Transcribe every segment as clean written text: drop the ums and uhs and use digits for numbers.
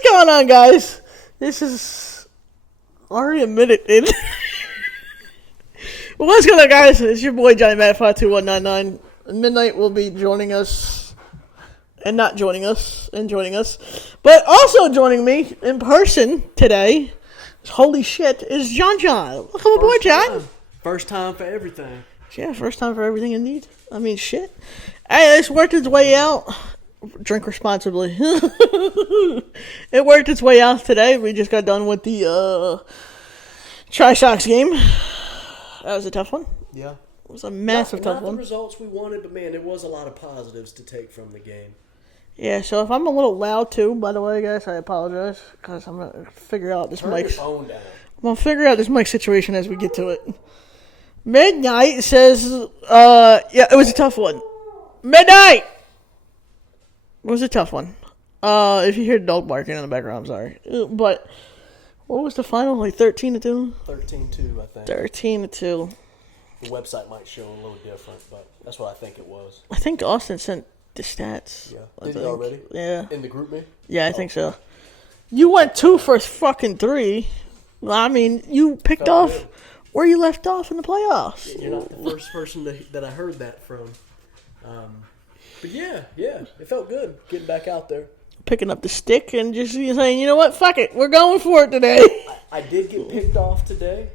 What's going on, guys? This is already a minute in. What's going on, guys? It's your boy Johnny Matt 52199. Midnight will be joining us, and not joining us, and joining us, but also joining me in person today. Holy shit! Is John? Welcome aboard, John. First time for everything. Yeah, first time for everything, indeed. I mean, shit. Hey, it's worked its way out. Drink responsibly. It worked its way out today. We just got done with the Tri-soxs game. That was a tough one. Yeah. It was a massive tough one. Not the results we wanted, but man, there was a lot of positives to take from the game. Yeah, so if I'm a little loud too, by the way, guys, I apologize because I'm gonna figure out this mic. Turn your phone down. I'm gonna figure out this mic situation as we get to it. Midnight says, yeah, it was a tough one. Midnight! It was a tough one. If you hear dog barking in the background, I'm sorry. But what was the final? Like 13-2? 13-2, I think. 13-2. The website might show a little different, but that's what I think it was. I think Austin sent the stats. Yeah. Did he already? Yeah. In the group me? Yeah, I think so. You went 2 for fucking 3. I mean, you picked off good. Where you left off in the playoffs. You're not the first person that I heard that from. But yeah, it felt good getting back out there. Picking up the stick and just saying, you know what, fuck it, we're going for it today. I did get picked off today.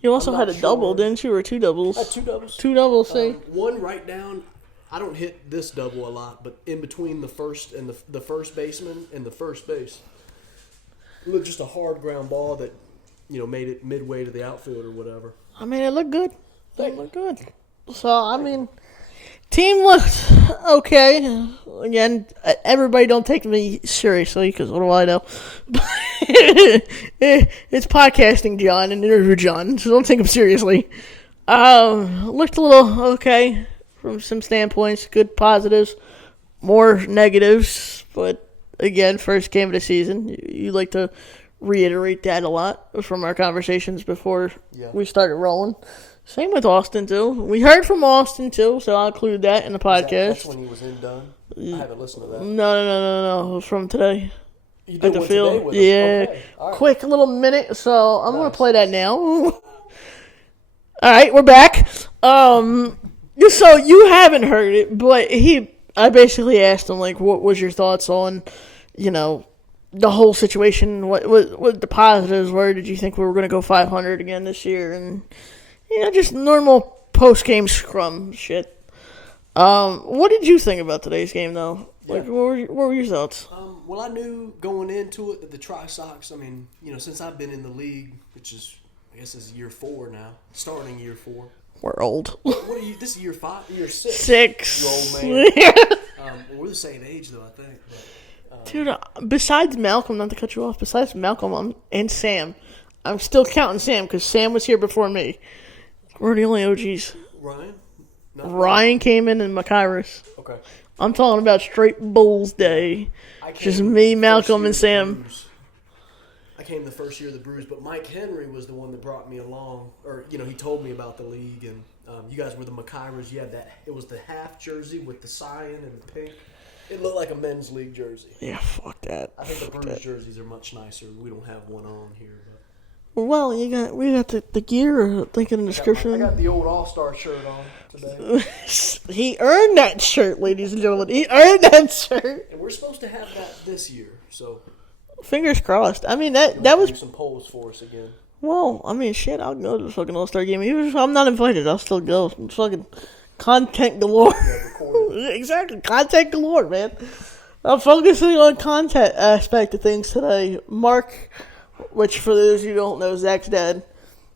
You also had a double, didn't you, or 2 doubles? I had 2 doubles. 2 doubles, see? One right down. I don't hit this double a lot, but in between the first and the first baseman and the first base, it was just a hard ground ball that, made it midway to the outfield or whatever. I mean, it looked good. It looked good. So, I mean, team looked okay. Again, everybody don't take me seriously, because what do I know? It's podcasting, John, and interview John, so don't take him seriously. Looked a little okay from some standpoints. Good positives, more negatives, but again, first game of the season. You like to reiterate that a lot from our conversations before we started rolling. Same with Austin, too. We heard from Austin, too, so I'll include that in the podcast. That's when he was in done? I haven't listened to that. No. It was from today. You did one today with him? Yeah. Okay. Right. Quick little minute, so I'm going to play that now. All right, we're back. So you haven't heard it, but I basically asked him, like, what was your thoughts on, the whole situation? What the positives were? Did you think we were going to go 500 again this year? And just normal post-game scrum shit. What did you think about today's game, though? Like, what were your thoughts? Well, I knew going into it that the Tri-soxs, I mean, since I've been in the league, which is, I guess this is year 4 now, starting year 4. We're old. What are you, this is year 5? Year 6. 6. You old man. Well, we're the same age, though, I think. But, dude, besides Malcolm, not to cut you off, besides Malcolm and Sam, I'm still counting Sam, because Sam was here before me. We're the only OGs. Ryan? Ryan came in and Makiris. Okay. I'm talking about straight Bulls Day. Just me, Malcolm, and Sam. I came the first year of the Brews, but Mike Henry was the one that brought me along. Or, he told me about the league. And you guys were the Makiris. You had that. It was the half jersey with the cyan and the pink. It looked like a men's league jersey. Yeah, fuck that. I think the Brews jerseys are much nicer. We don't have one on here, but. Well, we got the gear, I think, in the description. I got the old All-Star shirt on today. He earned that shirt, ladies and gentlemen. He earned that shirt. And we're supposed to have that this year, so. Fingers crossed. I mean, that was. Do some polls for us again. Well, I mean, shit, I'll go to the fucking All-Star game. Even if I'm not invited, I'll still go. I'm fucking content galore. Exactly, content galore, man. I'm focusing on content aspect of things today. Mark, which for those who don't know, Zach's dad,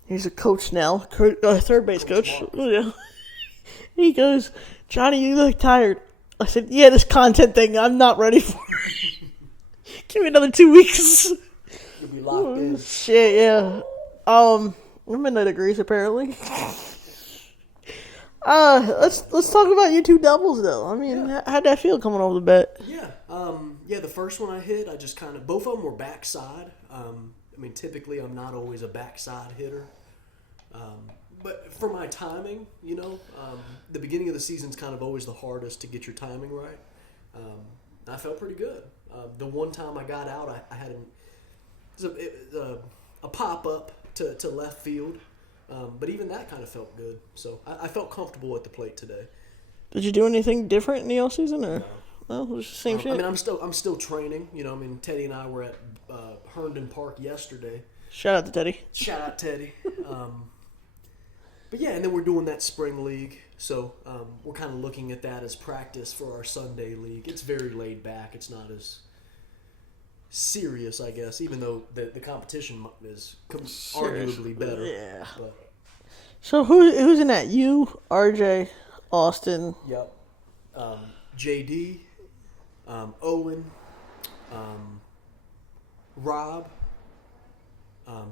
he's a coach now, third base coach. Yeah. He goes, Johnny, you look tired. I said, yeah, this content thing, I'm not ready for it. Give me another 2 weeks. You'll be locked in. Shit, yeah. Midnight agrees, apparently. Let's talk about your 2 doubles, though. I mean, how'd that feel coming over the bat? Yeah, the first one I hit, I just kind of, both of them were backside. I mean, typically I'm not always a backside hitter. But for my timing, the beginning of the season's kind of always the hardest to get your timing right. I felt pretty good. The one time I got out, I had a pop up to left field, but even that kind of felt good. So I felt comfortable at the plate today. Did you do anything different in the off season, or? No, it was the same shit. I mean, I'm still training. You know, I mean, Teddy and I were at Herndon Park yesterday. Shout out to Teddy. Shout out Teddy. But yeah, and then we're doing that spring league. So we're kind of looking at that as practice for our Sunday league. It's very laid back. It's not as serious, I guess, even though the competition is arguably better. Yeah. But, so who's in that? You, RJ, Austin. Yep. JD, Owen, Rob,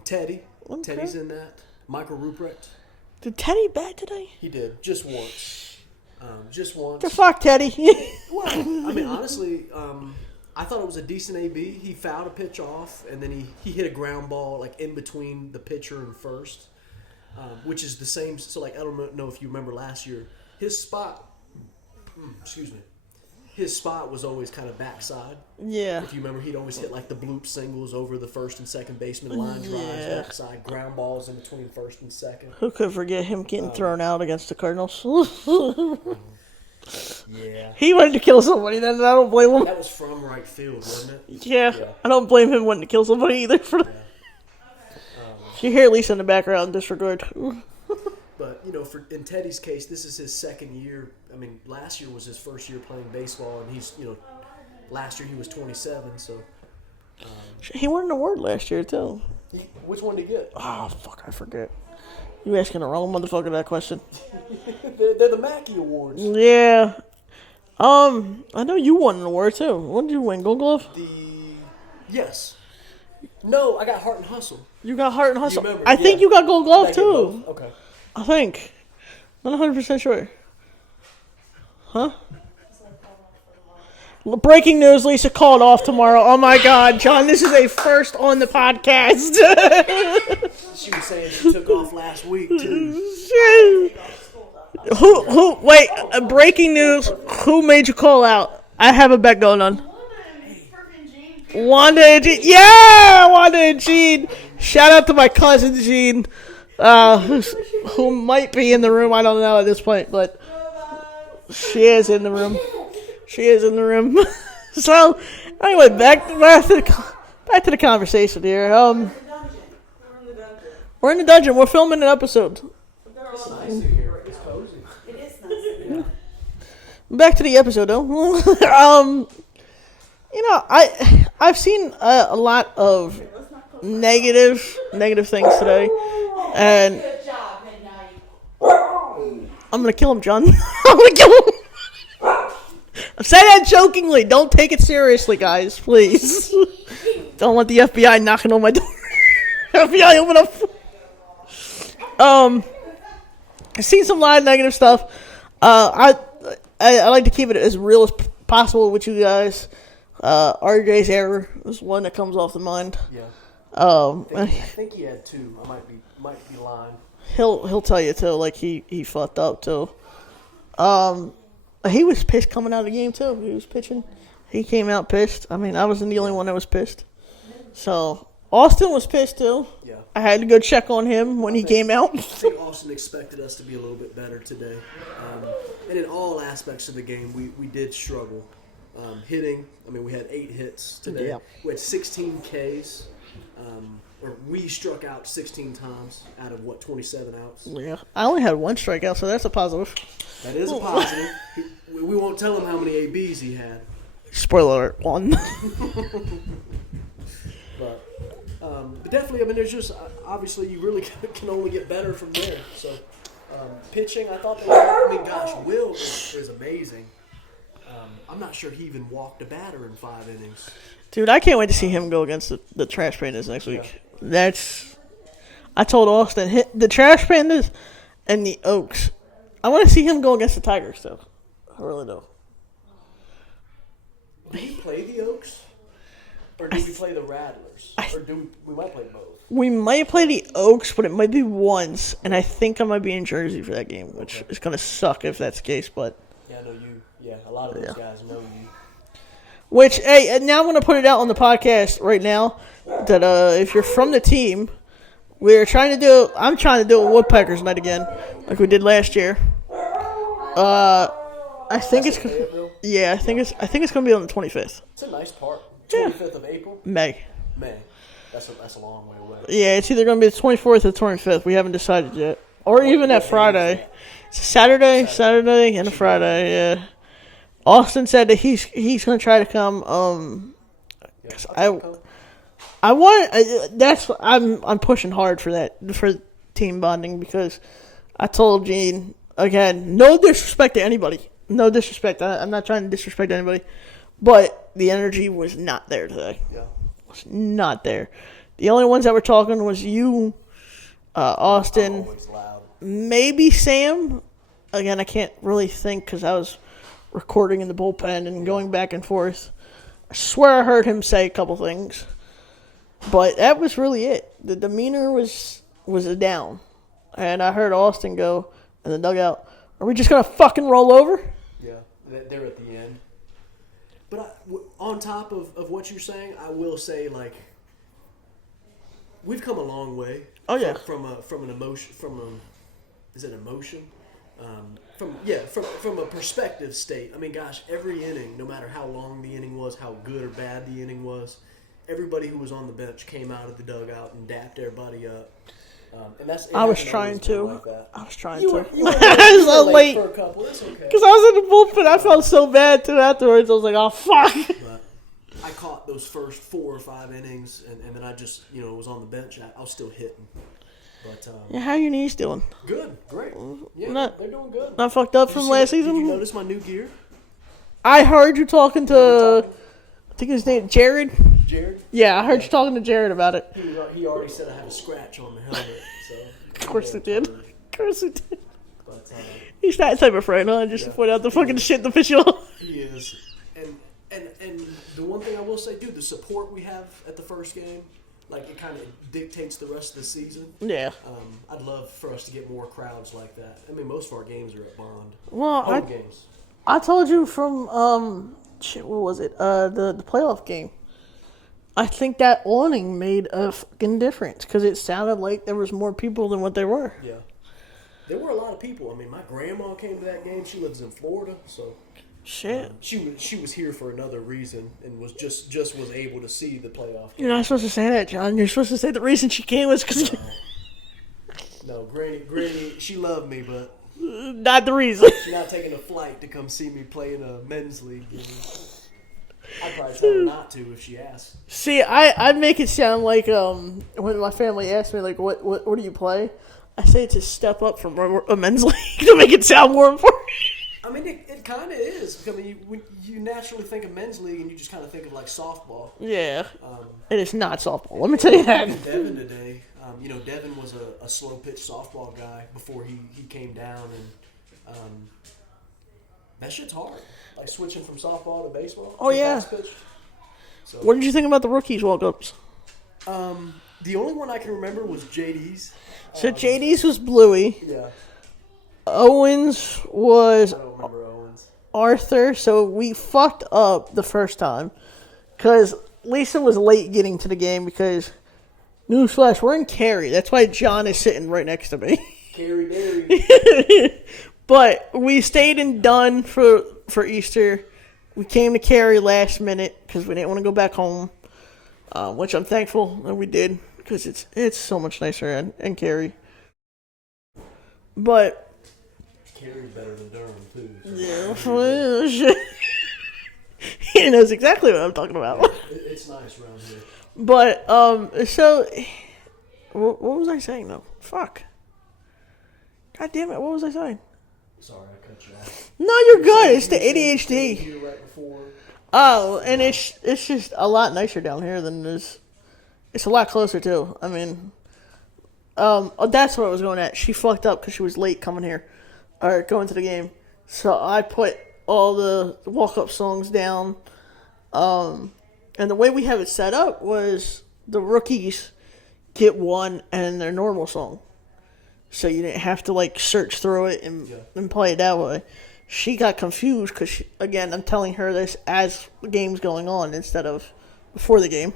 Teddy. Okay. Teddy's in that. Michael Ruprecht. Did Teddy bat today? He did, just once. Just once. The fuck, Teddy? Well, I mean, honestly, I thought it was a decent AB. He fouled a pitch off, and then he hit a ground ball like in between the pitcher and first, which is the same. So, like, I don't know if you remember last year, his spot. Excuse me. His spot was always kind of backside. Yeah. If you remember, he'd always hit like the bloop singles over the first and second baseman, line drives, backside, ground balls in between first and second. Who could forget him getting thrown out against the Cardinals? Yeah. He wanted to kill somebody, then I don't blame him. That was from right field, wasn't it? Yeah. I don't blame him wanting to kill somebody either. You hear Lisa in the background, disregard. But, you know, in Teddy's case, this is his second year. I mean, last year was his first year playing baseball, and he's, you know, last year he was 27, so. He won an award last year, too. Which one did he get? Oh, fuck, I forget. You asking the wrong motherfucker that question. They're the Mackey Awards. Yeah. I know you won an award, too. What did you win, Gold Glove? Yes. No, I got Heart and Hustle. You got Heart and Hustle. Remember, I think you got Gold Glove, too. Okay. I think. Not 100% sure. Huh? Breaking news, Lisa called off tomorrow. Oh my God, John, this is a first on the podcast. She was saying she took off last week, too. Wait, breaking news, who made you call out? I have a bet going on. Wanda and Gene. Yeah, Wanda and Gene. Shout out to my cousin Gene, who might be in the room. I don't know at this point, but she is in the room. She is in the room. So, anyway, back to the conversation here. We're in the dungeon. We're filming an episode. It's nice in here. It's cozy. It is nice. Yeah. Back to the episode, though. You know, I've seen a lot of negative things today, and Good job, Midnight. I'm gonna kill him, John. I'm gonna kill him. I say that jokingly. Don't take it seriously, guys. Please. Don't want the FBI knocking on my door. FBI, open up. I've seen some lot of negative stuff. I like to keep it as real as possible with you guys. RJ's error is one that comes off the mind. Yeah. I I think he had two. I might be lying. He'll tell you too. Like he fucked up too. He was pissed coming out of the game too. He was pitching. He came out pissed. I mean, I wasn't the only one that was pissed. So Austin was pissed too. Yeah. I had to go check on him when he came out. I think Austin expected us to be a little bit better today. And in all aspects of the game, we did struggle. Hitting, I mean, we had 8 hits today. Yeah. We had 16 Ks. Or we struck out 16 times out of, 27 outs? Yeah, I only had 1 strikeout, so that's a positive. That is a positive. We won't tell him how many ABs he had. Spoiler alert, 1. But definitely, I mean, there's just, obviously, you really can only get better from there. So, pitching, I thought Will is amazing. I'm not sure he even walked a batter in 5 innings. Dude, I can't wait to see him go against the Trash Pandas next week. Yeah. I told Austin, hit the Trash Pandas and the Oaks. I want to see him go against the Tigers, though. I really do. Did he play the Oaks? Or did we play the Rattlers? Or we might play both? We might play the Oaks, but it might be once. And I think I might be in Jersey for that game, which is going to suck if that's the case. But yeah, I know you. Yeah, a lot of those guys know you. Which, hey, and now I'm going to put it out on the podcast right now that if you're from the team, I'm trying to do a Woodpeckers night again, like we did last year. I think it's Fayetteville? yeah, I think it's going to be on the 25th. It's a nice park. Yeah. 25th of April? May. That's a long way away. Yeah, it's either going to be the 24th or the 25th. We haven't decided yet. Or even that Friday. It's a Saturday, and a Friday, yeah. Austin said that he's going to try to come. I'm pushing hard for that, for team bonding, because I told Gene, again, no disrespect to anybody. No disrespect. I'm not trying to disrespect anybody. But the energy was not there today. Yeah. Was not there. The only ones that were talking was you, Austin, Always loud. maybe Sam. Again, I can't really think because I was recording in the bullpen and going back and forth. I swear I heard him say a couple things, but that was really it. The demeanor was down, and I heard Austin go in the dugout, "Are we just gonna fucking roll over?" Yeah, they're at the end. But on top of what you're saying, I will say, like, we've come a long way. Oh, yeah. From an emotion, is it emotion? From a perspective state. I mean, gosh, every inning, no matter how long the inning was, how good or bad the inning was, everybody who was on the bench came out of the dugout and dapped everybody up. I was trying to. Like that. I was trying You to. were, you were I was so late. for a couple. It's okay. Because I was in the bullpen. I felt so bad, too, afterwards. I was like, oh, fuck. But I caught those first 4 or 5 innings, and then I just, was on the bench. I was still hitting. But Yeah, how are your knees doing? good, great. Yeah, Not- they're doing good. Not fucked up Did from you last see- Did you season? notice my new gear, I heard you talking to, I think his name, Jared? Jared? Yeah, I heard you talking to Jared about it. He already said I have a scratch on the helmet. So Of course he did. Of course he did. But He's that type of friend, huh? Just to point out the fucking shit the fish off. he is. And the one thing I will say, dude, the support we have at the first game, like, it kind of dictates the rest of the season. Yeah. I'd love for us to get more crowds like that. I mean, most of our games are at Bond. Well, Home games. I told you from, what was it? The playoff game. I think that awning made a fucking difference because it sounded like there was more people than what there were. Yeah. There were a lot of people. I mean, my grandma came to that game. She lives in Florida, so Shit. she was here for another reason and was just was able to see the playoff game. You're not supposed to say that, John. You're supposed to say the reason she came was because No, Granny, she loved me, but not the reason. she's not taking a flight to come see me play in a men's league game. I'd probably tell her not to if she asked. See, I make it sound like when my family asks me like what do you play, I say it's a step up from a men's league to make it sound more important. I mean, it kind of is. I mean, you naturally think of men's league and you just kind of think of like softball. Yeah, it is not softball. Let me tell you that. Devin today, Devin was a slow pitch softball guy before he came down, and that shit's hard. Like switching from softball to baseball. Oh, yeah. Fast pitch. So, What did you think about the rookies walk-ups? the only one I can remember was JD's. So JD's was Bluey. Yeah, Owens was I don't remember Owens. Arthur. So we fucked up the first time because Lisa was late getting to the game because, newsflash, we're in Cary. That's why John is sitting right next to me. Carrie Berry. But we stayed in Dunn for Easter. We came to Cary last minute because we didn't want to go back home, which I'm thankful that we did because it's so much nicer in Cary. But Cary's better than Durham too. So yeah, well, shit. He knows exactly what I'm talking about. it's nice around here. But so what was I saying though? Fuck. God damn it! What was I saying? Sorry, I cut you off. No, you're good. It's the ADHD. Here right before. Oh, and it's just a lot nicer down here than it is. It's a lot closer too. I mean, that's what I was going at. She fucked up because she was late coming here, or going to the game. So I put all the walk-up songs down, and the way we have it set up was the rookies get one and their normal song. So you didn't have to like search through it and play it that way. she got confused because, again, I'm telling her this as the game's going on instead of before the game.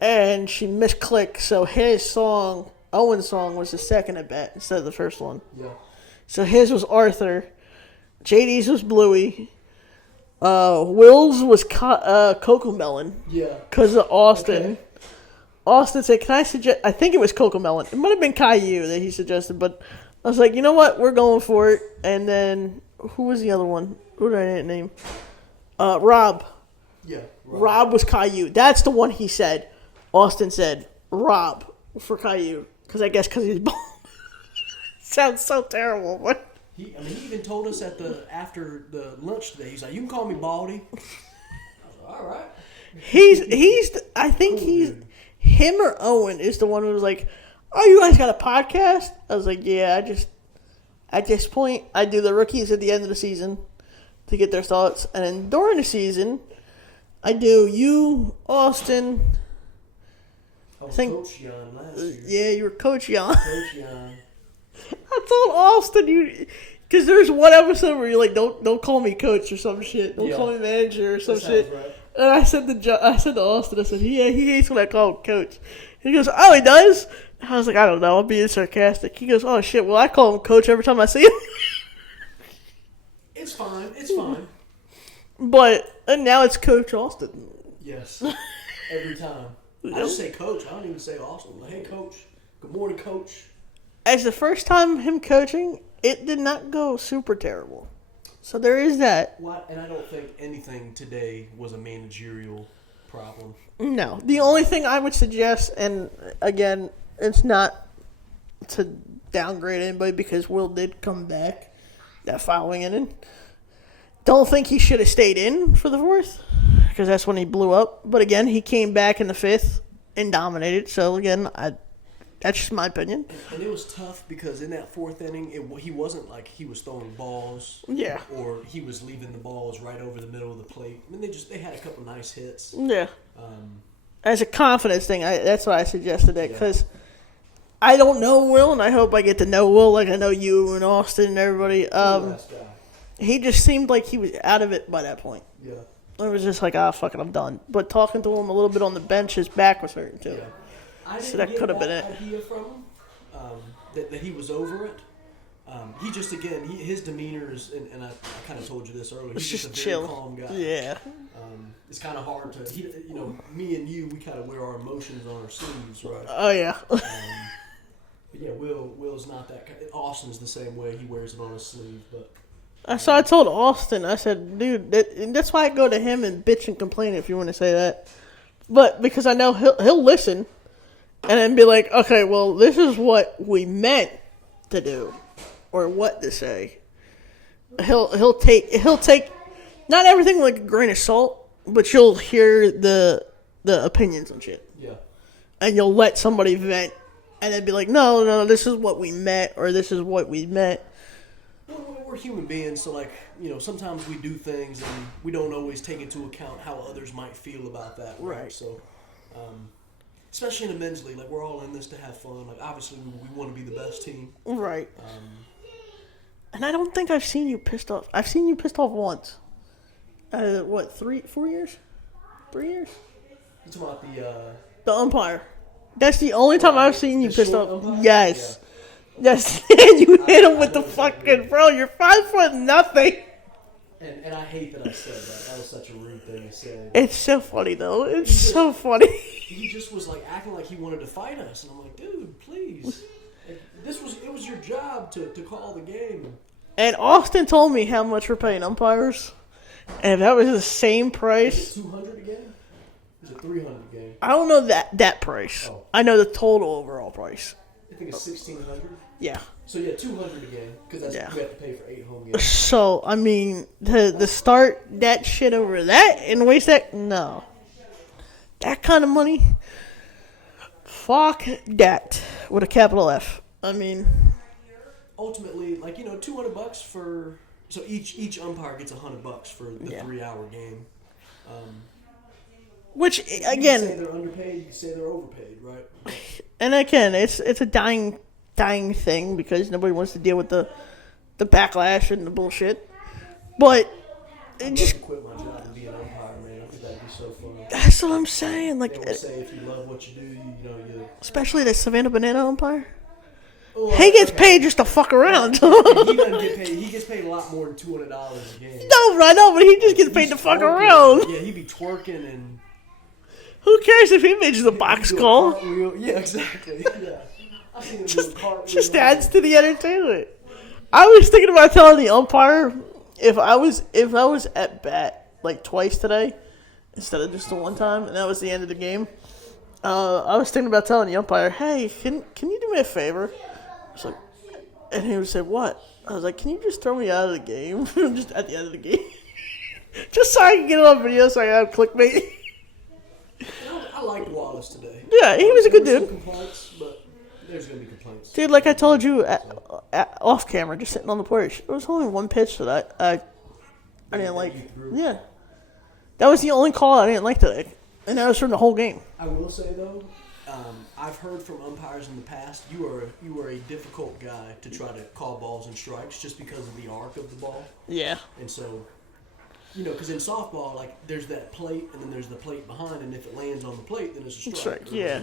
And she misclicked, so his song, Owen's song, was the second at bat instead of the first one. Yeah. So his was Arthur, JD's was Bluey, Will's was Cocoa Melon. Yeah. Because of Austin. Okay. Austin said, can I suggest... I think it was Cocoa Melon. It might have been Caillou that he suggested, but I was like, you know what? We're going for it. And then, who was the other one? Who did I name? Rob. Yeah. Rob was Caillou. That's the one he said. Austin said Rob for Caillou. Because I guess because he's bald. Sounds so terrible, but... He even told us after the lunch today, he's like, you can call me Baldy. I was like, all right. I think him or Owen is the one who was like, oh, you guys got a podcast? I was like, yeah, at this point, I do the rookies at the end of the season to get their thoughts. And then during the season, I do you, Austin. I was Coach Jan last year. Yeah, you were Coach Jan. Coach Jan. I told Austin because there's one episode where you're like, don't call me coach or some shit. Don't call me manager or some shit. Right. And I said to Austin, I said, yeah, he hates when I call him coach. He goes, oh, he does? I was like, I don't know. I'm being sarcastic. He goes, oh, shit, well, I call him coach every time I see him. It's fine. It's fine. And now it's Coach Austin. Yes. Every time. I just say coach. I don't even say Austin. Like, hey, coach. Good morning, coach. As the first time him coaching, it did not go super terrible. So there is that. And I don't think anything today was a managerial problem. No. The only thing I would suggest, and again, it's not to downgrade anybody because Will did come back that following inning. Don't think he should have stayed in for the fourth because that's when he blew up. But again, he came back in the fifth and dominated. So again, that's just my opinion. And it was tough because in that fourth inning, he wasn't like he was throwing balls. Yeah. Or he was leaving the balls right over the middle of the plate. I mean, they had a couple nice hits. Yeah. As a confidence thing, that's why I suggested it because I don't know Will, and I hope I get to know Will like I know you and Austin and everybody. He just seemed like he was out of it by that point. Yeah. It was just like, fuck it, I'm done. But talking to him a little bit on the bench, his back was hurting too. Yeah. I didn't So that get could have been that it. idea from him, that he was over it. He just, again, his demeanor is, and I kind of told you this earlier, he's just a very chill. calm guy. Yeah. It's kind of hard to, me and you, we kind of wear our emotions on our sleeves, right? Oh, yeah. But yeah, Will's not that kind. Austin's the same way. He wears it on his sleeve, but... So I told Austin, I said, dude, that's why I go to him and bitch and complain if you want to say that. But because I know he'll listen and then be like, okay, well, this is what we meant to do or what to say. He'll take not everything like a grain of salt, but you'll hear the opinions and shit. Yeah. And you'll let somebody vent and then be like, no, this is what we meant or this is what we meant. Well, we're human beings, so sometimes we do things and we don't always take into account how others might feel about that. Right. So, especially in a men's league, like we're all in this to have fun. Like obviously we want to be the best team. Right. And I don't think I've seen you pissed off. I've seen you pissed off once. 4 years? 3 years? You talking about The umpire. That's the only time I've seen you the pissed short off. umpire? Yes. Yes. And you hit him with the fucking, bro, you're 5'0". And I hate that I said that. That was such a rude thing to say. It's so funny, though. It's so funny. He just was like acting like he wanted to fight us. And I'm like, dude, please. It was your job to call the game. And Austin told me how much we're paying umpires. And if that was the same Is price. it 200 again? Is it 300 again? I don't know that price. Oh. I know the total overall price. I think it's 1,600. Yeah. So yeah, 200 again because we have to pay for 8 home games. So, I mean, to start that shit over that and waste that, no. That kind of money, fuck that with a capital F. I mean, ultimately, $200 for so each umpire gets $100 for the 3-hour game. which You can again, say they're underpaid. You can say they're overpaid, right? and again, it's a dying thing because nobody wants to deal with the the backlash and the bullshit. But it I'd just love to quit my job and be an umpire, man. I think that'd be so fun. that's what I'm saying. Like, They always say if you love what you do, you know you. especially the Savannah Banana umpire. Oh, He gets paid just to fuck around. He doesn't get paid. He gets paid a lot more than $200 a game. No, I know, but he just gets paid to fuck twerking. around. Yeah, he be twerking and. Who cares if he makes the box do a call? cartwheel. Yeah, exactly. Yeah. I seen him do a cartwheel. Just adds to the entertainment. I was thinking about telling the umpire if I was at bat like twice today instead of just the one time, and that was the end of the game. I was thinking about telling the umpire, "Hey, can you do me a favor?" I was like, and he would say, "What?" I was like, "Can you just throw me out of the game, just at the end of the game, just so I can get it on video, so I can have clickbait." I liked Wallace today. Yeah, he was a good There were dude. some complaints, but there's gonna be complaints. Dude, like I told you off camera, just sitting on the porch, there was only one pitch that I didn't like. Yeah, that was the only call I didn't like today, and that was from the whole game. I will say though, I've heard from umpires in the past, you are a difficult guy to try to call balls and strikes just because of the arc of the ball, Yeah, and so. You know, because in softball, like, there's that plate, and then there's the plate behind, and if it lands on the plate, then it's a strike. Strike, yeah.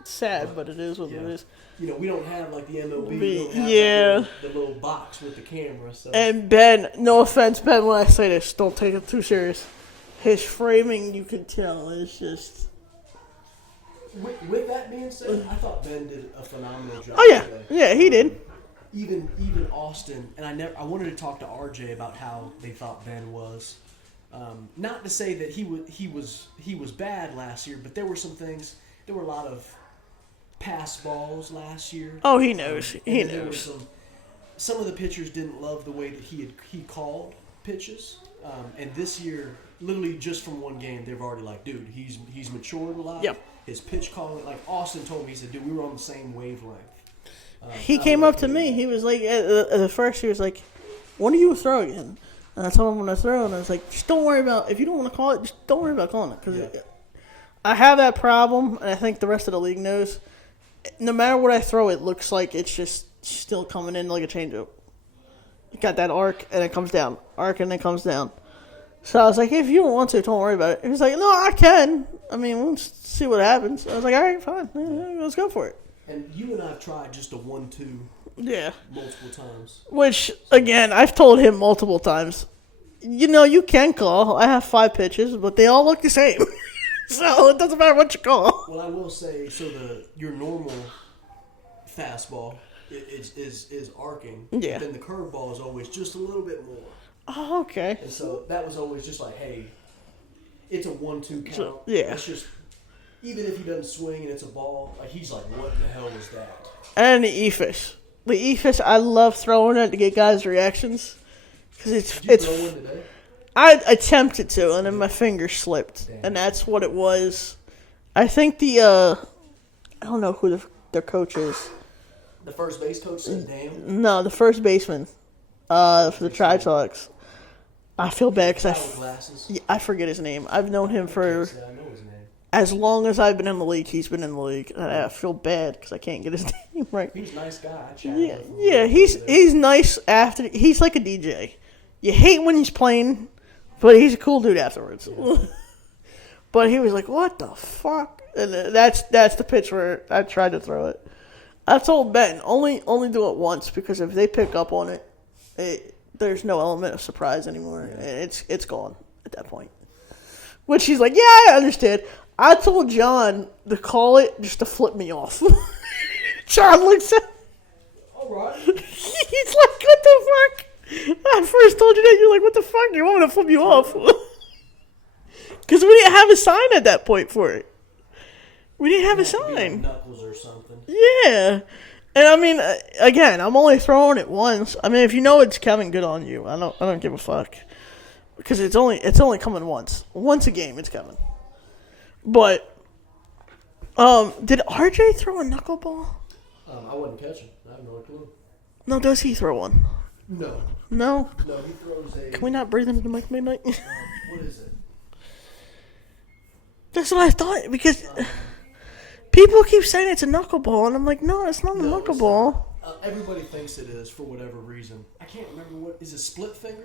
it's sad, but it is what it yeah. is. You know, we don't have, like, the MLB. We don't have Yeah. like, the little box with the camera. So. And Ben, no offense, Ben, when I say this, don't take it too serious. His framing, you can tell, is just. With that being said, I thought Ben did a phenomenal job. Oh yeah, today. yeah, he did. Even Austin, and I wanted to talk to RJ about how they thought Ben was. Not to say that he was bad last year, but there were some things. There were a lot of pass balls last year. Oh, he knows. And He then there were knows. some of the pitchers didn't love the way that he called pitches. And this year, literally just from one game, they've already like, dude, he's matured a lot. Yep. His pitch calling, like Austin told me, he said, dude, we were on the same wavelength. He came up to me. He was like, at the first, he was like, "When do you throw again?" And I told him when I throw, and I was like, "Just don't worry about if you don't want to call it. Just don't worry about calling it because I have that problem, and I think the rest of the league knows. No matter what I throw, it looks like it's just still coming in like a changeup. It got that arc, and it comes down, arc, and it comes down. So I was like, if you don't want to, don't worry about it. He was like, no, I can. I mean, we'll see what happens. I was like, all right, fine, yeah, let's go for it. And you and I have tried just a 1-2 Yeah. multiple times. Which, again, I've told him multiple times. You know, you can call. I have 5 pitches, but they all look the same. So it doesn't matter what you call. Well, I will say, so your normal fastball is arcing. Yeah. Then the curveball is always just a little bit more. Oh, okay. And so that was always just like, hey, it's a 1-2 count. So, yeah. It's just, even if he doesn't swing and it's a ball, like he's like, what the hell was that? And the E-fish. The E-fish, I love throwing it to get guys' reactions. Because Did you throw one today? I attempted to, and then my finger slipped. Damn. And that's what it was. I think I don't know who their coach is. The first base coach said, damn. No, the first baseman for the Tri-soxs. I feel bad because With glasses. I forget his name. I've known him for I know his name. as long as I've been in the league. He's been in the league. And I feel bad because I can't get his name right. He's a nice guy. I chatted Yeah, with him. yeah, he's nice after. He's like a DJ. You hate when he's playing, but he's a cool dude afterwards. But he was like, "What the fuck?" And that's the pitch where I tried to throw it. I told Ben only do it once because if they pick up on it, there's no element of surprise anymore. Yeah. It's gone at that point. Which he's like, "Yeah, I understand." I told John to call it just to flip me off. John looks at. All right. He's like, what the fuck? I first told you that, you're like, what the fuck? You want me to flip you off? Because we didn't have a sign at that point for it. We didn't have a sign. Knuckles or something. Yeah. And I mean, again, I'm only throwing it once. I mean, if you know it's Kevin, good on you. I don't give a fuck. Because it's only coming once. Once a game, it's coming. But, did RJ throw a knuckleball? I wasn't catching. I have no clue. No, does he throw one? No. No? No, he throws a... Can we not breathe into the mic midnight? what is it? That's what I thought, because people keep saying it's a knuckleball, and I'm like, no, it's not a No, knuckleball. Everybody thinks it is for whatever reason. I can't remember what is it. Split finger.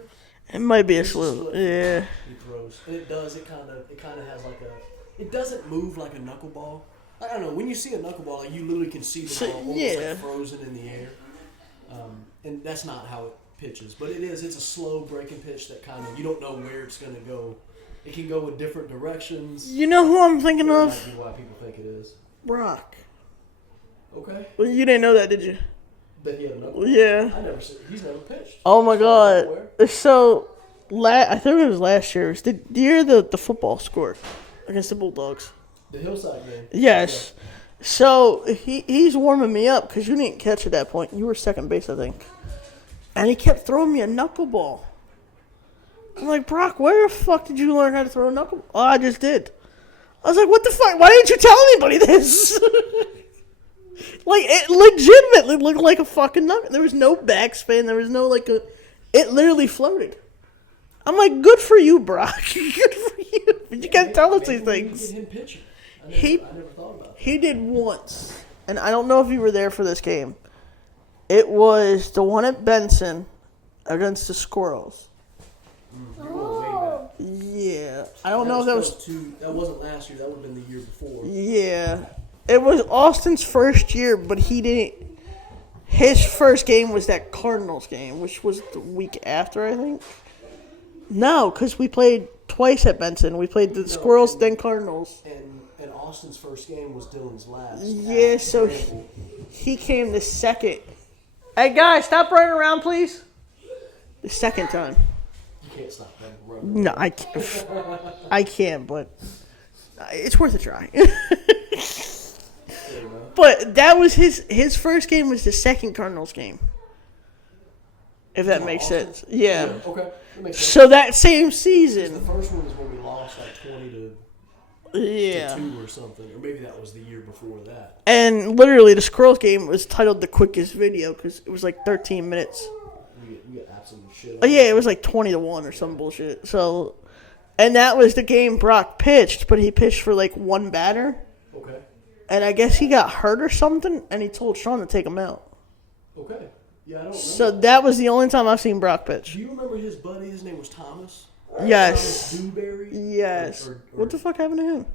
It might be a It's slip. split Yeah. finger he throws, and it does. It kind of has like a. It doesn't move like a knuckleball. I don't know. When you see a knuckleball, like you literally can see the ball almost like frozen in the air. And that's not how it pitches, but it is. It's a slow breaking pitch that kind of you don't know where it's going to go. It can go in different directions. You know who I'm thinking That of? might be why people think it is. Brock. Okay. Well, you didn't know that, did you? That he had a knuckle. Yeah. I never seen. He's never pitched. Oh my As far as I'm God. aware. So, I think it was last year. It was the year the football scored against the Bulldogs. The Hillside game. Yes. So he's warming me up because you didn't catch at that point. You were second base, I think. And he kept throwing me a knuckleball. I'm like, Brock, where the fuck did you learn how to throw a knuckleball? Oh, I just did. I was like, what the fuck? Why didn't you tell anybody this? Like, it legitimately looked like a fucking knuckle. There was no backspin. There was no, it literally floated. I'm like, good for you, Brock. Good for you. But you can't tell us these things. Get him pitching. I never thought about that. He did once, and I don't know if you were there for this game. It was the one at Benson against the Squirrels. You're going way back. Yeah. I don't know if that was... That wasn't last year. That would have been the year before. Yeah. It was Austin's first year, but he didn't... His first game was that Cardinals game, which was the week after, I think. No, because we played twice at Benson. We played the Squirrels, then Cardinals. And Austin's first game was Dylan's last. Yeah, so he came the second. Hey, guys, stop running around, please. The second time. You can't stop them running. No, I can't. I can't, but it's worth a try. But that was his first game was the second Cardinals game. If that makes sense. Yeah. Okay. That makes sense. So that same The season. first one was when we lost like 20 to Yeah. 2 or something. Or maybe that was the year before that. And literally the Squirrels game was titled the quickest video because it was like 13 minutes. We get absolute shit. Oh, yeah, it was like 20-1 or some bullshit. So, and that was the game Brock pitched, but he pitched for like one batter. Okay. And I guess he got hurt or something, and he told Sean to take him out. Okay. Yeah, I don't know. So that was the only time I've seen Brock pitch. Do you remember his buddy? His name was Thomas? Yes. Thomas Dewberry? Yes. What the fuck happened to him?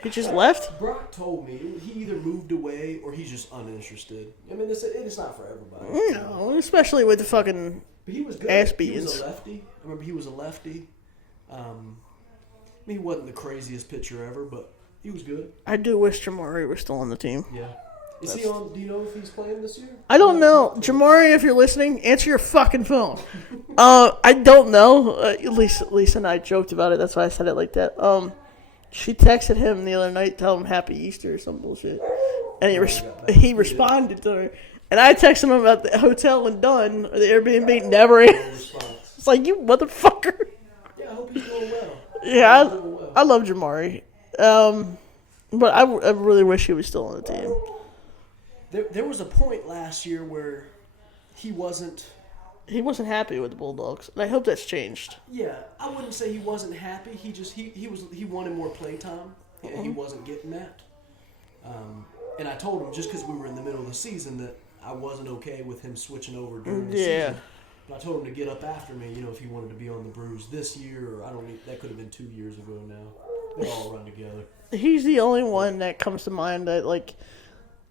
He just left? Brock told me he either moved away or he's just uninterested. I mean, it's not for everybody. No, especially with the fucking But he was good. ass He beatings. was a lefty. I remember he was a lefty. I mean, he wasn't the craziest pitcher ever, but he was good. I do wish Jamari were still on the team. Yeah. Is he on? Do you know if he's playing this year? I don't know. Jamari, if you're listening, answer your fucking phone. I don't know. Lisa and I joked about it. That's why I said it like that. She texted him the other night, telling him Happy Easter or some bullshit. And he responded to her. And I texted him about the hotel in Dunn, or the Airbnb, never answered. It's like, you motherfucker. Yeah, I hope he's doing well. Yeah, I love Jamari. But I really wish he was still on the team. There was a point last year where he wasn't happy with the Bulldogs, and I hope that's changed. Yeah, I wouldn't say he wasn't happy. He just he wanted more play time, and he wasn't getting that. And I told him just because we were in the middle of the season that I wasn't okay with him switching over during the season. But I told him to get up after me, if he wanted to be on the Brews this year, or that could have been 2 years ago now. They all run together. He's the only one that comes to mind that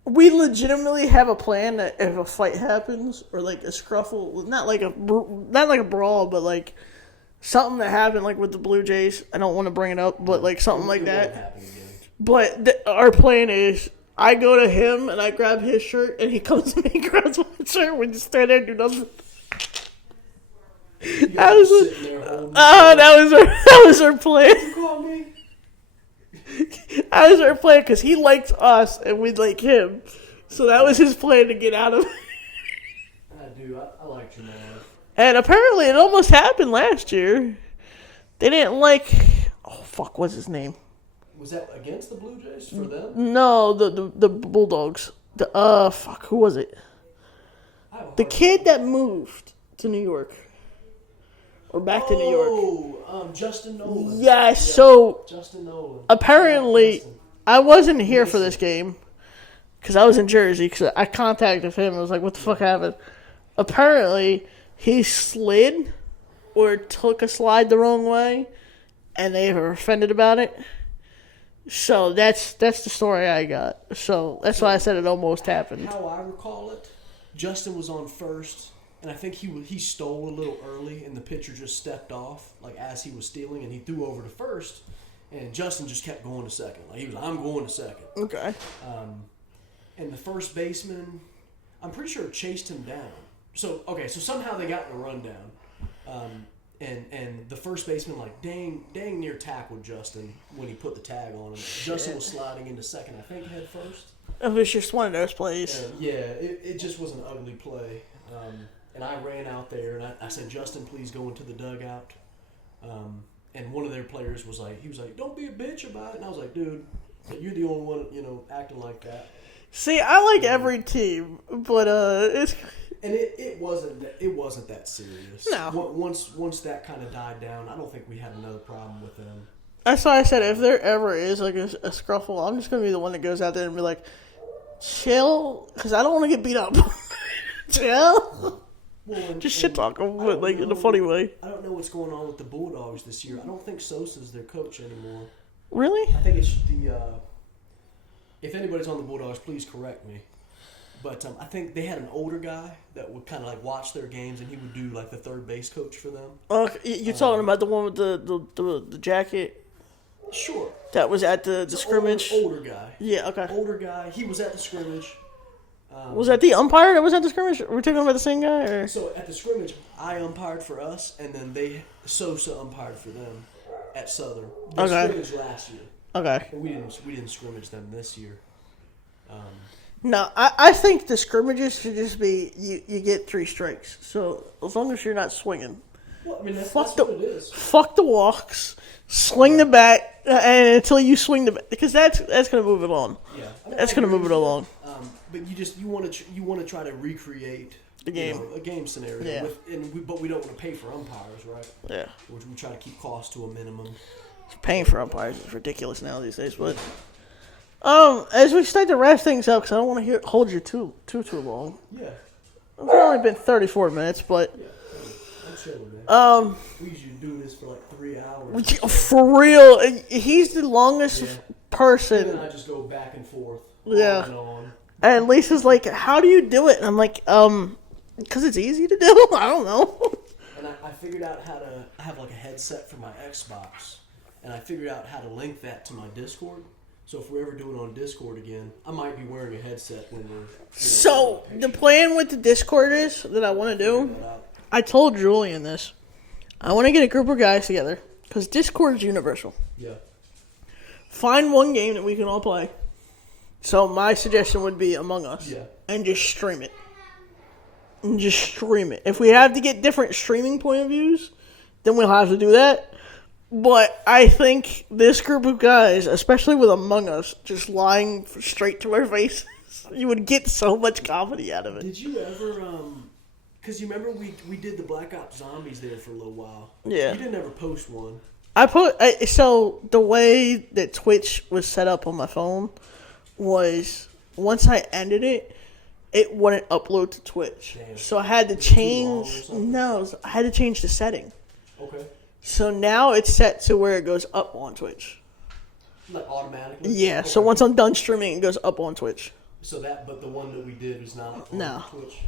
we legitimately have a plan that if a fight happens or like a scruffle, not like a brawl, but like something that happened like with the Blue Jays. I don't want to bring it up, but like something like that. Won't happen again. But our plan is I go to him and I grab his shirt and he comes to me and grabs my shirt. We just stand there and do nothing. That was our plan. You call me? That was our plan because he likes us and we like him. So that was his plan to get out of it. I do. I like you, man. And apparently it almost happened last year. They didn't like... Oh, fuck, what's his name? Was that against the Blue Jays for them? No, the Bulldogs. Fuck, who was it? The kid that moved to New York. Or back to New York. Oh, Justin Nolan. Yeah, so... Justin Nolan. Apparently, I wasn't here for this game. because I was in Jersey, because I contacted him. I was like, what the fuck happened? Apparently, he slid or took a slide the wrong way, and they were offended about it. So that's the story I got. So that's why I said it almost happened. How I recall it, Justin was on first, and I think he stole a little early, and the pitcher just stepped off like as he was stealing, and he threw over to first, and Justin just kept going to second. Like he was, I'm going to second. Okay. And the first baseman, I'm pretty sure chased him down. So somehow they got in a rundown. And the first baseman like dang near tackled Justin when he put the tag on him. Justin was sliding into second, I think head first. It was just one of those plays. It just was an ugly play. And I ran out there and I said, Justin, please go into the dugout. And one of their players was like, don't be a bitch about it. And I was like, dude, you're the only one, acting like that. See, I like every team, but it's. And it wasn't that serious. No. Once that kind of died down, I don't think we had another problem with them. That's why I said if there ever is like a scruffle, I'm just gonna be the one that goes out there and be like, chill, because I don't want to get beat up. Chill. Well, just shit talk them, but like in a funny way. I don't know what's going on with the Bulldogs this year. I don't think Sosa's their coach anymore. Really? I think it's the. If anybody's on the Bulldogs, please correct me. But I think they had an older guy that would kind of like watch their games, and he would do like the third base coach for them. You're talking about the one with the jacket? Sure. That was at the scrimmage? Older guy. Yeah, okay. Older guy. He was at the scrimmage. Was that the umpire that was at the scrimmage? Were we talking about the same guy? Or? So at the scrimmage, I umpired for us, and then Sosa umpired for them at Southern. The scrimmage last year. Okay. And we didn't scrimmage them this year. No, I think the scrimmages should just be you get 3 strikes. So as long as you're not swinging. Well, I mean that's what it is. Fuck the walks, swing the bat, and until you swing the bat, because that's gonna move it on. Yeah, that's gonna move it along. But you want to try to recreate the game, a game scenario. Yeah. But we don't want to pay for umpires, right? Yeah. Which we try to keep costs to a minimum. Paying for umpires is ridiculous now these days, but. As we start to wrap things up, because I don't want to hold you too long. Yeah. It's only been 34 minutes, but. Yeah, I'm chilling, man. We usually do this for like 3 hours. For real, he's the longest person. And I just go back and forth. Yeah. On and on. And Lisa's like, "How do you do it?" And I'm like, because it's easy to do. I don't know. And I figured out how to have like a headset for my Xbox, and I figured out how to link that to my Discord. So if we ever do it on Discord again, I might be wearing a headset when we're. So the plan with the Discord is that I want to do. I told Julian this. I want to get a group of guys together because Discord is universal. Yeah. Find one game that we can all play. So my suggestion would be Among Us. Yeah. And just stream it. If we have to get different streaming point of views, then we'll have to do that. But I think this group of guys, especially with Among Us, just lying straight to our faces, you would get so much comedy out of it. Did you ever, because you remember we did the Black Ops Zombies there for a little while. Yeah. You didn't ever post one. So the way that Twitch was set up on my phone was once I ended it, it wouldn't upload to Twitch. Damn. So I had to change. No, I had to change the setting. Okay. So now it's set to where it goes up on Twitch. Like automatically? Yeah, Okay. so once I'm done streaming, it goes up on Twitch. So but the one that we did is not on Twitch.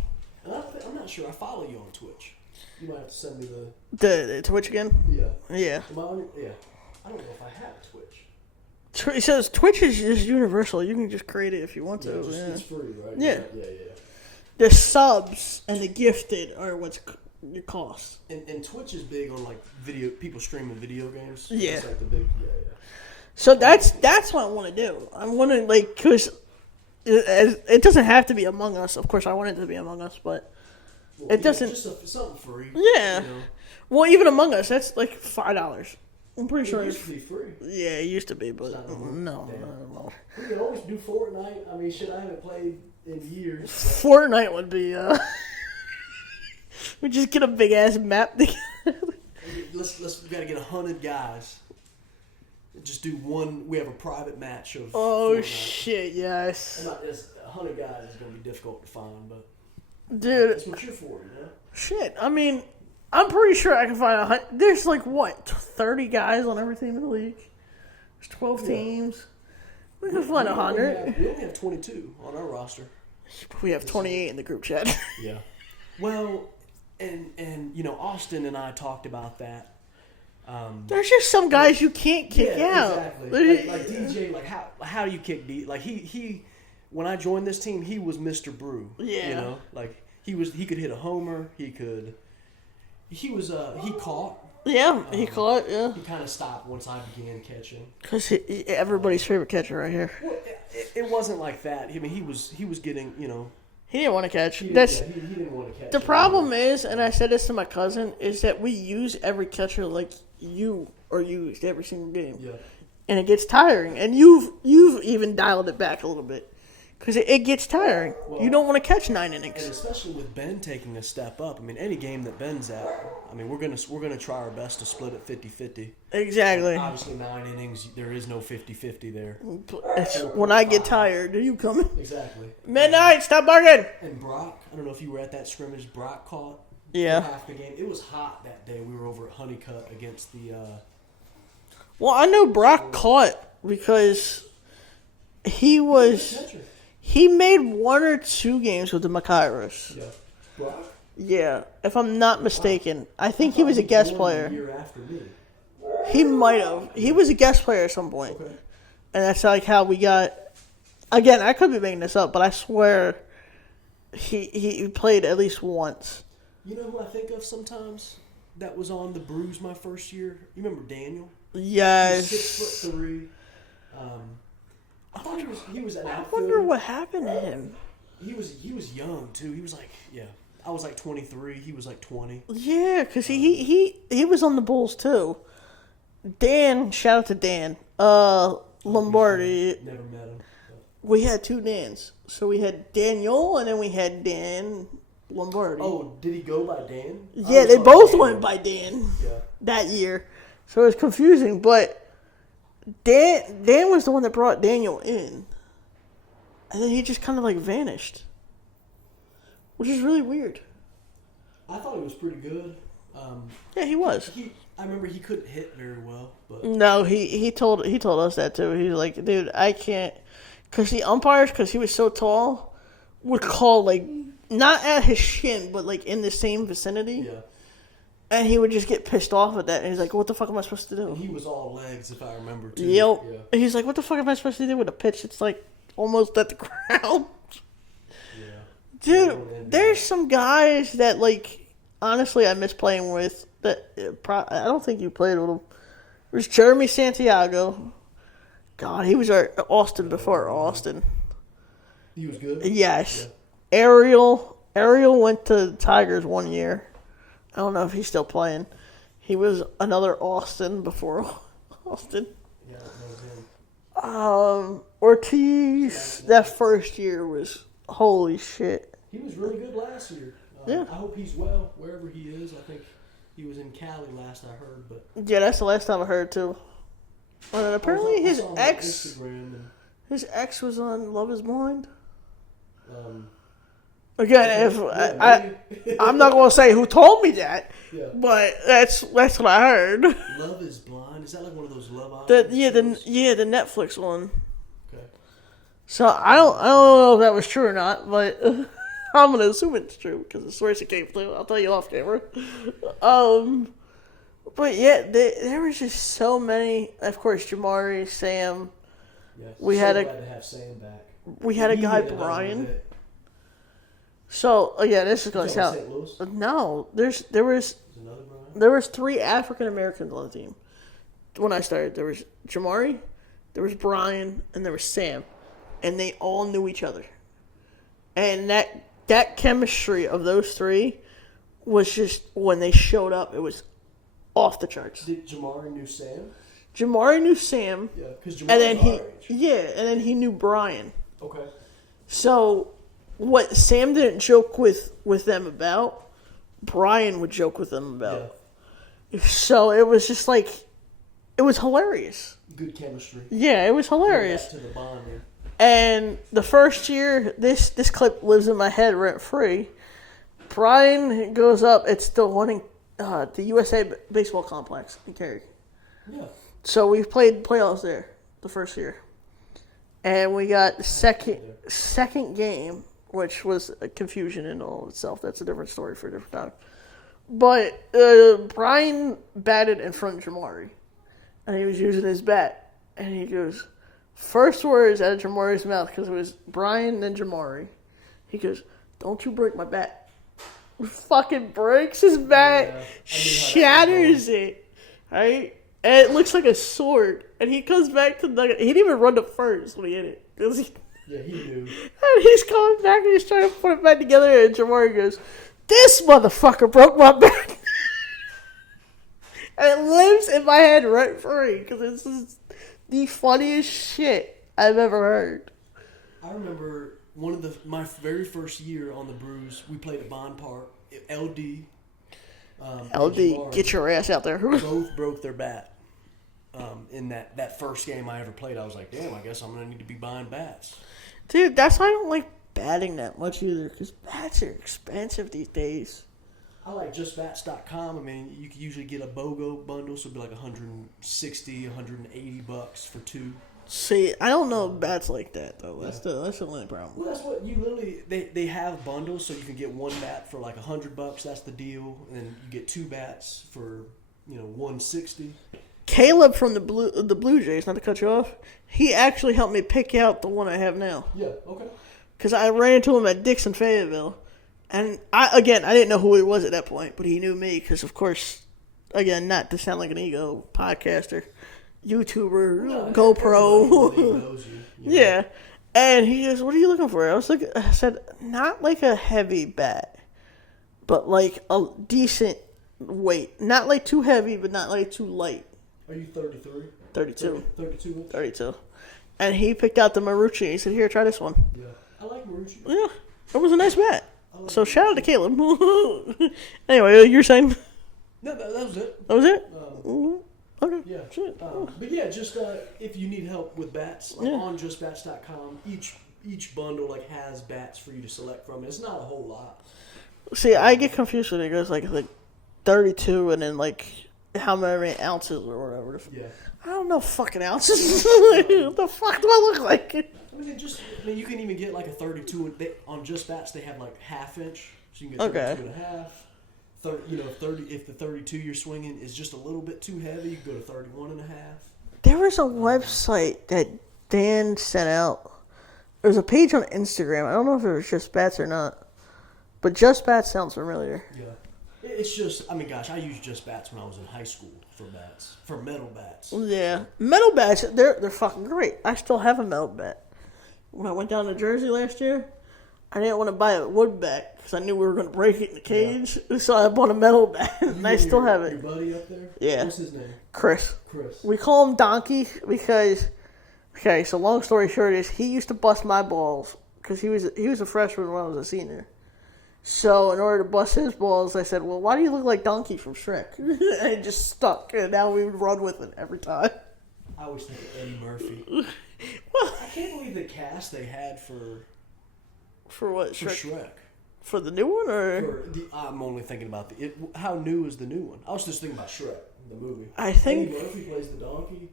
And I'm not sure. I follow you on Twitch. You might have to send me the Twitch again. Yeah. Yeah. Am I on it? Yeah. I don't know if I have Twitch. It says Twitch is just universal. You can just create it if you want to. Yeah, it's free, right? Yeah. Yeah. The subs and the gifted are what's your cost. And Twitch is big on like people streaming video games. Yeah. That's like the big. Yeah. So that's what I want to do. I want to because it doesn't have to be Among Us. Of course, I want it to be Among Us, but it doesn't. Just something free. Yeah. Well, even Among Us, that's like $5. I'm pretty sure it used to be free. Yeah, it used to be, but no. We can always do Fortnite. I mean, shit, I haven't played in years. Fortnite would be. We just get a big ass map together. We gotta get 100 guys. Just do one. We have a private match of. Oh Fortnite. shit! Yes. It's 100 guys is going to be difficult to find, but Dude, that's what you're for, you know? shit. I mean, I'm pretty sure I can find 100. There's like, what, 30 guys on every team in the league? There's 12 teams. We can find 100. We only have 22 on our roster. We have 28 in the group chat. Yeah. Well, and you know, Austin and I talked about that. There's just some guys you can't kick out. Exactly. Like DJ, like how do you kick D? Like he when I joined this team, he was Mr. Brew. Yeah. You know, like he could hit a homer. He caught. Yeah, he caught. Yeah, He kind of stopped once I began catching. because everybody's favorite catcher right here. Well, it wasn't like that. I mean, he was getting, you know. He didn't want to catch. He didn't want to catch. The problem is, and I said this to my cousin, is that we use every catcher like you are used every single game. Yeah. And it gets tiring. And you've even dialed it back a little bit. Because it gets tiring. Well, you don't want to catch 9 innings. And especially with Ben taking a step up. I mean, any game that Ben's at, I mean, we're gonna try our best to split it 50-50. Exactly. Obviously, 9 innings, there is no 50-50 there. When I get tired, are you coming? Exactly. Midnight, stop barking! And Brock, I don't know if you were at that scrimmage, Brock caught Yeah. for half the game. It was hot that day. We were over at Honeycutt against the... Well, I know Brock caught because he made 1 or 2 games with the Makairos. Yeah. Brock? Yeah, if I'm not mistaken. I think he was a guest The player. year after me. He might have. He was a guest player at some point. Okay. And that's like how we got... Again, I could be making this up, but I swear he played at least once. You know who I think of sometimes? That was on the Brews my first year. You remember Daniel? Yes. He's 6'3". I thought he was an I outfielder. wonder what happened to him. He was young too. He was like, yeah. I was like 23. He was like 20. Yeah, because he was on the Bulls too. Dan, shout out to Dan. Lombardi. Never met him. We had 2 Dans. So we had Daniel and then we had Dan Lombardi. Oh, did he go by Dan? Yeah, they both went by Dan Yeah. that year. So it was confusing, but Dan was the one that brought Daniel in. And then he just kind of like vanished. Which is really weird. I thought he was pretty good. Yeah, he was. I remember he couldn't hit very well, but No, he told us that too. He's like, dude, I can't, because the umpires, because he was so tall, would call like not at his shin, but like in the same vicinity, yeah. and he would just get pissed off at that. And he's like, what the fuck am I supposed to And do? he was all legs, if I remember too. Yep. Yeah. He's like, what the fuck am I supposed to do with a pitch? It's like almost at the ground. Yeah. Dude, there's some guys that like honestly I miss playing with. That I don't think you played with him. There's Jeremy Santiago. God, he was our Austin before Austin. He was good. Yes. Yeah. Ariel went to the Tigers 1 year. I don't know if he's still playing. He was another Austin before Austin. Yeah, I know him. Ortiz, that first year was holy shit. He was really good last year. Yeah. I hope he's well wherever he is. I think he was in Cali last I heard, but Yeah, that's the last time I heard too. And apparently I his saw him on ex Instagram his ex was on Love Is Blind. and, Again, if maybe. I'm not gonna say who told me that, Yeah. but that's what I heard. Love Is Blind. Is that like one of those Love The Island shows? the Netflix one. Okay. So I don't know if that was true or not, but I'm gonna assume it's true because the source it came through. I'll tell you off camera. But yeah, there was just so many. Of course, Jamari, Sam. Yeah. We so had glad to have Sam back. We had a He guy did another Brian. bit. So yeah, this is gonna Is that sound. in St. Louis? No, there was There's another Brian. there was 3 African Americans on the team when I started. There was Jamari, there was Brian, and there was Sam, and they all knew each other. And that chemistry of those 3 was just when they showed up, it was off the charts. Did Jamari knew Sam? Jamari knew Sam, Yeah, because and then Jamari's our age. and then he knew Brian. Okay. So what Sam didn't joke with them about, Brian would joke with them about. Yeah. So it was just like, it was hilarious. Good chemistry. Yeah, it was hilarious. Back to the bonding. And the first year, this clip lives in my head rent free. Brian goes up. It's the one in the USA baseball complex in Cary. Yeah. So we played playoffs there the first year, and we got the second game, which was a confusion in all of itself. That's a different story for a different time. But Brian batted in front of Jamari, and he was using his bat, and he goes, first words out of Jamari's mouth, because it was Brian then Jamari. He goes, "Don't you break my bat." Fucking breaks his bat, shatters it, right? And it looks like a sword. And he comes back to the nugget. He didn't even run to first when he hit it. Yeah, he knew. And he's coming back and he's trying to put it back together. And Jamari goes, "This motherfucker broke my back." And it lives in my head rent free because this is the funniest shit I've ever heard. I remember my very first year on the Brews, we played at Bond Park. LD. LD, get your ass out there. Both broke their bat. In that first game I ever played, I was like, damn, I guess I'm going to need to be buying bats. Dude, that's why I don't like batting that much either, because bats are expensive these days. I like justbats.com. I mean, you can usually get a BOGO bundle, so it'd be like $160, $180 for two. See, I don't know bats like that, though. That's the only problem. Well, that's what you literally, they have bundles, so you can get one bat for like $100. That's the deal. And then you get two bats for, $160. Caleb from the Blue Jays, not to cut you off, he actually helped me pick out the one I have now. Yeah, okay. Because I ran into him at Dixon Fayetteville. And I didn't know who he was at that point, but he knew me because, of course, again, not to sound like an ego, podcaster, YouTuber, GoPro. Knows you, Yeah. And he goes, "What are you looking for?" I said, "Not like a heavy bat, but like a decent weight. Not like too heavy, but not like too light." Are you 33? 32. 32 inch? 32. And he picked out the Marucci. He said, "Here, try this one." Yeah. I like Marucci. Yeah. It was a nice bat. So shout out to Caleb. Anyway, you're saying? No, that was it. That was it? Okay. Yeah. Shit. But yeah, just if you need help with bats, on justbats.com, each bundle has bats for you to select from. It's not a whole lot. See, I get confused when it goes like 32 and then like how many ounces or whatever. Yeah. I don't know fucking ounces. What the fuck do I look like? I mean, you can even get like a 32. On Just Bats, they have like half inch, so you can get 32 and a half. 30. If the 32 you're swinging is just a little bit too heavy, you can go to 31 and a half. There was a website that Dan sent out. There was a page on Instagram. I don't know if it was Just Bats or not, but Just Bats sounds familiar. Yeah. It's just, I mean, gosh, I used Just Bats when I was in high school for metal bats. Yeah, metal bats, they're fucking great. I still have a metal bat. When I went down to Jersey last year, I didn't want to buy a wood bat because I knew we were going to break it in the cage. Yeah. So I bought a metal bat, and I still have it. Your buddy up there? Yeah. What's his name? Chris. Chris. We call him Donkey because, okay, so long story short is he used to bust my balls because he was a freshman when I was a senior. So in order to bust his balls, I said, "Well, why do you look like Donkey from Shrek?" And it just stuck, and now we would run with it every time. I always think of Eddie Murphy. Well, I can't believe the cast they had for what? For Shrek. For the new one, or I'm only thinking about how new is the new one? I was just thinking about Shrek, the movie. I think Eddie Murphy plays the donkey.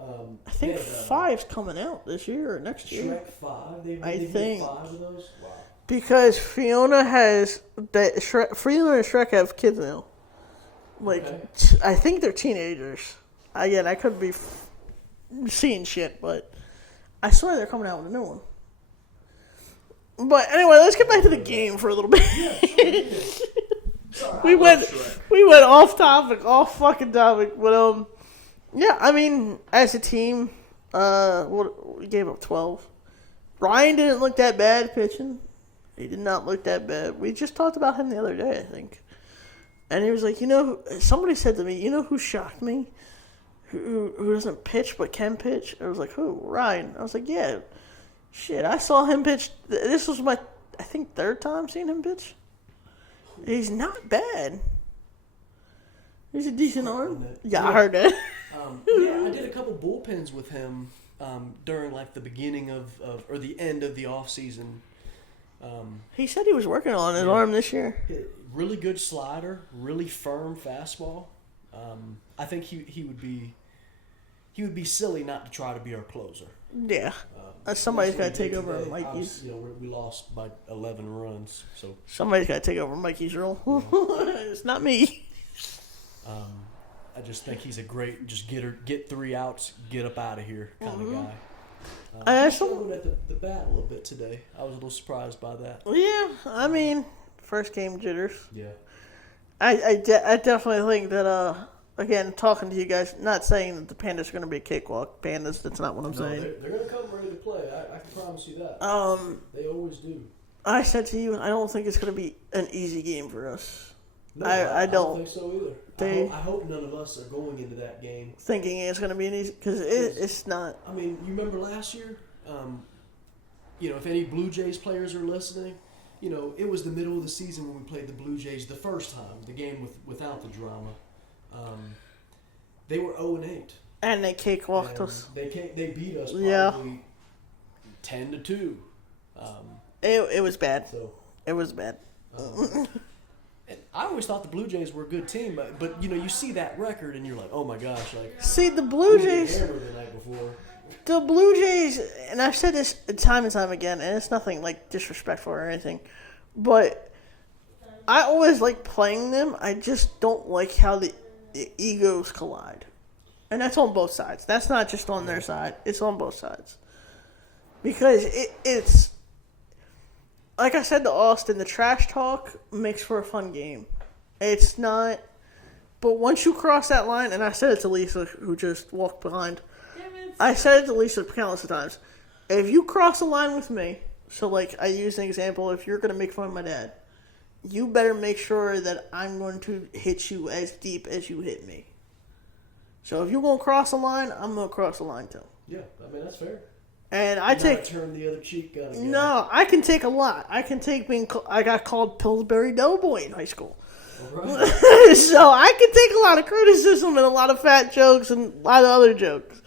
I think 5's coming out this year or next year. Shrek 5. They think 5 of those. Wow. Because Fiona and Shrek have kids now. Like, okay. I think they're teenagers. Again, I could be seeing shit, but I swear they're coming out with a new one. But anyway, let's get back to the game for a little bit. Yeah, sure. we went off topic, off fucking topic. But yeah, I mean, as a team, we gave up 12. Ryan didn't look that bad pitching. He did not look that bad. We just talked about him the other day, I think. And he was like, somebody said to me, who shocked me? Who doesn't pitch but can pitch? I was like, who? Ryan. I was like, yeah. Shit, I saw him pitch. This was my, I think, third time seeing him pitch. He's not bad. He's a decent arm. Yeah, I heard that. Yeah, I did a couple bullpens with him during like the beginning of or the end of the off season. He said he was working on his arm this year. Really good slider, really firm fastball. I think he would be silly not to try to be our closer. Yeah. Somebody's got to take over Mikey's. We lost by 11 runs, so Somebody's got to take over Mikey's role. It's not me. I just think he's a great get 3 outs, get up out of here kind of guy. I struggled at the bat a little bit today. I was a little surprised by that. Yeah, I mean, first game jitters. Yeah. I definitely think that, again, talking to you guys, not saying that the Pandas are going to be a cakewalk. Pandas, that's not what I'm saying. They're going to come ready to play. I can promise you that. They always do. I said to you, I don't think it's going to be an easy game for us. No, I don't think so either. I hope none of us are going into that game thinking it's going to be an easy, because it's not. I mean, you remember last year? If any Blue Jays players are listening, it was the middle of the season when we played the Blue Jays the first time, the game without the drama. They were 0-8. And they cakewalked us. They beat us probably 10-2. It was bad. So it was bad. And I always thought the Blue Jays were a good team, but you see that record and you're like, oh my gosh, like see the Blue Jays. The night before. The Blue Jays, and I've said this time and time again, and it's nothing like disrespectful or anything, but I always like playing them. I just don't like how the egos collide, and that's on both sides. That's not just on their side; it's on both sides. Because it's like I said to Austin, the trash talk makes for a fun game. It's not, but once you cross that line, and I said it to Lisa, who just walked behind. I said it to Lisa countless of times. If you cross a line with me, so like I use an example, if you're going to make fun of my dad, you better make sure that I'm going to hit you as deep as you hit me. So if you're going to cross a line, I'm going to cross a line too. Yeah, I mean, that's fair. And turn the other cheek. No, I can take a lot. I can take I got called Pillsbury Doughboy in high school. Right. So I can take a lot of criticism and a lot of fat jokes and a lot of other jokes.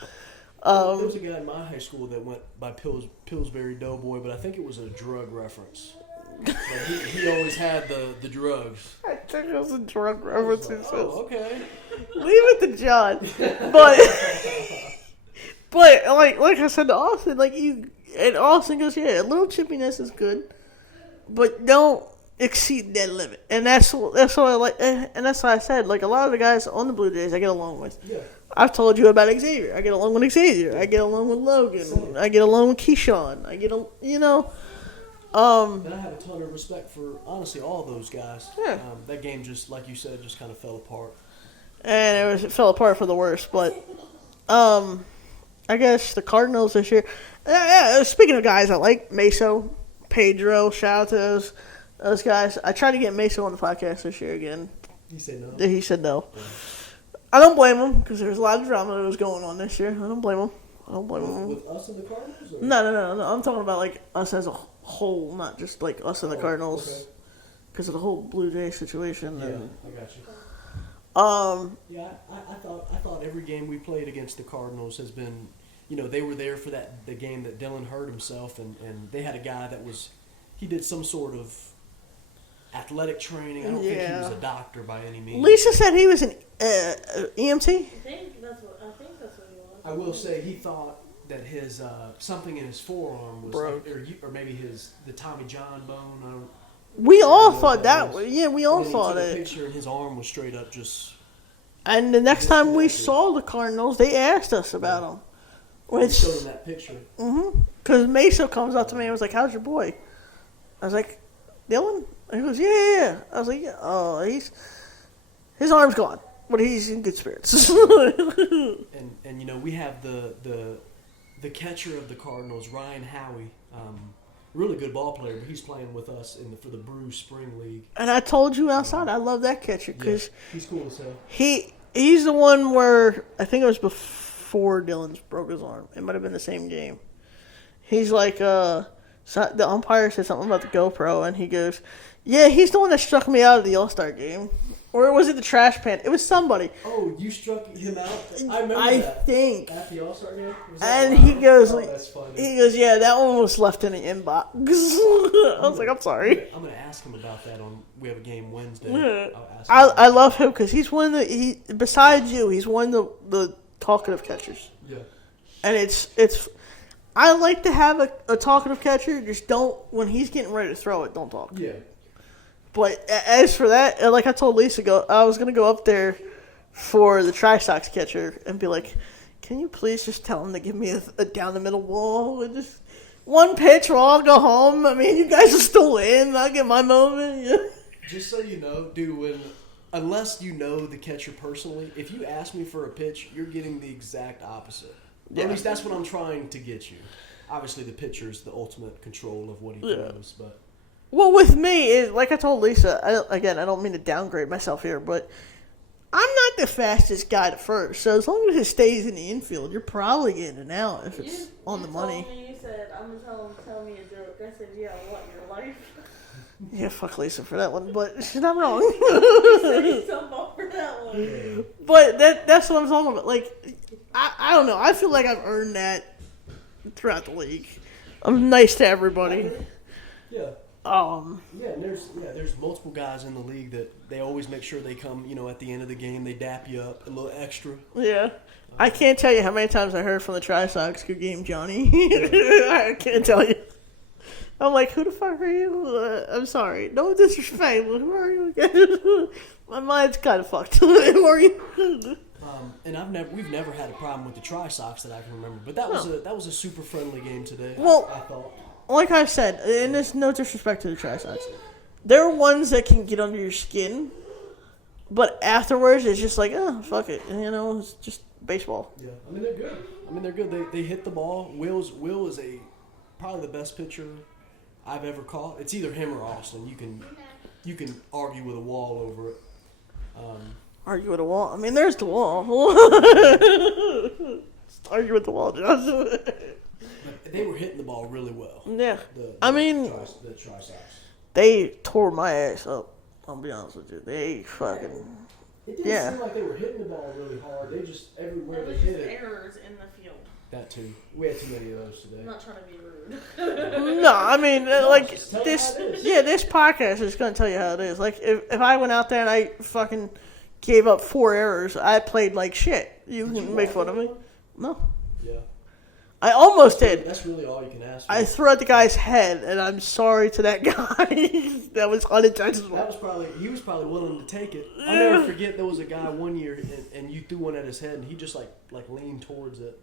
There was a guy in my high school that went by Pillsbury Doughboy, but I think it was a drug reference. He always had the drugs. I think it was a drug reference. Okay. Leave it to John. But like I said to Austin, and Austin goes, yeah, a little chippiness is good, but don't exceed that limit. And that's what I like, and that's why I said, like, a lot of the guys on the Blue Jays I get along with. Yeah. I've told you about Xavier. I get along with Xavier. I get along with Logan. Same. I get along with Keyshawn. And I have a ton of respect for, honestly, all those guys. Yeah. That game just, like you said, just kind of fell apart. And it fell apart for the worse. But, I guess the Cardinals this year. Speaking of guys I like, Meso, Pedro, shout out to those guys. I tried to get Meso on the podcast this year again. He said no. He said no. Yeah. I don't blame him because there was a lot of drama that was going on this year. I don't blame him. With us and the Cardinals? Or? No. I'm talking about like us as a whole, not just like us and the Cardinals. Because of the whole Blue Jay situation. Yeah, I got you. Yeah, I thought every game we played against the Cardinals has been, they were there for the game that Dylan hurt himself, and they had a guy that he did some sort of athletic training. I don't think he was a doctor by any means. Lisa said he was an EMT. I think that's what he was. I will say he thought that his something in his forearm was broke, or maybe the Tommy John bone. We all thought that. We all thought it. He took a picture and his arm was straight up just. And the next time we saw the Cardinals, they asked us about him. We showed him that picture. Because Mesa comes up to me and was like, "How's your boy?" I was like, "Dylan." And he goes, "Yeah." I was like, "Yeah." Oh, his arm's gone, but he's in good spirits. and we have the catcher of the Cardinals, Ryan Howie. Really good ball player, but he's playing with us for the Brew Spring League. And I told you outside, I love that catcher because he's cool as hell. He's the one where I think it was before Dylan broke his arm. It might have been the same game. He's like So the umpire said something about the GoPro, and he goes, "Yeah, he's the one that struck me out of the All-Star game." Or was it the trash pan? It was somebody. Oh, you struck him out? I remember I that. think. At the All-Star game? And he goes, that's funny. he goes, "Yeah, that one was left in the inbox." I was like, "I'm sorry." I'm going to ask him about that we have a game Wednesday. Yeah. I'll ask him. I love him because he's one of besides you, he's one of the talkative catchers. Yeah. And it's I like to have a talkative catcher, just don't, when he's getting ready to throw it, don't talk. Yeah. But as for that, like I told Lisa, I was going to go up there for the Tri-soxs catcher and be like, "Can you please just tell him to give me a down the middle ball and just one pitch or I'll go home? I mean, you guys are still in. I'll get my moment." Yeah. Just so you know, dude, unless you know the catcher personally, if you ask me for a pitch, you're getting the exact opposite. Yeah. Or at least that's what I'm trying to get you. Obviously, the pitcher's the ultimate control of what he throws, but... Well, with me, like I told Lisa, I don't mean to downgrade myself here, but I'm not the fastest guy to first. So as long as it stays in the infield, you're probably getting an out if it's on the money. You said, "I'm going to tell me a joke." I said, "Yeah, what, your life?" Yeah, fuck Lisa for that one, but she's not wrong. You set yourself up for that one. But that's what I'm talking about. Like, I don't know. I feel like I've earned that throughout the league. I'm nice to everybody. Yeah. Yeah, and there's multiple guys in the league that they always make sure they come, at the end of the game, they dap you up a little extra. Yeah. I can't tell you how many times I heard from the Tri-soxs, "Good game, Johnny." I can't tell you. I'm like, "Who the fuck are you?" I'm sorry. No disrespect, but who are you? My mind's kind of fucked. Who are you? And we've never had a problem with the Tri-soxs that I can remember, but that was a super friendly game today. Well, I thought. Like I said, and there's no disrespect to the Tri-soxs, there are ones that can get under your skin, but afterwards it's just like, oh, fuck it, it's just baseball. Yeah, they're good. They hit the ball. Will is probably the best pitcher I've ever caught. It's either him or Austin. You can argue with a wall over it. Argue with a wall? I mean, there's the wall. Argue with the wall, Josh. They were hitting the ball really well. Yeah. The Tri-soxs. They tore my ass up. I'll be honest with you. They fucking... It didn't seem like they were hitting the ball really hard. They just, everywhere they hit it. Errors in the field. That too. We had too many of those today. I'm not trying to be rude. No, I mean, this podcast is going to tell you how it is. Like, if I went out there and I fucking gave up 4 errors, I played like shit. You can make fun of me. No. Yeah. I almost did. That's really all you can ask for. I threw at the guy's head, and I'm sorry to that guy. That was unintentional. He was probably willing to take it. I'll never forget there was a guy one year, and you threw one at his head, and he just like leaned towards it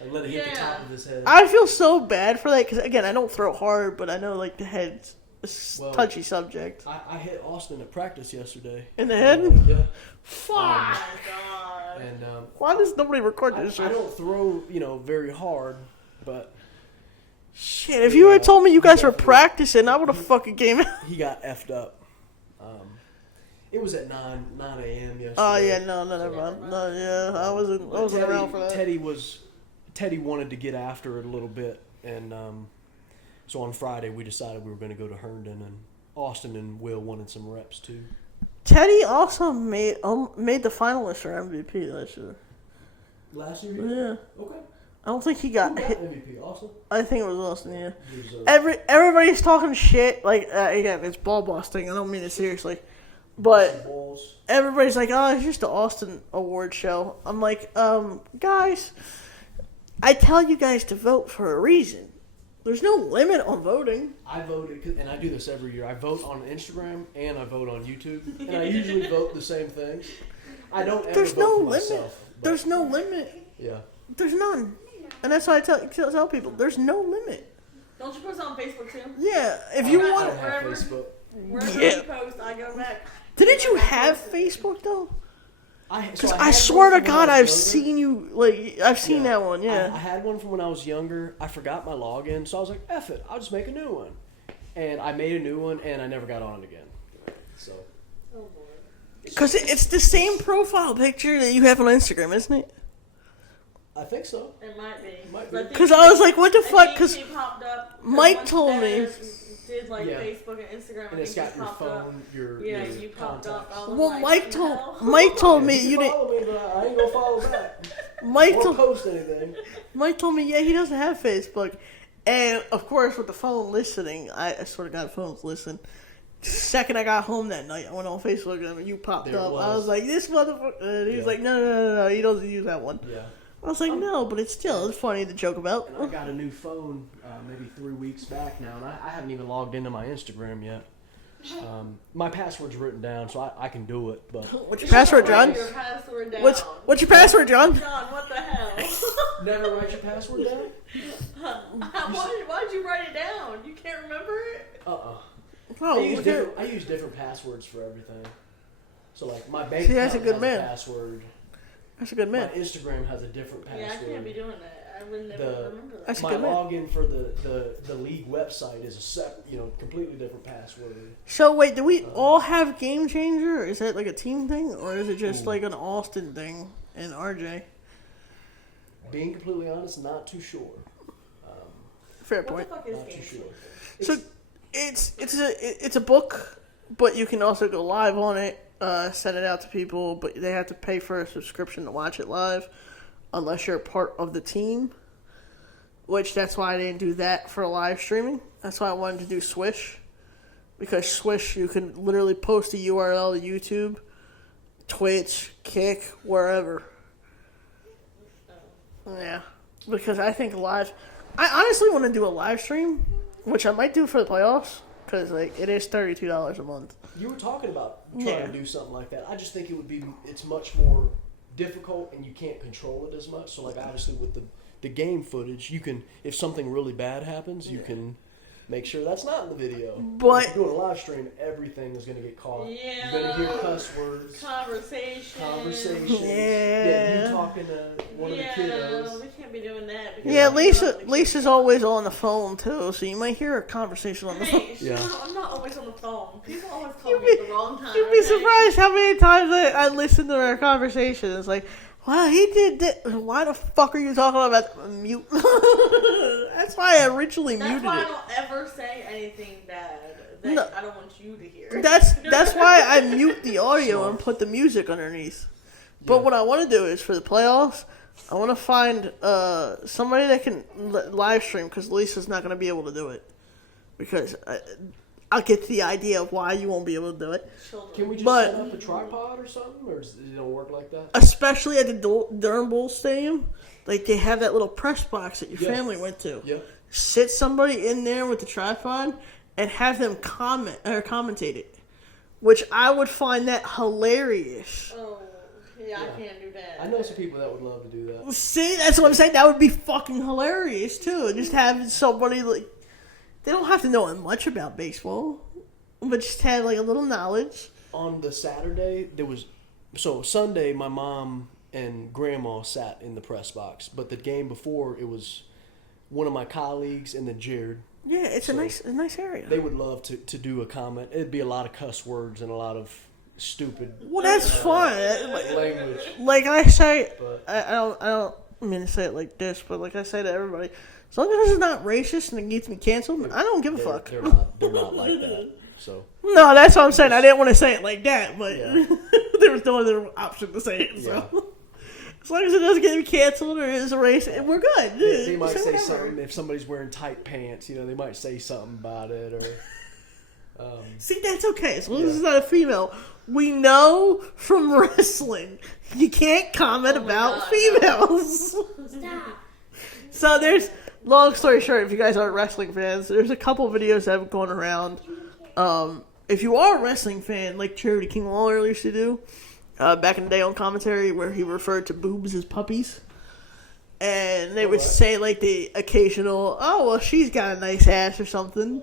and let it hit the top of his head. I feel so bad for that because again, I don't throw hard, but I know like the head's a touchy subject. I hit Austin at practice yesterday. In the head? Yeah. Fuck. Oh my god. And why does nobody record this shit? I don't throw, very hard, but shit, if you had told me you guys were practicing, I would have fucking came out. He got effed up. It was at 9 a.m. yesterday. Oh yeah, no, never mind. No, yeah, I wasn't around for that. Teddy wanted to get after it a little bit, and so on Friday we decided we were going to go to Herndon, and Austin and Will wanted some reps too. Teddy also made the finalist for MVP last year. Last year? Yeah. Okay. I don't think he got hit. MVP? Austin? I think it was Austin, yeah. Everybody's talking shit. Like, again, it's ball busting. I don't mean it seriously. But everybody's like, oh, it's just the Austin award show. I'm like, guys, I tell you guys to vote for a reason. There's no limit on voting. I voted, and I do this every year. I vote on Instagram and I vote on YouTube, and I usually vote the same things. I don't ever vote for myself. There's no limit. Yeah. There's none. And that's why I tell people, there's no limit. Don't you post on Facebook too? Yeah, if you want. I don't have Facebook. Wherever you post, I go back. Didn't you have Facebook though? Because I swear to God, I've seen you. Like, I've seen that one. Yeah. I had one from when I was younger. I forgot my login, so I was like, "F it, I'll just make a new one." And I made a new one, and I never got on it again. So. Oh boy. Because it's the same profile picture that you have on Instagram, isn't it? I think so. It might be. Might be. Because I was like, what the fuck? Because he popped up. Mike told me. Did like Facebook and Instagram, and it's got your phone, your you popped up. I was well, like, Mike told me you didn't. Follow me, but I ain't gonna follow back. Mike Or post anything. Mike told me, yeah, he doesn't have Facebook, and of course with the phone listening, I sort of got phones listen. Second I got home that night, I went on Facebook and you popped There it up. was. I was like, this motherfucker. And he was like, no, he doesn't use that one. Yeah. I was like, no, but it's funny to joke about. And I got a new phone maybe 3 weeks back now, and I haven't even logged into my Instagram yet. My password's written down, so I can do it. But What's your password, John? Your password down. What's your password, John? John, what the hell? never write your password down. Why'd you write it down? You can't remember it? Oh, I use different passwords for everything. So like my bank account that's a good has man. a password. That's a good man. My Instagram has a different password. Yeah, I can't be doing that. I would never remember that. That's a My good man. login for the league website is a separate, completely different password. So wait, do we all have Game Changer? Or is that like a team thing, or is it just like an Austin thing and RJ? Being completely honest, not too sure. Fair What point. the fuck is Not too Game sure. Changer? So it's a book, but you can also go live on it, send it out to people, but they have to pay for a subscription to watch it live, unless you're a part of the team. Which that's why I didn't do that for live streaming. That's why I wanted to do Swish, because Swish you can literally post a URL to YouTube, Twitch, Kick, wherever. Yeah, because I think live. I honestly want to do a live stream, which I might do for the playoffs, because like it is $32 a month. You were talking about trying to do something like that. I just think it's much more difficult, and you can't control it as much. So like obviously with the game footage, you can, if something really bad happens, you can make sure that's not in the video. But if you're doing a live stream, everything is going to get caught. Yeah. You're going to hear cuss words. Conversations. Yeah, you talking to one of the Yeah, kiddos. we can't be doing that. yeah, Lisa's always on the phone too, so you might hear a conversation on the phone. Hey, Yeah. I'm not always on the phone. People always call me at the wrong time. You'd be surprised how many times I listen to our conversation. It's like, wow, he did that. Why the fuck are you talking about mute? That's why I originally That's muted why it. I don't ever say anything bad that No. I don't want you to hear. That's why I mute the audio and put the music underneath. But Yeah. what I want to do is for the playoffs, I want to find somebody that can live stream, because Lisa's not going to be able to do it. Because I'll get to the idea of why you won't be able to do it. Can we just But- set up a tripod or something, or does it don't work like that? Especially at the Durham Bulls Stadium, like they have that little press box that your Yeah. family went to. Yeah. Sit somebody in there with the tripod and have them commentate it, which I would find that hilarious. Oh, yeah, I can't do that. I know some people that would love to do that. See, that's what I'm saying. That would be fucking hilarious too. Just having somebody like, they don't have to know much about baseball, but just have like a little knowledge. On the Saturday, Sunday, my mom and grandma sat in the press box, but the game before, it was one of my colleagues and then Jared. Yeah, it's a nice area. They would love to do a comment. It'd be a lot of cuss words and a lot of stupid Well, that's fine. language. Like I say, But I don't mean to say it like this, but like I say to everybody, as long as it's not racist and it gets me canceled, I don't give a fuck. they're not like that. So No, that's what I'm saying. I didn't want to say it like that, but Yeah. there was no other option to say it. So yeah. as long as it doesn't get me canceled or is a race, we're good. They might say whatever. something if somebody's wearing tight pants. They might say something about it, or See, that's okay. As long as Yeah. it's not a female. We know from wrestling, you can't comment about God, females. Stop. So there's, long story short, if you guys aren't wrestling fans, there's a couple videos that have gone around. If you are a wrestling fan, like Charity King Lawler used to do, back in the day on commentary, where he referred to boobs as puppies. And they would say, like, the occasional, oh, well, she's got a nice ass or something.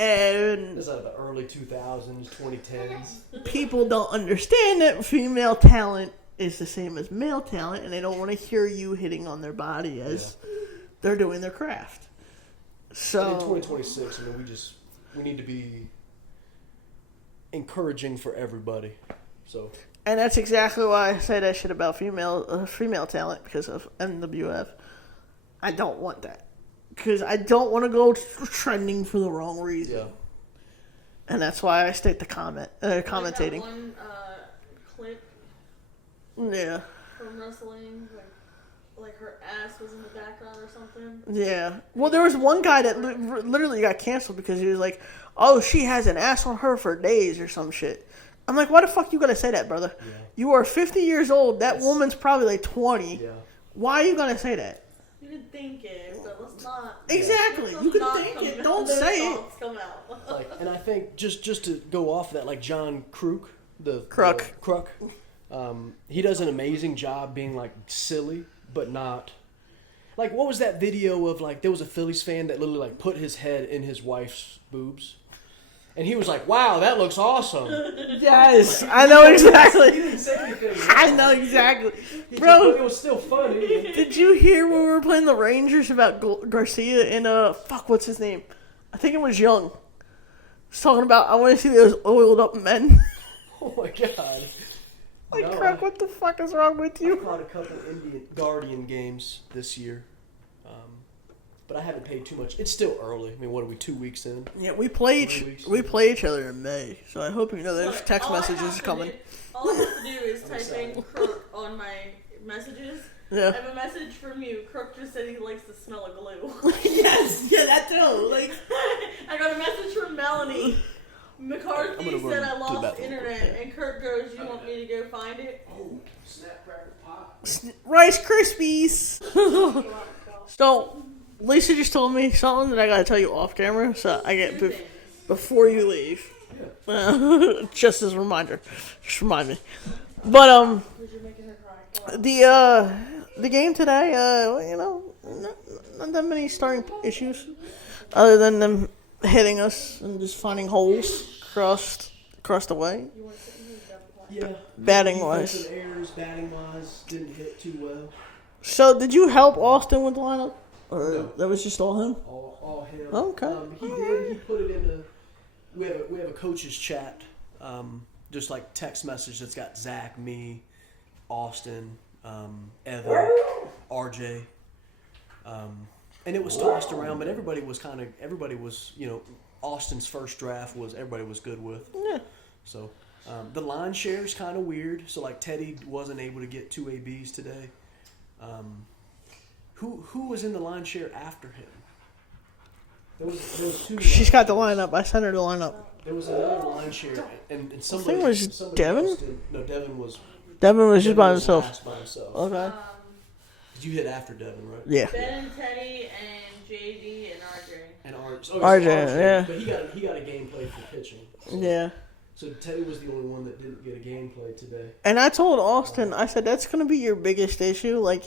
And is that the early 2000s, 2010s? people don't understand that female talent is the same as male talent, and they don't want to hear you hitting on their body as they're doing their craft. So And in 2026, we need to be encouraging for everybody. So And that's exactly why I say that shit about female talent because of NWF. I don't want that. Because I don't want to go trending for the wrong reason. Yeah. And that's why I state the commentating. Like that one clip Yeah. from wrestling, like her ass was in the background or something. Yeah. Well, there was one guy that literally got canceled because he was like, "Oh, she has an ass on her for days or some shit." I'm like, "Why the fuck you gotta say that, brother? Yeah. You are 50 years old. That woman's probably like 20. Yeah. Why are you gonna say that?" You can think it, but let's not. Exactly. You can think it. Don't say it. Come out. Like, and I think just to go off of that, like John Kruk, Kruk. He does an amazing job being like silly, but not. Like, what was that video of like there was a Phillies fan that literally like put his head in his wife's boobs, and he was like, "Wow, that looks awesome." Yes, I know exactly. He didn't say anything. I know exactly, It bro. was still funny. Did you hear when we were playing the Rangers about Garcia and what's his name? I think it was Young. He's talking about I want to see those oiled up men. Oh my god. Like, No, Craig, what the fuck is wrong with I you? caught a couple Indian Guardian games this year, but I haven't paid too much. It's still early. I mean, what are we, 2 weeks in? Yeah, we play each other in May, so I hope you know there's Look, text all I messages have to coming. all I have to do is type in Crook on my messages. Yeah. I have a message from you. Crook just said he likes the smell of glue. Yes, yeah, that too. Like, I got a message from Melanie. McCarthy I'm gonna said run I to the lost bathroom. internet, and Kirk goes, "You want me to go find it?" Oh, snap cracker pie. Rice Krispies. So, Lisa just told me something that I gotta tell you off camera, so I get before you leave. Just as a reminder, just remind me. But You're making her cry. Go on. the game today, not that many starting issues, other than them hitting us and just finding holes across the way. You want to sit in here and double play? Yeah. Batting wise. Defensive errors, batting wise, didn't hit too well. So, did you help Austin with the lineup, or No. that was just all him? All him. Okay. He did. He put it in we have a coaches chat, just like text message that's got Zach, me, Austin, Evan, RJ, and it was tossed around, but everybody was Austin's first draft was everybody was good with. Yeah. So the line share is kind of weird. So like Teddy wasn't able to get 2 ABs today. Who was in the line share after him? There was 2. She's got the lineup. I sent her the lineup. There was another line share, and somebody. I think it was somebody Devin? else did- No, Devin was. Devin was just by Devin was himself. last by himself. Okay. Did you hit after Devin, right? Yeah. Ben and Teddy and JD and RJ. And RJ, yeah. But he got a gameplay for pitching. So, Yeah. So Teddy was the only one that didn't get a gameplay today. And I told Austin, I said, that's going to be your biggest issue. Like,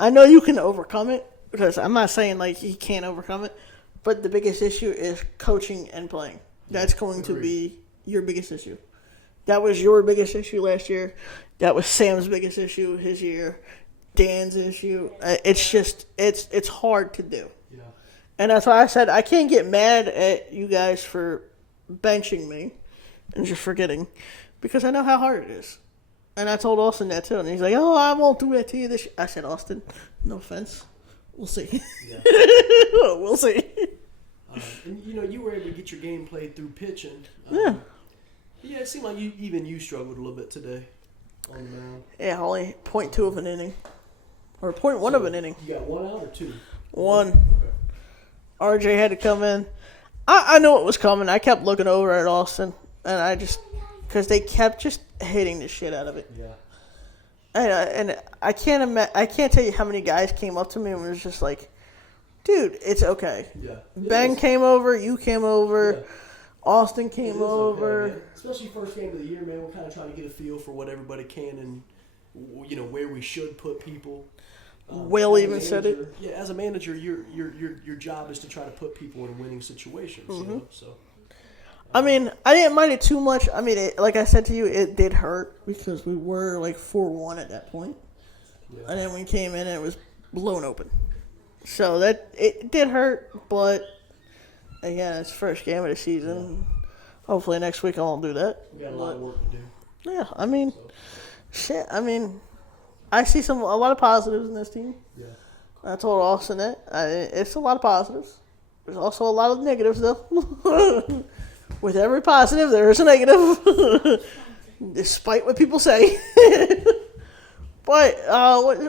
I know you can overcome it, because I'm not saying, like, he can't overcome it, but the biggest issue is coaching and playing. That's going to be your biggest issue. That was your biggest issue last year. That was Sam's biggest issue his year. Dan's issue. It's just, it's hard to do. Yeah. And that's why I said, I can't get mad at you guys for benching me and just forgetting, because I know how hard it is. And I told Austin that too, and he's like, "Oh, I won't do that to you this year." I said, "Austin, no offense, we'll see." Yeah. We'll see. And you were able to get your game played through pitching. Yeah. Yeah, it seemed like you struggled a little bit today on the mound. Yeah, only 0.2 of an inning, or 0.1 of an inning. You got 1 out or 2? 1. Okay. RJ had to come in. I knew it was coming. I kept looking over at Austin, and because they kept just hitting the shit out of it. Yeah. And I can't tell you how many guys came up to me and was just like, "Dude, it's okay." Yeah. Ben came over, you came over, Yeah. Austin It came is over. okay, man. Especially first game of the year, man. We're kind of trying to get a feel for what everybody can and where we should put people. Will As a even said it. manager- Yeah, as a manager, your job is to try to put people in winning situations. Mm-hmm. So. I mean, I didn't mind it too much. I mean, like I said to you, it did hurt because we were like 4-1 at that point. Yeah. And then we came in and it was blown open. So it did hurt, but again, it's the first game of the season. Hopefully next week I won't do that. We got a lot of work to do. Yeah, I mean, So. Shit, I mean, I see a lot of positives in this team. Yeah. I told Austin that. It's a lot of positives. There's also a lot of negatives, though. With every positive, there is a negative. Despite what people say. But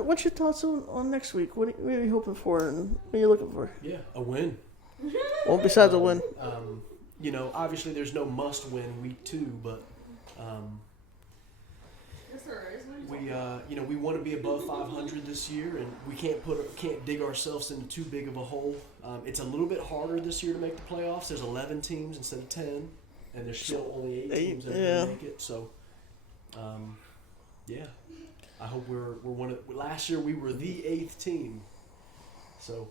what's your thoughts on next week? What are you hoping for and what are you looking for? Yeah, a win. Well, besides a win. Obviously there's no must-win week 2, but Yes, there is. we want to be above 500 this year, and we can't dig ourselves into too big of a hole. It's a little bit harder this year to make the playoffs. There's 11 teams instead of 10, and there's still only 8 teams that are going to make it. So, I hope we're one of. Last year we were the 8th team, so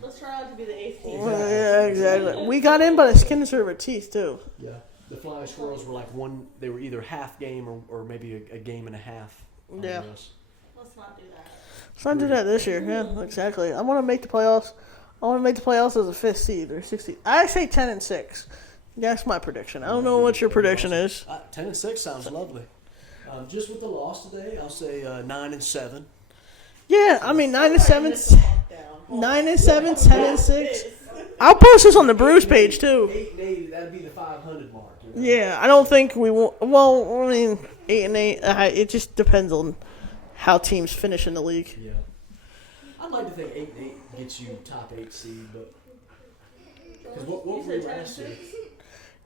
Let's try not to be the 8th team. Well, yeah, exactly. We got in by the skin of our teeth too. Yeah, the Flying Squirrels were like one. They were either half game or maybe a game and a half. Yeah. Us. Let's not do that. Let's not do that this year. Yeah, exactly. I want to make the playoffs. I want to make the playoffs as a 5th seed or 6th seed. I say 10-6. That's my prediction. I don't know what your prediction is. 10-6 sounds lovely. Just with the loss today, I'll say 9-7. Yeah, I mean 9-7, Sit the fuck down. 9-7, 10-6. I'll post this on the Brews page too. 8-8, that'd be the 500 mark. You know? Yeah, I don't think we will. Well, I mean 8-8. It just depends on how teams finish in the league. Yeah. I'd like to think 8-8 gets you top 8 seed, but because what You were we said last year? 10-6?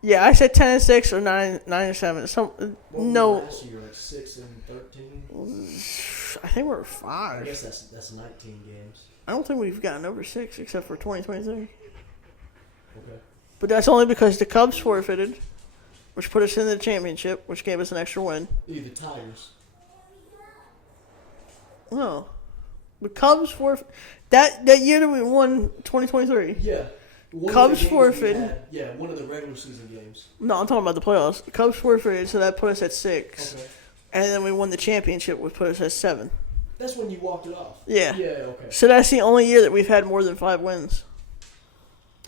Yeah, I said 10-6 or 9-7. What were we No, last year, like 6-13. I think we're I 5. guess that's 19 games. I don't think we've gotten over 6 except for 2023. Okay. But that's only because the Cubs forfeited, which put us in the championship, which gave us an extra win. The Tigers. No, the Cubs forfeited that year that we won 2023. Yeah. Cubs forfeited. Yeah, one of the regular season games. No, I'm talking about the playoffs. The Cubs forfeited, so that put us at 6. Okay. And then we won the championship, which put us at 7. That's when you walked it off. Yeah. Yeah, okay. So that's the only year that we've had more than 5 wins.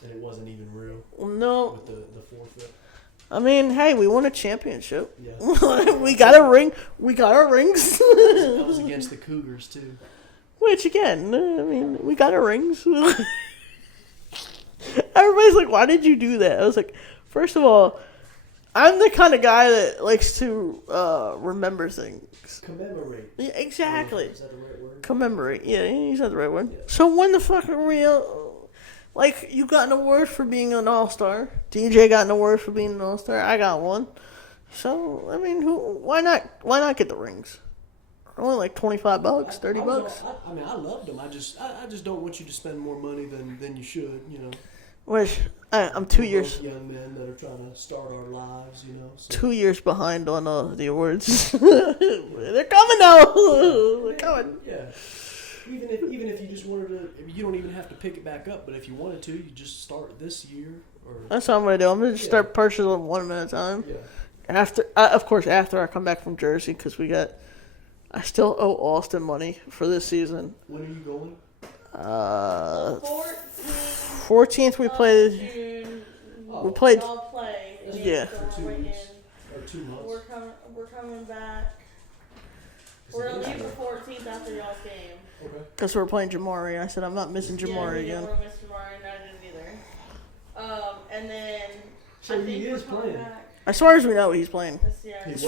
And it wasn't even real No, with the forfeit. I mean, hey, we won a championship. Yeah. We got a ring. We got our rings. That was against the Cougars, too. Which, again, I mean, we got our rings. Everybody's like, why did you do that? I was like, first of all, I'm the kind of guy that likes to remember things. Commemorate. Yeah, exactly. Is that the right word? Commemorate. Yeah, you said the right word. Yeah. So when the fuck are we... like, you got an award for being an all-star. DJ got an award for being an all-star. I got one. So, I mean, why not get the rings? Only like $25, $30. I mean, I loved them. I just don't want you to spend more money than you should, you know. Which, I'm 2 years... Both young men that are trying to start our lives, you know. So. 2 years behind on the awards. They're coming now. They're coming. Yeah. Even if you just wanted to, I mean, you don't even have to pick it back up. But if you wanted to, you just start this year. Or That's what I'm gonna do. I'm gonna just start purchasing them one at a time. yeah. After I come back from Jersey, because I still owe Austin money for this season. When are you going? 14th we played. June, Oh. We played. y'all play. Yeah. So For 2 we're weeks in- or 2 months. We're coming back. We're gonna leave the 14th after y'all's game. Okay. Because we're playing Jamari. I said I'm not missing Jamari yeah, again. We're missing Jamari, and I didn't either. And then So I he think is we're coming playing. back As far as we know, he's playing. this year. He's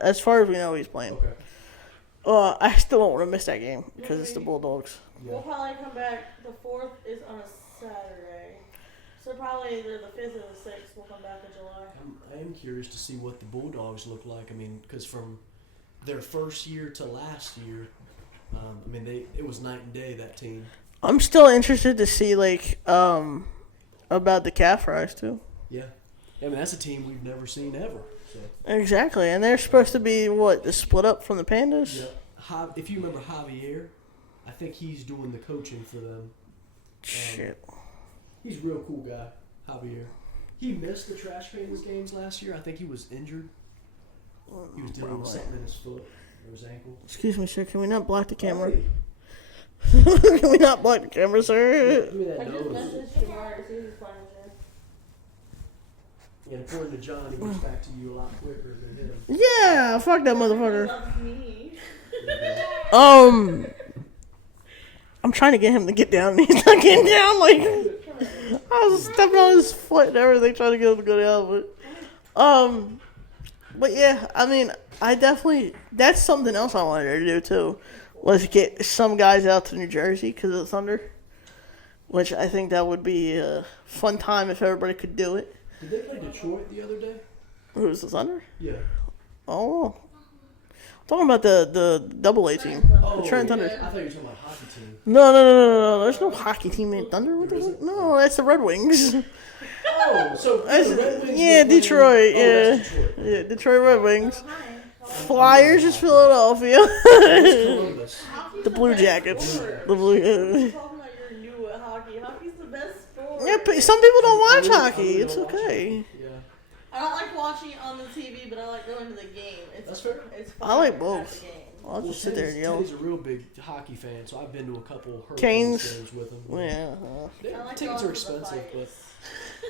As far as we know, he's playing. Okay. I still don't want to miss that game because it's the Bulldogs. Yeah. We'll probably come back. The 4th is on a Saturday, so probably either the 5th or the 6th. We'll come back in July. I am curious to see what the Bulldogs look like. I mean, because from their first year to last year, I mean, it was night and day, that team. I'm still interested to see about the calf rise too. Yeah. I mean, that's a team we've never seen ever. So. Exactly, and they're supposed to be the split up from the Pandas. Yeah. If you remember Javier, I think he's doing the coaching for them. Shit. He's a real cool guy, Javier. He missed the Trash Painters games last year. I think he was injured. He was dealing with Probably. something in his foot or his ankle. Excuse me, sir. Can we not block the camera? Hey, Can we not block the camera, sir? give me I that just nose. messaged Jamari to see if he's playing And according to John, he gets back to you a lot quicker than him. Yeah, fuck that motherfucker. He loves me. I'm trying to get him to get down. He's not getting down. Like, I was stepping on his foot and everything, trying to get him to go down. But yeah, I mean, I definitely, that's something else I wanted to do too, was get some guys out to New Jersey because of the Thunder, which I think that would be a fun time if everybody could do it. Did they play Detroit the other day? Who's the Thunder? Yeah. Oh. Talking about the double A team. Oh, the Trent Thunder. I thought you were talking about hockey team. No. There's no hockey team named Thunder. What the fuck? No, that's the Red Wings. Oh, so the Red Wings. Yeah, Detroit. Oh, Yeah. that's Detroit. Yeah, Detroit Red Wings. Hi. Flyers is Philadelphia. Columbus. The Blue Jackets. The Blue. You're talking about you're new at hockey. Hockey's the best sport. Yeah, but some people don't watch I really hockey. don't It's watch okay. hockey. Yeah. I don't like watching it on the TV, but I like going to the game. That's fair. It's fun I like at both. the game. I'll just sit there and yell. Teddy's a real big hockey fan, so I've been to a couple Hurricanes Canes. games with him. Yeah. I like Tickets going are to the expensive, but fights.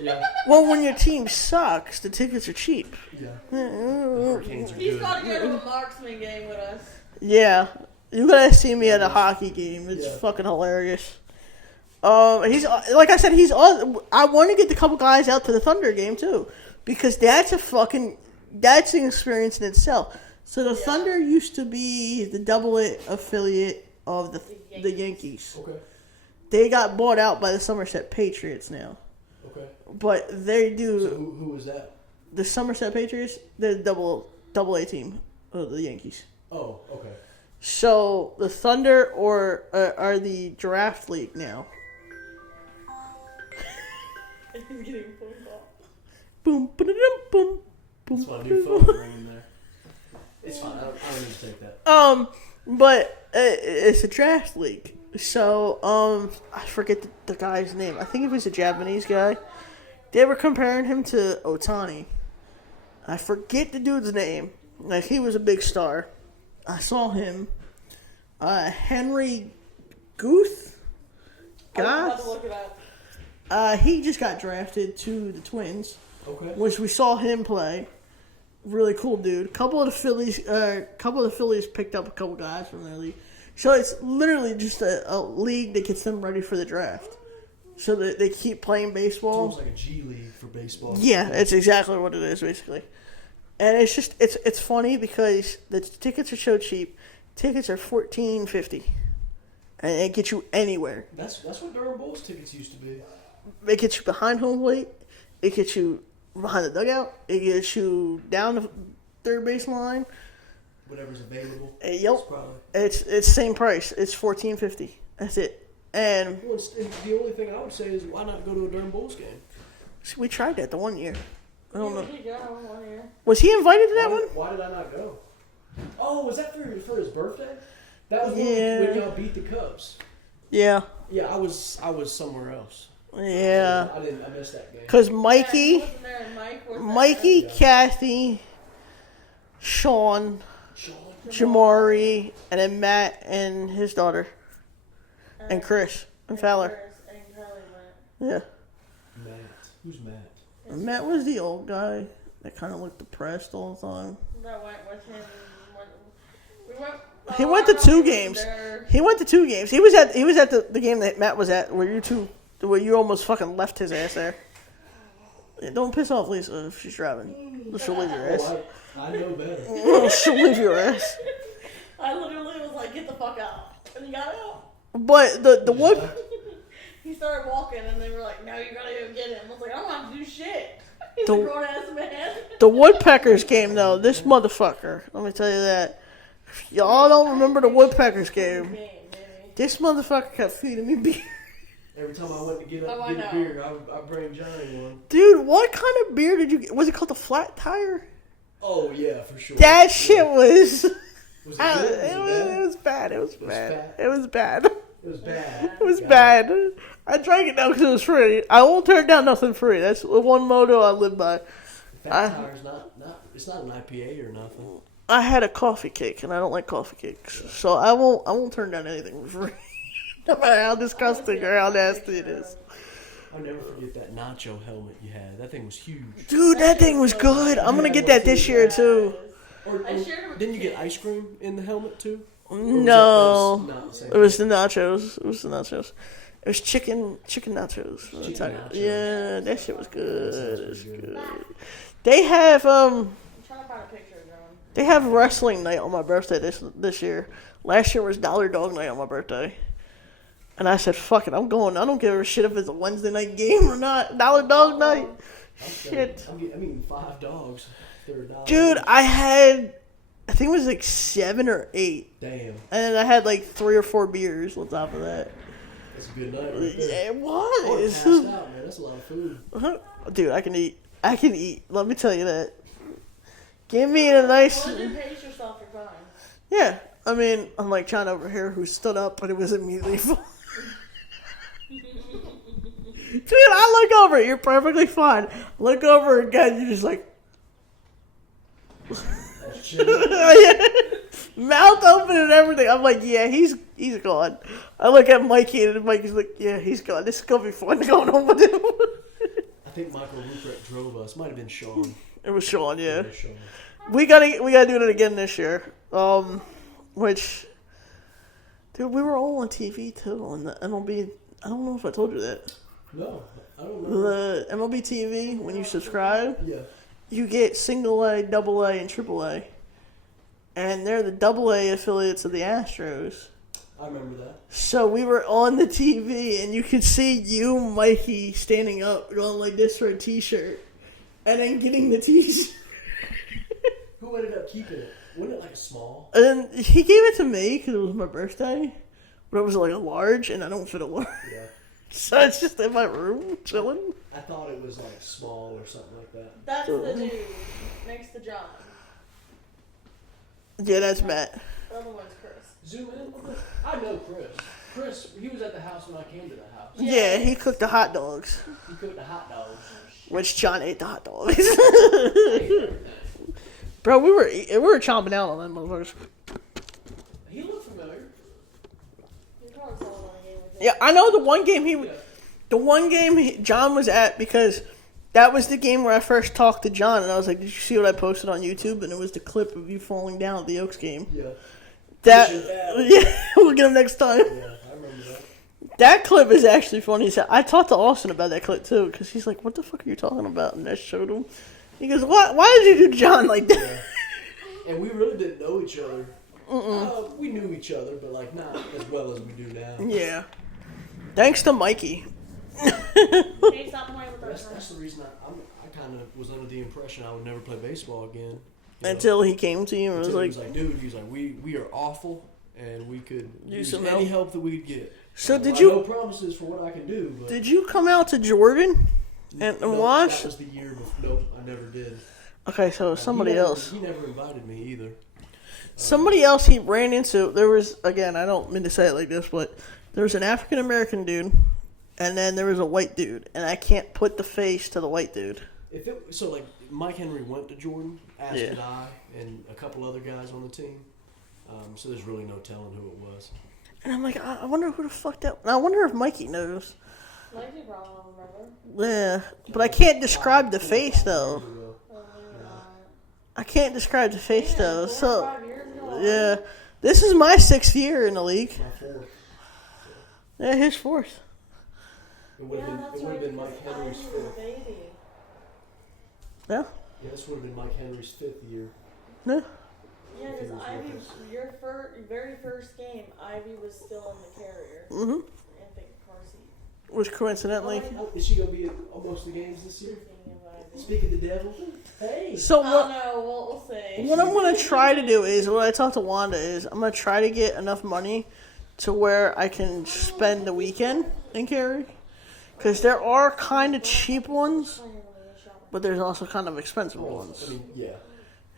yeah, Well, when your team sucks, the tickets are cheap. yeah. The Hurricanes are He's good. got to go to a marksman game with us. Yeah, you gotta see me at a hockey game. It's Yeah. fucking hilarious. He's like I said, he's. I want to get the couple guys out to the Thunder game too, because that's an experience in itself. So the Thunder used to be the double-A affiliate of the Yankees. Okay. They got bought out by the Somerset Patriots now, Okay. but they do So who was that? the Somerset Patriots. They're the double-A team of the Yankees. Oh, okay. So the Thunder are the draft league now. He's getting phone call. Boom, boom, boom, boom. That's my new phone ringing there. It's fine. I don't need to take that. But it's a draft league. So I forget the guy's name. I think it was a Japanese guy. They were comparing him to Otani. I forget the dude's name. Like, he was a big star. I saw him. Henry Guth? I'm about Goth? to look it up. He just got drafted to the Twins, Okay. which we saw him play. Really cool dude. Couple of the Phillies picked up a couple guys from their league. So it's literally just a league that gets them ready for the draft. So that they keep playing It's baseball. almost like a G League for baseball. Yeah, it's exactly what it is, basically. And it's just it's funny because the tickets are so cheap. Tickets are $14.50, and it gets you anywhere. That's what Durham Bulls tickets used to be. It gets you behind home plate. It gets you behind the dugout. It gets you down the third base line. Whatever's available. Yep, Probably. it's same price. It's $14.50. That's it. And Well, the only thing I would say is why not go to a Durham Bulls game? we tried that the one year. I don't know. Here you go, one here. Was he invited to that one? Why did I not go? Oh, was that for his birthday? That was Yeah. when y'all beat the Cubs. Yeah. Yeah, I was somewhere else. Yeah. I missed that game. Because Yeah, he Mikey, wasn't there, and Mike was Mikey, Yeah. Kathy, Sean, Sean. Jamari, and then Matt and his daughter, there. and Chris and Fowler. Chris and Kelly went. Yeah. Matt. Who's Matt? And Matt was the old guy that kind of looked depressed all the time. That went with him. We went. He went to I don't two know if he was games. there. He went to 2 games. He was at the game that Matt was at, where you almost fucking left his ass there. Yeah, don't piss off Lisa if she's driving. She'll leave your ass. Oh, I know better. She'll leave your ass. I literally was like, "Get the fuck out!" And he got out. But the wood. He started walking, and they were like, "No, you gotta go get him." I was like, "I don't have to do shit." He's The- a grown ass man. The Woodpeckers game, though, this motherfucker, let me tell you that. Y'all don't remember the Woodpeckers game. Baby. This motherfucker kept feeding me beer. Every time I went to get Oh, I a know. beer, I bring Johnny one. Dude, what kind of beer did you get? Was it called the Flat Tire? Oh yeah, for sure. That shit was... Was it good? It was bad. It was bad. It was bad. It was bad. It was God. bad. I drank it now because it was free. I won't turn down nothing free. That's the one motto I live by. Fat Tire's not. It's not an IPA or nothing. I had a coffee cake, and I don't like coffee cakes, so I won't turn down anything for free, no matter how disgusting or how nasty it is. I'll never forget that nacho helmet you had. That thing was huge. Dude, that thing was good. I'm gonna get that this year too. Didn't you get ice cream in the helmet too? No, not the same it was the nachos. It was the nachos. It was chicken nachos. nachos. Yeah, that shit was good. It was good. They have I'm trying to find a picture of them. They have wrestling night on my birthday this year. Last year was Dollar Dog night on my birthday. And I said, fuck it, I'm going. I don't give a shit if it's a Wednesday night game or not. Dollar Dog night. Shit. I'm eating 5 dogs. Dude, I think it was like 7 or 8. Damn. And then I had like 3 or 4 beers on top of that. That's a good night right there. Yeah, it was. Passed out, man. That's a lot of food. Dude, I can eat. Let me tell you that. Give me a nice... Once you pace yourself, you're fine. Yeah. I mean, unlike John over here who stood up, but it was immediately full. Dude, I look over. You're perfectly fine. Look over again. You're just like... Mouth open and everything. I'm like, yeah, he's gone. I look at Mikey and Mikey's like, yeah, he's gone. This is gonna be fun going home with him. I think Michael Ruprecht drove us. Might have been Sean. It was Sean, yeah. It was Sean. We gotta do it again this year. Which, dude, we were all on TV too on the MLB. I don't know if I told you that. No, I don't know. The MLB TV, when you subscribe, Yeah. you get single A, double A, and triple A. And they're the double A affiliates of the Astros. I remember that. So we were on the TV, and you could see you, Mikey, standing up, going like this for a T-shirt, and then getting the T-shirt. Who ended up keeping it? Wasn't it like a small? And he gave it to me because it was my birthday, but it was like a large, and I don't fit a large. Yeah. So it's just in my room, chilling. I thought it was like small or something like that. That's the dude next to John. Yeah, that's Matt. The other one's Chris. Zoom in. I know Chris. Chris, he was at the house when I came to the house. Yeah, he cooked the hot dogs, He cooked the hot dogs. which John ate the hot dogs. Ate everything. Bro, we were chomping out on them motherfuckers. He looked familiar. You probably saw him on a game with him. Yeah, I know the one game Yeah. John was at because that was the game where I first talked to John, and I was like, "Did you see what I posted on YouTube?" And it was the clip of you falling down at the Oaks game. Yeah. That Yeah, we'll get him next time. I remember that. That clip is actually funny. So I talked to Austin about that clip too, because he's like, "What the fuck are you talking about?" And I showed him. He goes, Why did you do John like that?" Yeah. And we really didn't know each other. We knew each other, but like not as well as we do now. Yeah. Thanks to Mikey. Can you stop playing with us? That's the reason I kind of was under the impression I would never play baseball again. You know? Until he came to you and was Until like, he was like, dude, he's like, we are awful, and we could use some any help. help that we could get. So did I you? no promises for what I can do. But Did you come out to Jordan and nope, watch? That was the year before. Nope, I never did. Okay, so somebody else. He never invited me either. Somebody else he ran into. There was, again, I don't mean to say it like this, but there was an African American dude, and then there was a white dude, and I can't put the face to the white dude. So like Mike Henry went to Jordan, as Yeah. did I, and a couple other guys on the team. So there's really no telling who it was. And I'm like, I wonder who the fuck that. And I wonder if Mikey knows. Mikey probably don't remember. Yeah, but I can't describe the face though. Oh, maybe not. I can't describe the face Yeah, though. 4 or So 5 years ago. yeah, this is my 6th year in the league. My fourth. Yeah, his 4th. It would have Yeah, been. that's It would have right, been Mike because Henry's Ivy was a fifth. baby. Yeah, Yeah, this would have been Mike Henry's 5th year. yeah. Yeah, because He was Ivy, with us. your very first game, Ivy was still in the carrier. Mhm. And the car seat. Which coincidentally. Oh, is she gonna be at almost the games this year? Speaking of Ivy. Speak of the devil. Hey. So I don't what? know. We'll see. What I'm gonna try to do is what I talked to Wanda is I'm gonna try to get enough money to where I can spend the weekend in Cary, because there are kind of cheap ones, but there's also kind of expensive ones. I mean, yeah.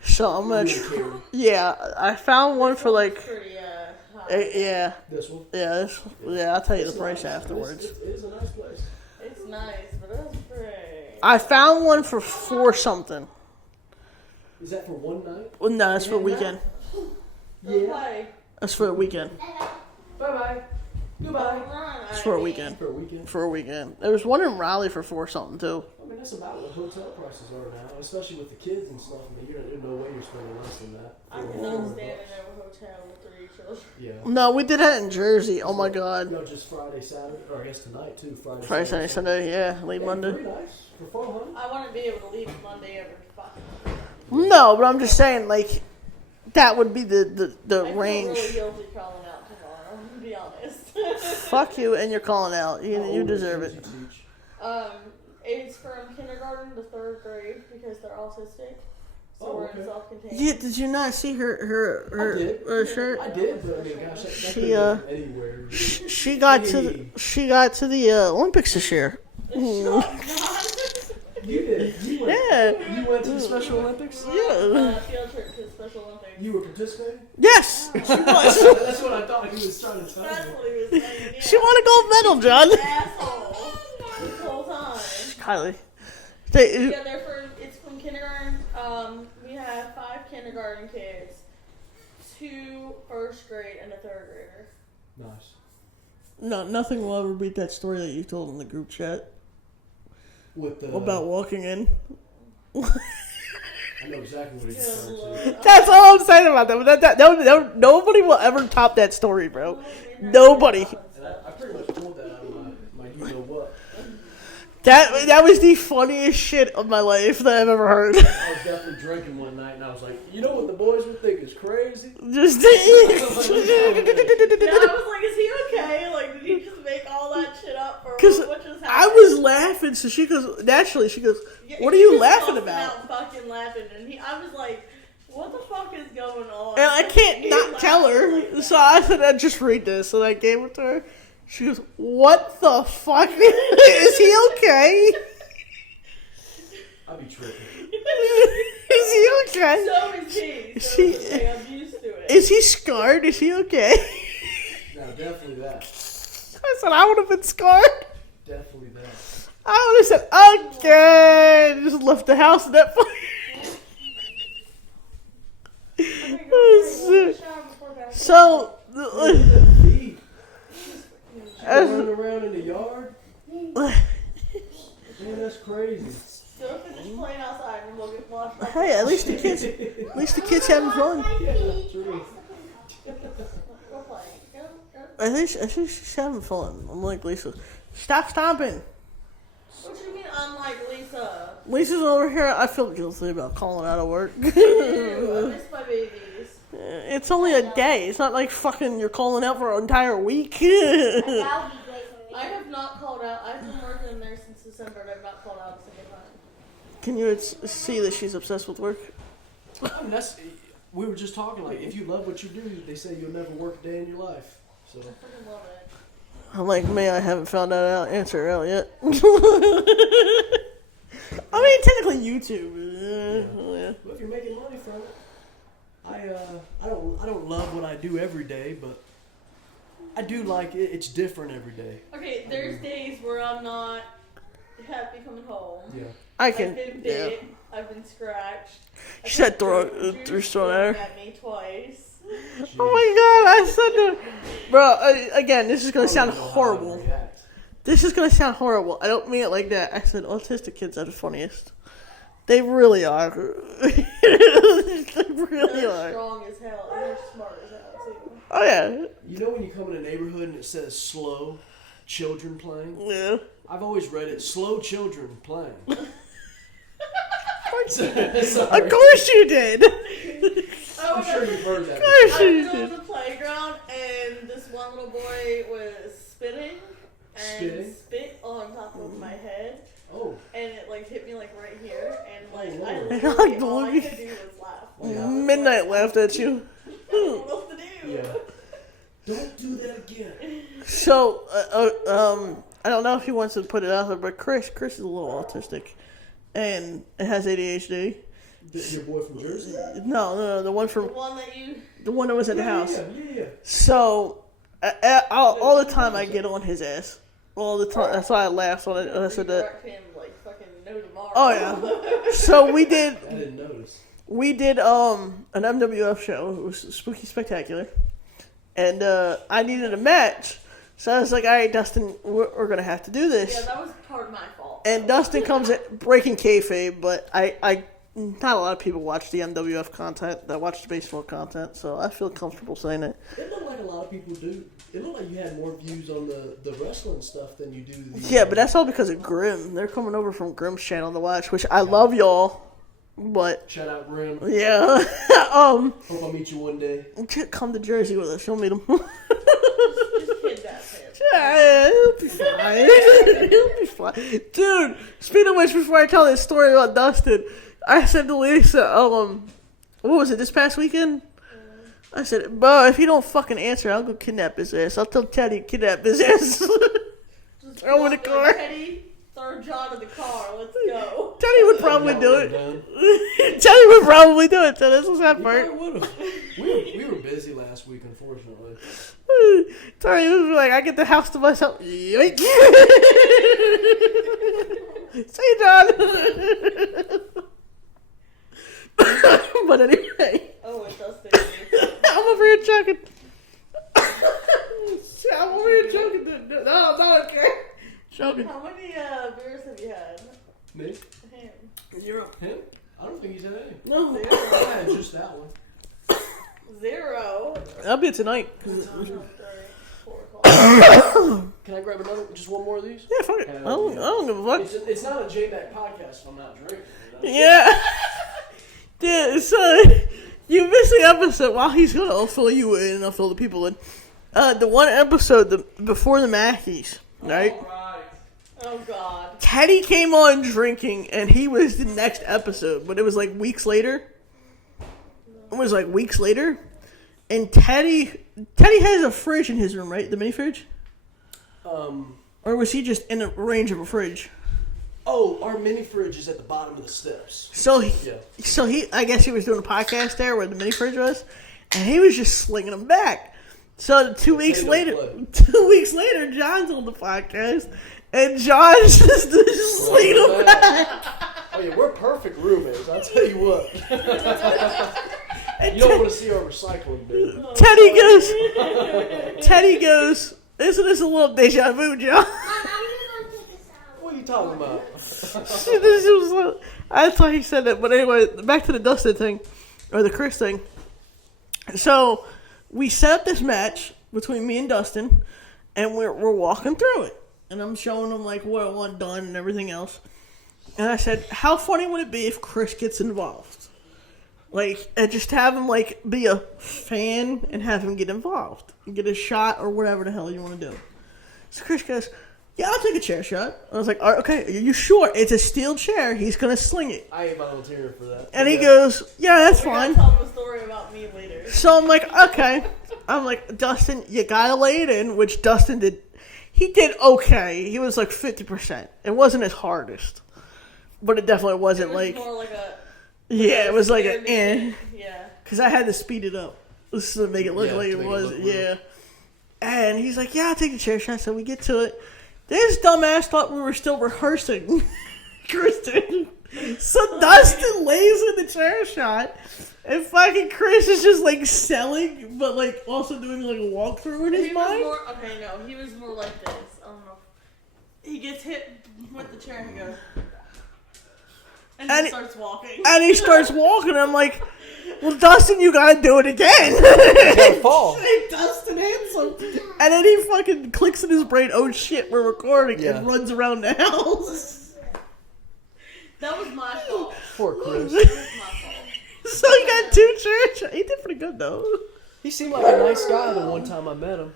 So I'm gonna. Yeah, I found one for like. Pretty, high. Yeah, This one. yeah. I'll tell you the price afterwards. It is a nice place. It's nice, but it's pretty. I found one for 4 something. Is that for one night? Well, no, that's for the weekend. Go play. That's for the weekend. Bye bye. Goodbye. Run. It's for a weekend. For a weekend? For a weekend. There was one in Raleigh for 4 something too. I mean, that's about what hotel prices are now, especially with the kids and stuff. I mean, there's no way you're spending less than that. I cannot stand in a hotel with 3 children. Yeah. No, we did that in Jersey. Oh my God. No, just Friday, Saturday, or I guess tonight too. Friday, Saturday, Sunday. Yeah, leave Monday. Pretty nice for fun, huh? I want to be able to leave Monday every fucking. No, but I'm just saying, like, that would be the I range. feel really guilty calling out tomorrow, to be honest. Fuck you, and you're calling out. You deserve it. It's from kindergarten to 3rd grade because they're autistic. So we're in self-contained. Yeah, did you not see her shirt? I did, but I mean, gosh, that She anywhere. she got to the Olympics this year. You did. You went, Yeah. You went to the Special Olympics? Yeah. Field trip to the Special Olympics. You were participating? Yes, she was. That's what I thought he was trying to tell That's me. what he was saying. Yeah. She won a gold medal, John. Asshole. This whole time. Kylie. Yeah, it's from kindergarten. We have 5 kindergarten kids, 2 first grade, and a 3rd grader. Nice. No, nothing will ever beat that story that you told in the group chat With the, about walking in. I know exactly what he's referring to. That's all I'm saying about that. But nobody will ever top that story, bro. Nobody. And I pretty much pulled that out of my you know what. That was the funniest shit of my life that I've ever heard. I was definitely drinking one night, and I was like, you know what the boys would think is crazy? Just. Yeah, I was like, is he okay? Like, did he just make all that shit up for what just happened? I was laughing, so she goes, naturally, she goes, what are you laughing about? Out fucking laughing, and I was like, what the fuck is going on? And I can't not tell her, like so I said, I'd just read this, and I gave it to her. She goes, what the fuck? Is he okay? I'll be tripping. Is he okay? So is he. I'm used to it. Is he scarred? Is he okay? No, definitely that. I said, I would have been scarred. Definitely that. I would have said, okay. And just left the house in that So, Running around in the yard? Man, that's crazy. So finish playing outside and we'll get washed up. hey, at least the kids having fun. Yeah, true. Go play. Go. I think she's having fun. I'm like, Lisa, stop stomping. What do you mean unlike Lisa? Lisa's over here. I feel guilty about calling out of work. I miss my babies. It's only a day. It's not like fucking you're calling out for an entire week. I have not called out. I've been working there since December and I've not called out a single time. Can you see that she's obsessed with work? I mean, we were just talking, like, if you love what you do, they say you'll never work a day in your life. So. I freaking love it. I'm like, I haven't found that answer out yet. I mean, technically YouTube. Yeah. Well, if you're making money from it, I don't love what I do every day, but I do like it. It's different every day. Okay, there's days where I'm not happy coming home. Yeah. I can. I've been bit. I've been scratched. She said throw at her. At me twice. Oh my god, I said to bro, again, this is going to sound horrible. This is going to sound horrible. I don't mean it like that. I said autistic kids are the funniest. They really are. They really They're are. strong as hell and they're smart as hell too. Oh yeah. You know when you come in a neighborhood and it says slow children playing? Yeah. I've always read it, slow children playing. Of course you did. I'm sure you've heard that. Of course I you was on did. the playground and this one little boy was spitting and spit on top of my head. Oh. And it like hit me like right here and like Oh, I Lord. literally all I could do was laugh. Like, I was Midnight laughed at you. I don't know what else to do. Yeah. Don't do that again. So, I don't know if he wants to put it out there, but Chris is a little autistic, and has ADHD. Your boy from Jersey? No, the one The from one that was at the house. Yeah. So, all the time I get on his ass. All the time. That's why I laughed on it. I said that. Redirect him like fucking no tomorrow. Oh yeah. So we did. I didn't notice. We did an MWF show. It was Spooky Spectacular, and I needed a match. So I was like, all right, Dustin, we're going to have to do this. Yeah, that was part of my fault. And Dustin comes at breaking kayfabe, but I not a lot of people watch the MWF content that watch the baseball content, so I feel comfortable saying it. It looked like a lot of people do. It looked like you had more views on the wrestling stuff than you do the... Yeah, but that's all because of Grim. They're coming over from Grim's channel to watch, which I love y'all, but... Shout out Grim. Yeah. Hope I'll meet you one day. Come to Jersey with us. You'll meet him. Just kidnap him. Yeah, he'll be fine. He'll be fine. Dude, speaking of which, before I tell this story about Dustin, I said to Lisa, what was it, this past weekend? I said, bro, if he don't fucking answer, I'll go kidnap his ass. I'll tell Teddy to kidnap his ass. Just throw him in the car. Teddy, throw John in the car. Let's go. Teddy would probably do it. Teddy would probably do it, so this was that part. We were busy last week, unfortunately. Teddy was like, I get the house to myself. Yoink. Say, John. But anyway. Oh, it does stay. I'm over here joking. I'm over here joking. No, okay. Joking. How many beers have you had? Me? Him. 0. Him? I don't think he's had any. No. I had just that one. 0. That'll be it tonight. 4 o'clock. Can I grab another? Just one more of these? Yeah, fuck it. I don't give a fuck. It's not a J-Mac podcast if I'm not drinking. Yeah. Dude, so you missed the episode. While he's gonna, I'll fill you in and I'll fill the people in. The one episode before the Mackies, right? Oh, God. Teddy came on drinking, and he was the next episode, but it was like weeks later. It was like weeks later, and Teddy has a fridge in his room, right? The mini fridge. Or was he just in a range of a fridge? Oh, our mini fridge is at the bottom of the steps. So I guess he was doing a podcast there where the mini fridge was, and he was just slinging them back. So 2 weeks later, John's on the podcast, and John's just slinging them back. Oh yeah, we're perfect roommates. I'll tell you what. You don't want to see our recycling bin. Teddy goes, isn't this a little deja vu, John? What are you talking about? I thought he said that, but anyway, back to the Dustin thing, or the Chris thing. So we set up this match between me and Dustin, and we're walking through it, and I'm showing him like what I want done and everything else. And I said, how funny would it be if Chris gets involved? Like, and just have him like be a fan and have him get involved and get a shot or whatever the hell you want to do. So Chris goes, yeah, I'll take a chair shot. I was like, all right, okay, are you sure? It's a steel chair. He's going to sling it. I ain't volunteering for that. And he goes, yeah, that's fine. Tell him a story about me later. So I'm like, okay. I'm like, Dustin, you got to lay it in, which Dustin did. He did okay. He was like 50%. It wasn't his hardest. But it definitely wasn't It was more like a... Yeah, it was like an eh. Yeah. Because I had to speed it up. Just to make it look like it was. Yeah. And he's like, yeah, I'll take the chair shot. So we get to it. This dumbass thought we were still rehearsing. Kristen. So Dustin lays in the chair shot. And fucking Chris is just like selling, but like also doing like a walkthrough in his mind. He was more like this. I don't know. He gets hit with the chair and he goes... And he starts walking. And he starts walking. I'm like, well, Dustin, you gotta do it again. He's gonna fall. Hey, Dustin handsome. And then he fucking clicks in his brain, oh shit, we're recording, and runs around the house. That was my fault. Poor Chris. That was my fault. So he got 2 chairs. He did pretty good, though. He seemed like a nice guy the one time I met him.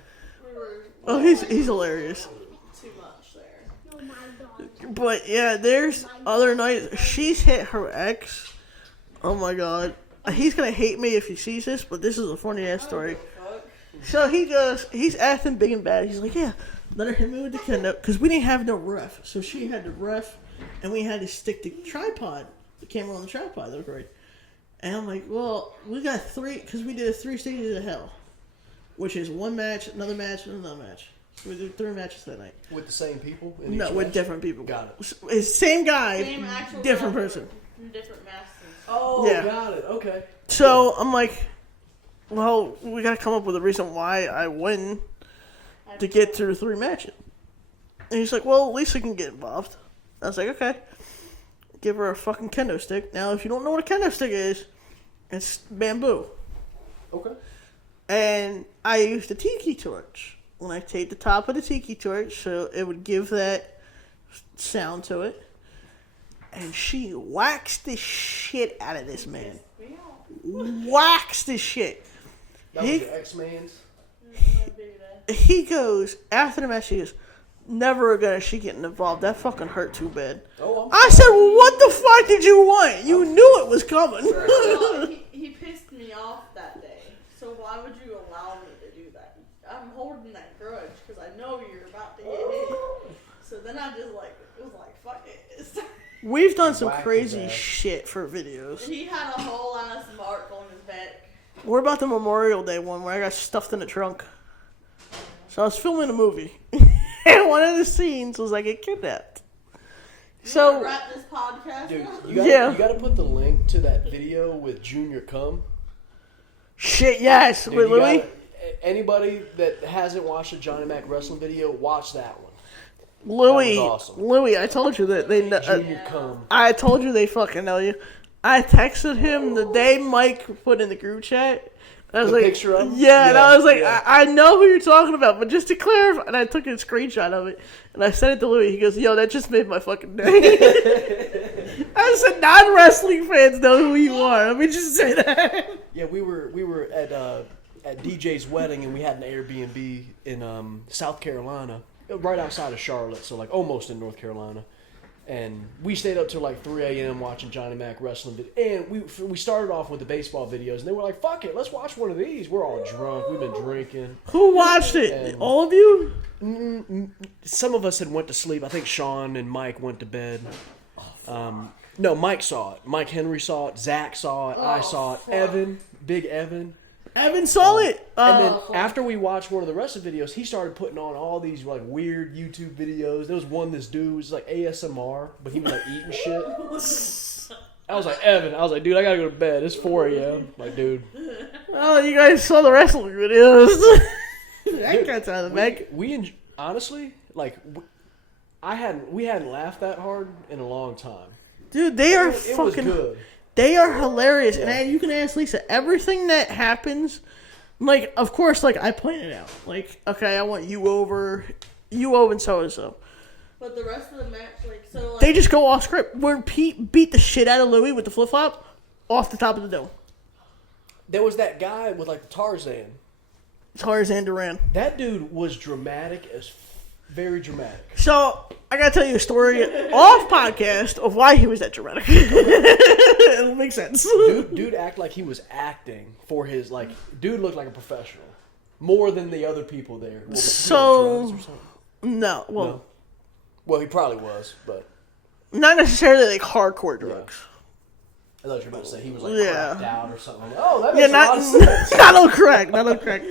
Oh, he's hilarious. Too much there. But yeah, there's other nights. She's hit her ex. Oh my god. He's gonna hate me if he sees this, but this is a funny ass story. So he goes, he's acting big and bad. He's like, yeah, let her hit me with the kendo. Because we didn't have no ref. So she had the ref, and we had to stick the tripod, the camera on the tripod. That was great. And I'm like, well, we got 3, because we did 3 stages of hell. Which is 1 match, another match, and another match. So we did 3 matches that night. With the same people? No, with different people. Got it. It's same guy, different wrestler, person. Different masters. Oh, Yeah. got it. Okay. So I'm like, well, we gotta come up with a reason why I win. I to get through 3 matches. And he's like, well, at least I can get involved. I was like, okay. Give her a fucking kendo stick. Now, if you don't know what a kendo stick is, it's bamboo. Okay. And I used a tiki torch. When I take the top of the tiki torch, so it would give that sound to it. And she waxed the shit out of this man. Waxed the shit. That was your ex-man's? He goes, after the match, he goes, never again is she getting involved. That fucking hurt too bad. I said, well, what the fuck did you want? You knew it was coming. Well, he pissed me off that day. So why would you allow me to do that? I'm holding that grudge because I know you're about to get hit. So then I just was like, fuck it. We've done some crazy shit for videos. He had a whole ass mark on his back. What about the Memorial Day one where I got stuffed in the trunk? So I was filming a movie. And one of the scenes was I get kidnapped. So wrap this podcast dude, up? you gotta put the link to that video with Junior Cum. Shit, yes, Dude, with Louis. Anybody that hasn't watched a Johnny Mac wrestling video, watch that one. Louis, That was awesome. Louis, I told you that they. Junior Cum. I told you they fucking know you. I texted him the day Mike put in the group chat. I was The like, picture of him? yeah, and I was like, yeah. I know who you're talking about, but just to clarify, and I took a screenshot of it, and I sent it to Louis. He goes, yo, that just made my fucking day. I said, non-wrestling fans know who you are. Let me just say that. Yeah, we were at DJ's wedding, and we had an Airbnb in South Carolina, right outside of Charlotte, so like almost in North Carolina. And we stayed up till like 3 a.m. watching Johnny Mac wrestling. And we started off with the baseball videos, and they were like, fuck it, let's watch one of these. We're all drunk. We've been drinking. Who watched it? And All of you? some of us had went to sleep. I think Sean and Mike went to bed. No, Mike saw it. Mike Henry saw it. Zach saw it. I saw it. Fuck. Evan, Big Evan. Evan saw it. And then after we watched one of the rest of the videos, he started putting on all these like weird YouTube videos. There was one, this dude was like ASMR, but he was like eating shit. I was like, Evan, dude, I gotta go to bed. It's 4 a.m. Like, dude. Oh, you guys saw the wrestling videos. That guy's out of the bag. Honestly, like, we hadn't laughed that hard in a long time. Dude, they are It was fucking. good. They are hilarious, Yeah. and you can ask Lisa everything that happens. Like, of course, like I plan it out. Like, okay, I want you over, and so and so. But the rest of the match, like. They just go off script. Where Pete beat the shit out of Louis with the flip flop off the top of the dome. There was that guy with like Tarzan. Tarzan Duran. That dude was dramatic as very dramatic. So I gotta tell you a story off podcast of why he was that dramatic. It'll make sense. Dude acted like he was acting for his like. Dude looked like a professional, more than the other people there. So no, well, No. Well, he probably was, but not necessarily like hardcore drugs. I thought you were about to say he was like Yeah. cracked out or something. Oh, that Yeah, makes a lot of sense. not on crack.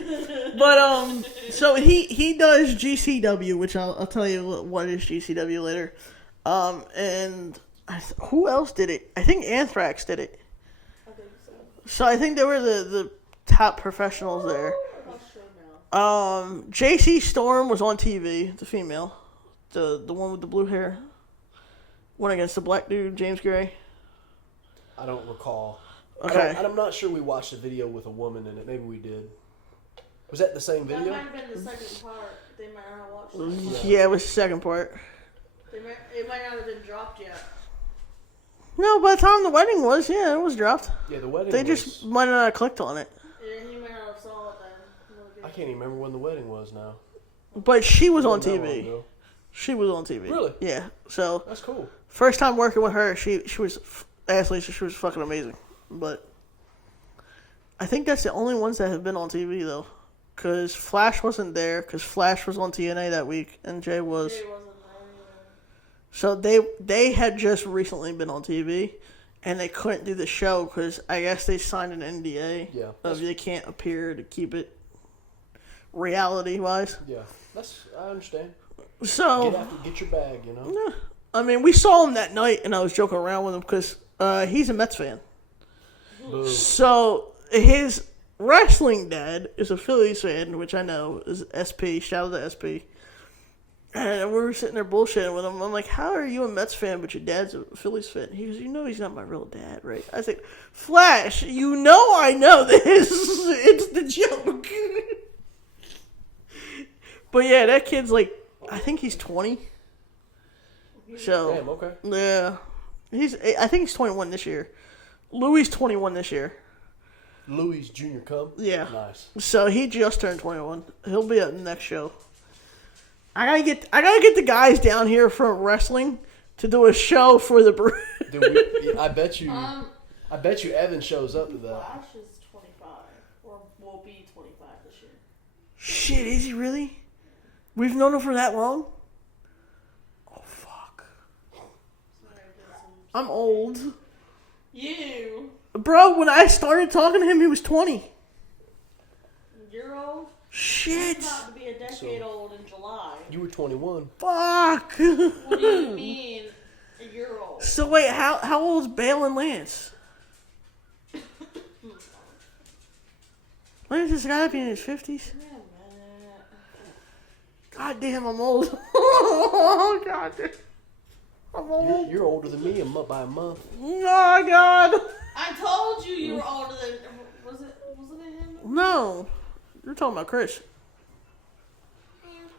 But so he does GCW, which I'll tell you what is GCW later. And who else did it? I think Anthrax did it. I think so. So I think they were the top professionals there. I'm not sure now. JC Storm was on TV, the female, the one with the blue hair, went against the black dude, James Gray. I don't recall. Okay. I'm not sure we watched a video with a woman in it. Maybe we did. Was that the same That video? might have been the second part. They might not have watched it. Yeah, it was the second part. It might not have been dropped yet. No, by the time the wedding was, yeah, it was dropped. Yeah, the wedding. They just might not have clicked on it. Yeah, he might not have saw it then. I can't even remember when the wedding was now. But she was on Not that long TV. ago. She was on TV. Really? Yeah. So That's cool. first time working with her, she was Ashley. She was fucking amazing. But I think that's the only ones that have been on TV though, because Flash wasn't there. Because Flash was on TNA that week, and Jay was. Jay wasn't there. So they had just recently been on TV, and they couldn't do the show because I guess they signed an NDA. Yeah. Of they can't appear to keep it reality wise. Yeah, I understand. So Get your bag, you know. yeah. I mean, we saw him that night, and I was joking around with him because he's a Mets fan. Boo. So wrestling dad is a Phillies fan, which I know is SP. Shout out to SP. And we were sitting there bullshitting with him. I'm like, how are you a Mets fan, but your dad's a Phillies fan? He goes, you know he's not my real dad, right? I said, Flash, you know I know this. It's the joke. But yeah, that kid's like, I think he's 20. So, Damn, okay. yeah. I think he's 21 this year. Louis 21 this year. Louis Jr. come? Yeah. Nice. So he just turned 21. He'll be at the next show. I gotta get the guys down here from wrestling to do a show for the Brew. Dude, I bet you Evan shows up to that. Flash is 25, or will be 25 this year. Shit, is he really? We've known him for that long? Oh, fuck. I'm old. You. Bro, when I started talking to him, he was 20. You're old? Shit. He's about to be a decade old in July. You were 21. Fuck. What do you mean a year old? So wait, how old is Bale and Lance? Lance has got to be in his 50s. Wait a minute. God damn, I'm old. Oh, God damn. I'm old. You're older than me by a month. Oh, God. I told you were older than. Wasn't it him? No. You're talking about Chris.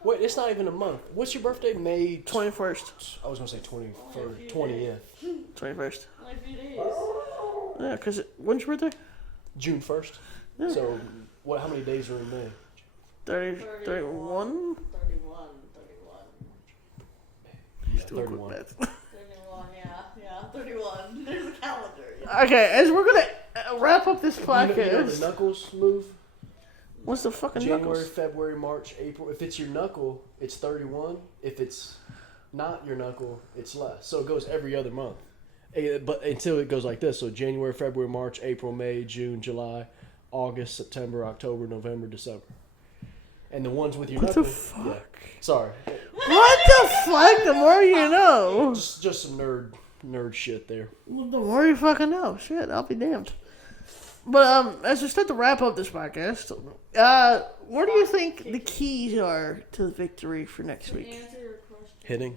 Wait, it's not even a month. What's your birthday? May 21st. I was gonna say 21st, 20th. 21st. Only a few days. Yeah, because when's your birthday? June 1st. Yeah. So, what? How many days are in May? 31? 31. Yeah, Do a quick 31. math. 31, yeah, 31. There's a calendar. Yeah. Okay, as we're going to wrap up this You know the podcast. knuckles move? What's the fucking January, knuckles? February, March, April. If it's your knuckle, it's 31. If it's not your knuckle, it's less. So it goes every other month. But until it goes like this. So January, February, March, April, May, June, July, August, September, October, November, December. And the ones with your What the knuckle. fuck? Yeah. Sorry. What the fuck? The more you know. Just some nerd shit there. Well, the more you fucking know. Shit, I'll be damned. But as we start to wrap up this podcast, what do you think the keys are to the victory for next To week? answer your question, Hitting.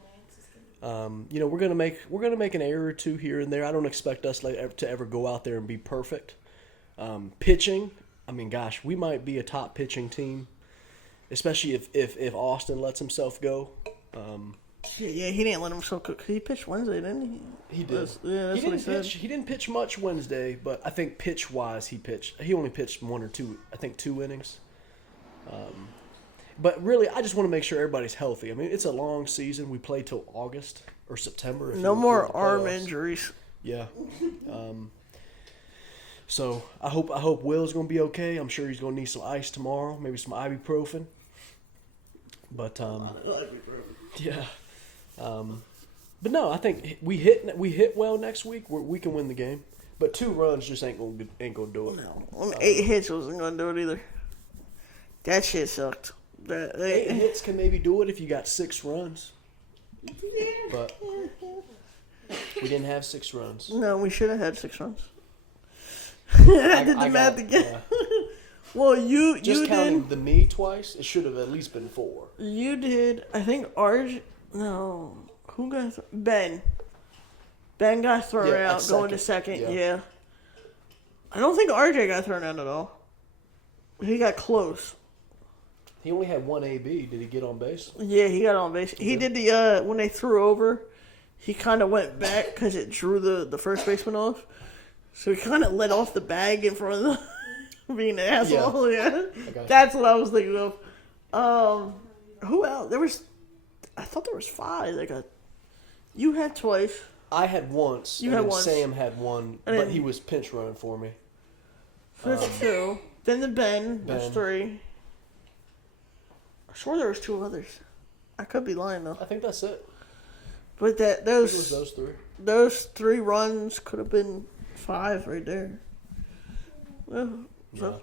Lance is gonna You know, we're gonna make an error or two here and there. I don't expect us to ever go out there and be perfect. Pitching, I mean, gosh, we might be a top pitching team, especially if Austin lets himself go. Yeah, he didn't let himself cook. He pitched Wednesday, didn't he? He did. That's what he said. He didn't pitch much Wednesday, but I think pitch wise he only pitched one or two. I think 2 innings. But really, I just want to make sure everybody's healthy. I mean, it's a long season. We play till August or September. if No you more include the arm playoffs. injuries. Yeah. So I hope Will's gonna be okay. I'm sure he's gonna need some ice tomorrow, maybe some ibuprofen. But yeah. But no, I think we hit well next week. We can win the game. But 2 runs just ain't gonna do it. No, 8 hits wasn't gonna do it either. That shit sucked. 8 hits can maybe do it if you got 6 runs. But we didn't have 6 runs. No, we should have had 6 runs. I did the math again. Yeah. Well, you Counting did. the me twice, it should have at least been 4. You did. I think No, who got Ben? Ben got thrown Yeah, out at going to second. second. Yeah. Yeah. I don't think RJ got thrown out at all. He got close. He only had 1 AB. Did he get on base? Yeah, he got on base. He did the when they threw over, he kind of went back because it drew the first baseman off. So he kind of let off the bag in front of the being an asshole. Yeah, got that's what I was thinking of. Who else? I thought there was 5. That got. You had twice. I had once. You and had then once. Sam had one, And but then- he was pinch running for me. So that's 2. Then the Ben. That's Ben. 3. I swore there was 2 others. I could be lying though. I think that's it. But I think it was those those 3. 3 runs could have been 5 right there. Well, so,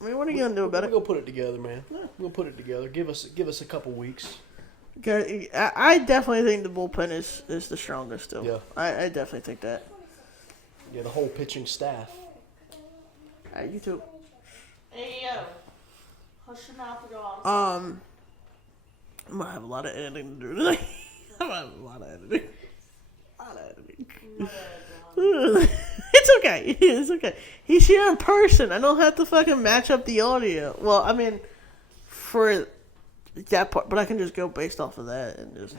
I mean, what are you gonna do about We're it? gonna put it together, man. We'll put it together. Give us a couple weeks. Okay, I definitely think the bullpen is the strongest still. Yeah. I definitely think that. Yeah, the whole pitching staff. Alright, you too. Hey, yo. Hush your mouth to go on. I'm gonna have a lot of editing to do tonight. I'm gonna have a lot of editing. It's okay. It's okay. He's here in person. I don't have to fucking match up the audio. Well, I mean, for that part, but I can just go based off of that and just,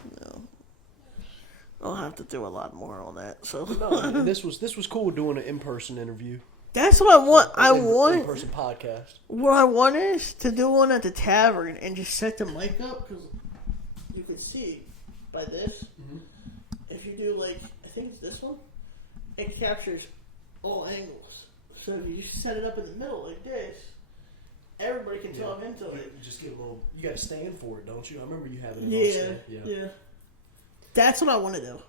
I'll have to do a lot more on that. So No, this was cool doing an in-person interview. That's what I want. I want in-person podcast. What I want is to do one at the tavern and just set the mic up because you can see by this. Mm-hmm. If you do I think it's this one, it captures all angles. So if you just set it up in the middle like this, everybody can talk into it. You just get a little. You got to stand for it, don't you? I remember you having it. Yeah. That's what I want to do,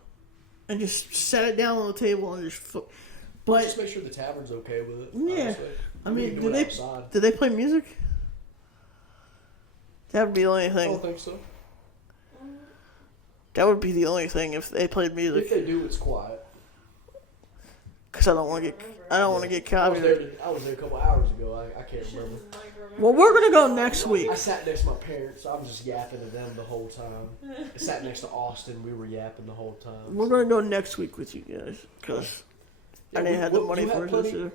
and just set it down on the table and just. But just make sure the tavern's okay with it. Yeah, honestly. I mean, do they play music? That would be the only thing. I don't think so. That would be the only thing if they played music. If they do, it's quiet. Cause I don't want to get copyrighted. I was there a couple hours ago. I can't remember. Well, we're gonna go next week. I sat next to my parents. So I'm just yapping to them the whole time. I sat next to Austin. We were yapping the whole time. We're gonna go next week with you guys, cause I didn't have the money for this year.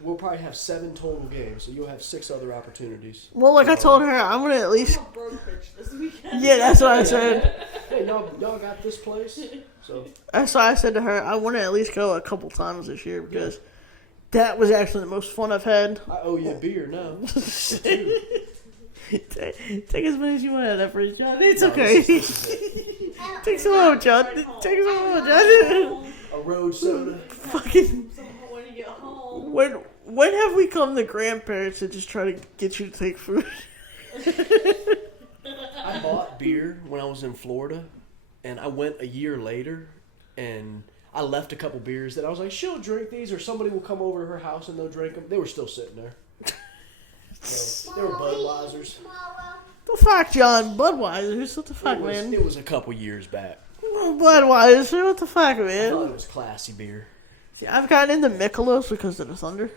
We'll probably have 7 total games, so you'll have 6 other opportunities. Well, like I told her, I'm gonna at least. I'm a broke bitch this weekend. Yeah, that's what I said. Hey, y'all got this place, so that's why I said to her, I want to at least go a couple times this year because that was actually the most fun I've had. I owe you a beer now. Take as many as you want out of that fridge, John. It's okay. Take some home, John. Take some home, John. A road soda. Fucking. When you get home. When have we come to grandparents and just try to get you to take food? I bought beer when I was in Florida, and I went a year later, and I left a couple beers that I was like, she'll drink these, or somebody will come over to her house and they'll drink them. They were still sitting there. So, they were Budweisers. The fuck, John? Budweisers? What the fuck, man? It was a couple years back. Budweiser? What the fuck, man? I thought it was classy beer. See, I've gotten into Michelob's because of the Thunder.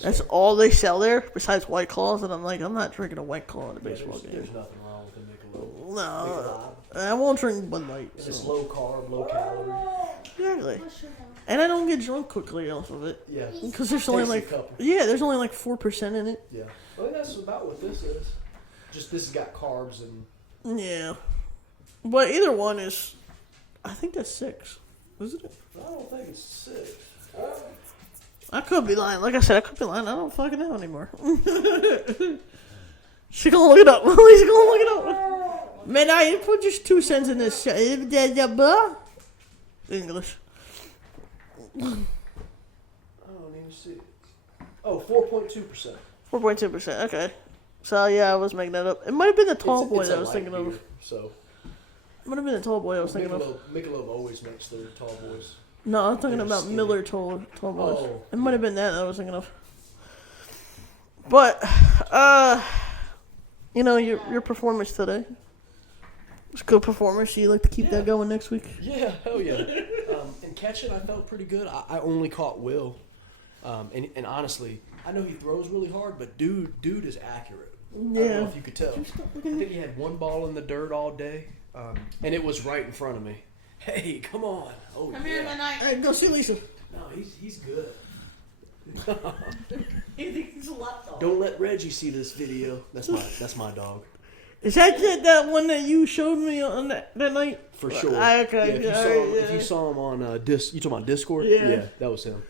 That's all they sell there, besides White Claws, and I'm like, I'm not drinking a White Claw at a baseball game. There's nothing wrong with the Michelob. No, I won't drink Bud Light. So. It's low carb, low calorie. Exactly. And I don't get drunk quickly off of it. Yeah. Because there's only there's only 4% in it. Yeah. I think that's about what this is. Just this has got carbs and. Yeah. But either one is, I think that's 6. Isn't it? I don't think it's 6. I could be lying. Like I said, I could be lying. I don't fucking know anymore. She gonna look it up. She's gonna look it up. Man, I put just 2 cents in this. English. I don't even see it. Oh, 4.2%. 4.2%. Okay. So yeah, I was making that up. It might have been the tall boy that I was thinking of. So. It might have been the tall boy I was thinking of. Michelob always makes their tall boys. No, I'm talking about skinny. Miller tall boys. Oh, it might have been that I was thinking of. But, your performance today. It's a good performance. You like to keep that going next week? Yeah, hell yeah. And catching, I felt pretty good. I only caught Will. And honestly, I know he throws really hard, but dude is accurate. Yeah. I don't know if you could tell. I think he had 1 ball in the dirt all day, and it was right in front of me. Hey, come on. Oh, come here tonight. Hey, go see Lisa. No, he's good. He thinks he's a lapdog. Don't let Reggie see this video. That's my dog. Is that one that you showed me on that night? For sure. Okay. Yeah, if you saw him on you talking about Discord? Yeah, that was him.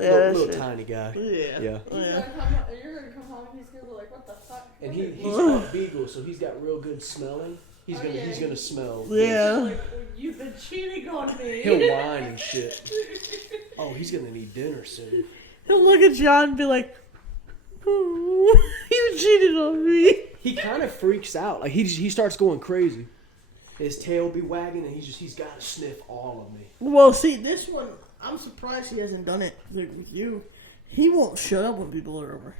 Yeah, little tiny guy. Yeah. You're gonna come home and he's gonna be like, what the fuck? And he's got beagle, so he's got real good smelling. He's gonna smell. Yeah. Like, you've been cheating on me. He'll whine and shit. Oh, he's gonna need dinner soon. He'll look at John and be like, "Oh, you cheated on me." He kind of freaks out. Like he starts going crazy. His tail be wagging, and he's got to sniff all of me. Well, see, this one, I'm surprised he hasn't done it with you. He won't shut up when people are over.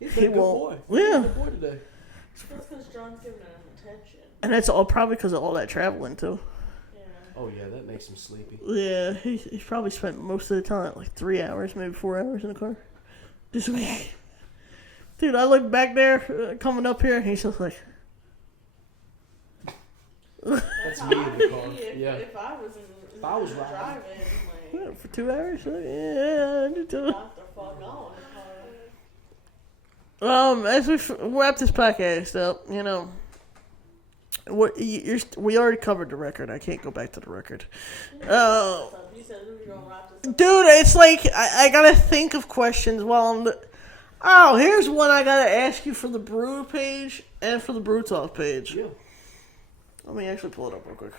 He's been a good boy. Yeah. He's a good boy today. That's because John's giving him attention. And that's all probably because of all that traveling too. Yeah. Oh yeah, that makes him sleepy. Yeah, he's probably spent most of the time like 3 hours, maybe 4 hours in the car. this week. Dude, I look back there, coming up here, and he's just like... That's me in the car. Yeah. If I was driving, like... For 2 hours? Yeah, I do too. Knock the fuck on. As we wrap this podcast up, you know, we already covered the record. I can't go back to the record. You said we were gonna wrap this up. Dude, it's like I gotta think of questions while I'm. Oh, here's one I gotta ask you for the Brew page and for the Brew Talk page. Yeah. Let me actually pull it up real quick.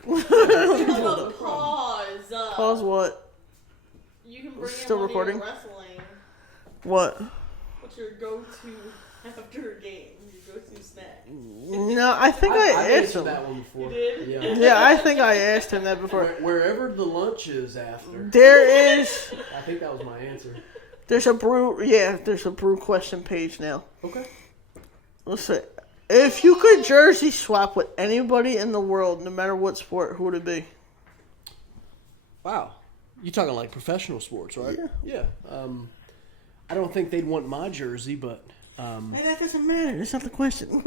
Pause. Pause what? You can bring Still in one recording? of your wrestling. What? What's your go-to after a game? Your go-to snack? No, I think I asked answered him. that one before. You did? Yeah. Yeah, I think I asked him that before. Wherever the lunch is after. There is. I think that was my answer. There's a Brew. Yeah, there's a Brew question page now. Okay. Let's see. If you could jersey swap with anybody in the world, no matter what sport, who would it be? Wow. You talking like professional sports, right? Yeah. Yeah. I don't think they'd want my jersey, but... Hey, that doesn't matter. That's not the question.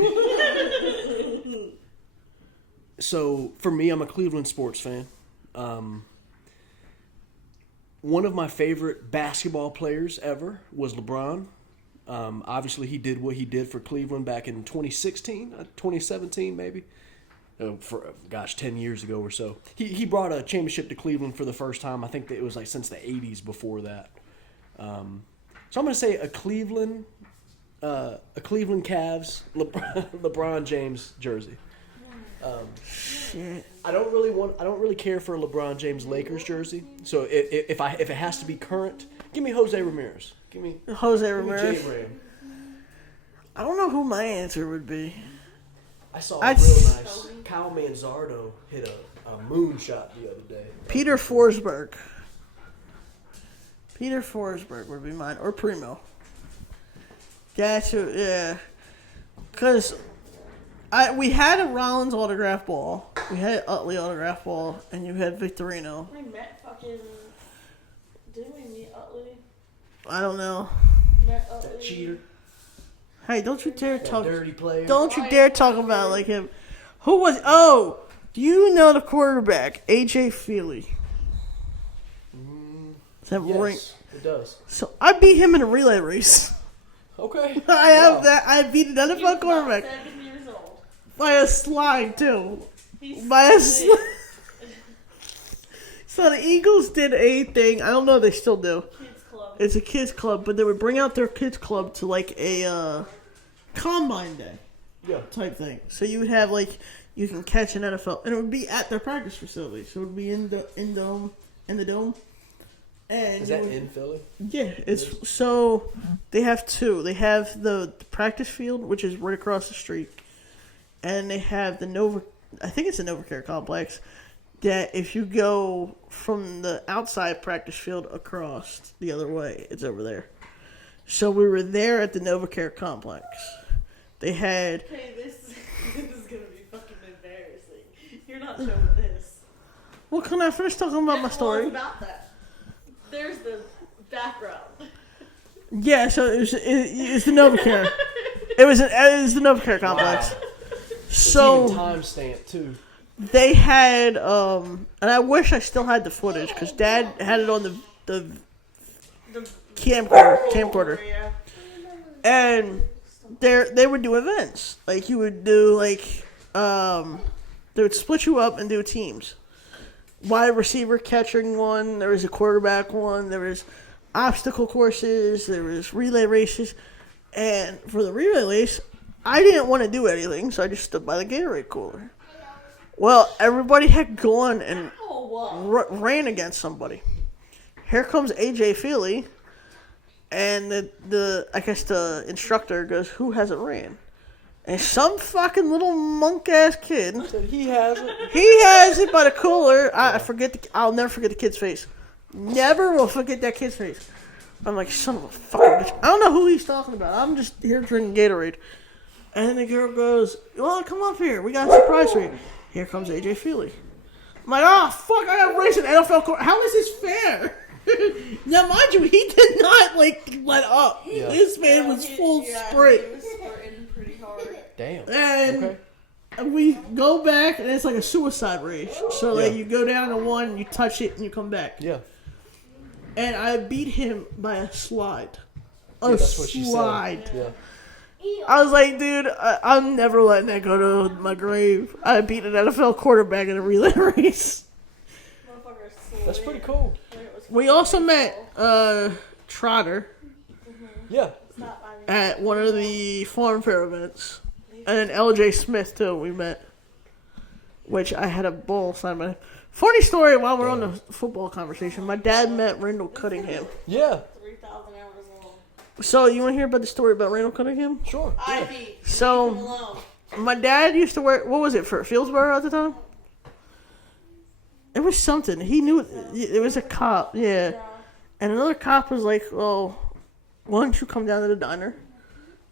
So, for me, I'm a Cleveland sports fan. One of my favorite basketball players ever was LeBron. Obviously, he did what he did for Cleveland back in 2016, 2017 maybe. 10 years ago or so. He brought a championship to Cleveland for the first time. I think that it was like since the 80s before that. So I'm going to say a Cleveland Cavs LeBron James jersey. Shit. I don't really care for a LeBron James Lakers jersey. So if it has to be current, give me Jose Ramirez. Give me Ramirez. J-Ram. I don't know who my answer would be. I saw a real nice Kyle Manzardo hit a moonshot the other day. Peter Forsberg. Peter Forsberg would be mine, or Primo. Yeah. Because we had a Rollins autograph ball, we had Utley autograph ball, and you had Victorino. We met didn't we meet Utley? I don't know. Met Utley. That cheater. Hey, don't you dare talk. Dirty player. Don't you dare talk about like him. Who was? Oh, do you know the quarterback, AJ Feely? Yes, it does. So I beat him in a relay race. Okay. I have that. I beat an He was NFL about quarterback 7 years old. by a slide too. He's By a sick. So the Eagles did a thing. I don't know if they still do. Kids club. It's a kids club, but they would bring out their kids club to like a combine day Yeah. type thing. So you would have like you can catch an NFL, and it would be at their practice facility. So it would be in the dome. And Is that in Philly? Yeah, it's so they have two. They have the practice field, which is right across the street, and they have the Nova. I think it's the NovaCare complex. That if you go from the outside practice field across the other way, it's over there. So we were there at the NovaCare complex. They had. Hey, this is gonna be fucking embarrassing. You're not showing this. Well, can I finish talking about my story? Well, about that. There's the background. Yeah, so it's the NovaCare. It was the NovaCare complex. Wow. So It's even timestamp too. they had, and I wish I still had the footage because Dad had it on the camcorder, Yeah. and they would do events. Like you would do they would split you up and do teams. Wide receiver catching one, there was a quarterback one, there was obstacle courses, there was relay races, and for the relay race, I didn't want to do anything, so I just stood by the Gatorade cooler. Well, everybody had gone and ran against somebody. Here comes AJ Feely, and I guess the instructor goes, "Who hasn't ran?" And some fucking little monk-ass kid. Said he has it. He has it by the cooler. I'll never forget the kid's face. Never will forget that kid's face. I'm like, son of a fucking bitch. I don't know who he's talking about. I'm just here drinking Gatorade. And then the girl goes, well, come up here. We got a surprise for you. Here comes AJ Feely. I'm like, oh, fuck, I got to race an NFL court. How is this fair? Now, mind you, he did not let up. Yeah. This man was full sprint. He was sprinting pretty hard. Damn. And Okay. we go back, and it's like a suicide race. So, like, Yeah. you go down to one, you touch it, and you come back. Yeah. And I beat him by a slide. Yeah, that's what she slide. said. Yeah. I was like, dude, I'm never letting that go to my grave. I beat an NFL quarterback in a relay race. That's pretty cool. We also met Trotter Yeah. at one of the farm fair events. And then LJ Smith, too, we met. Which I had a ball sign my... Funny story while we're on the football conversation. My dad met Randall Cunningham. Yeah. 3,000 hours long. So, you want to hear about the story about Randall Cunningham? Sure. I Yeah. beat. So, my dad used to work... What was it, for Fieldsboro at the time? It was something. He knew... It was a cop, yeah. And another cop was like, well, why don't you come down to the diner?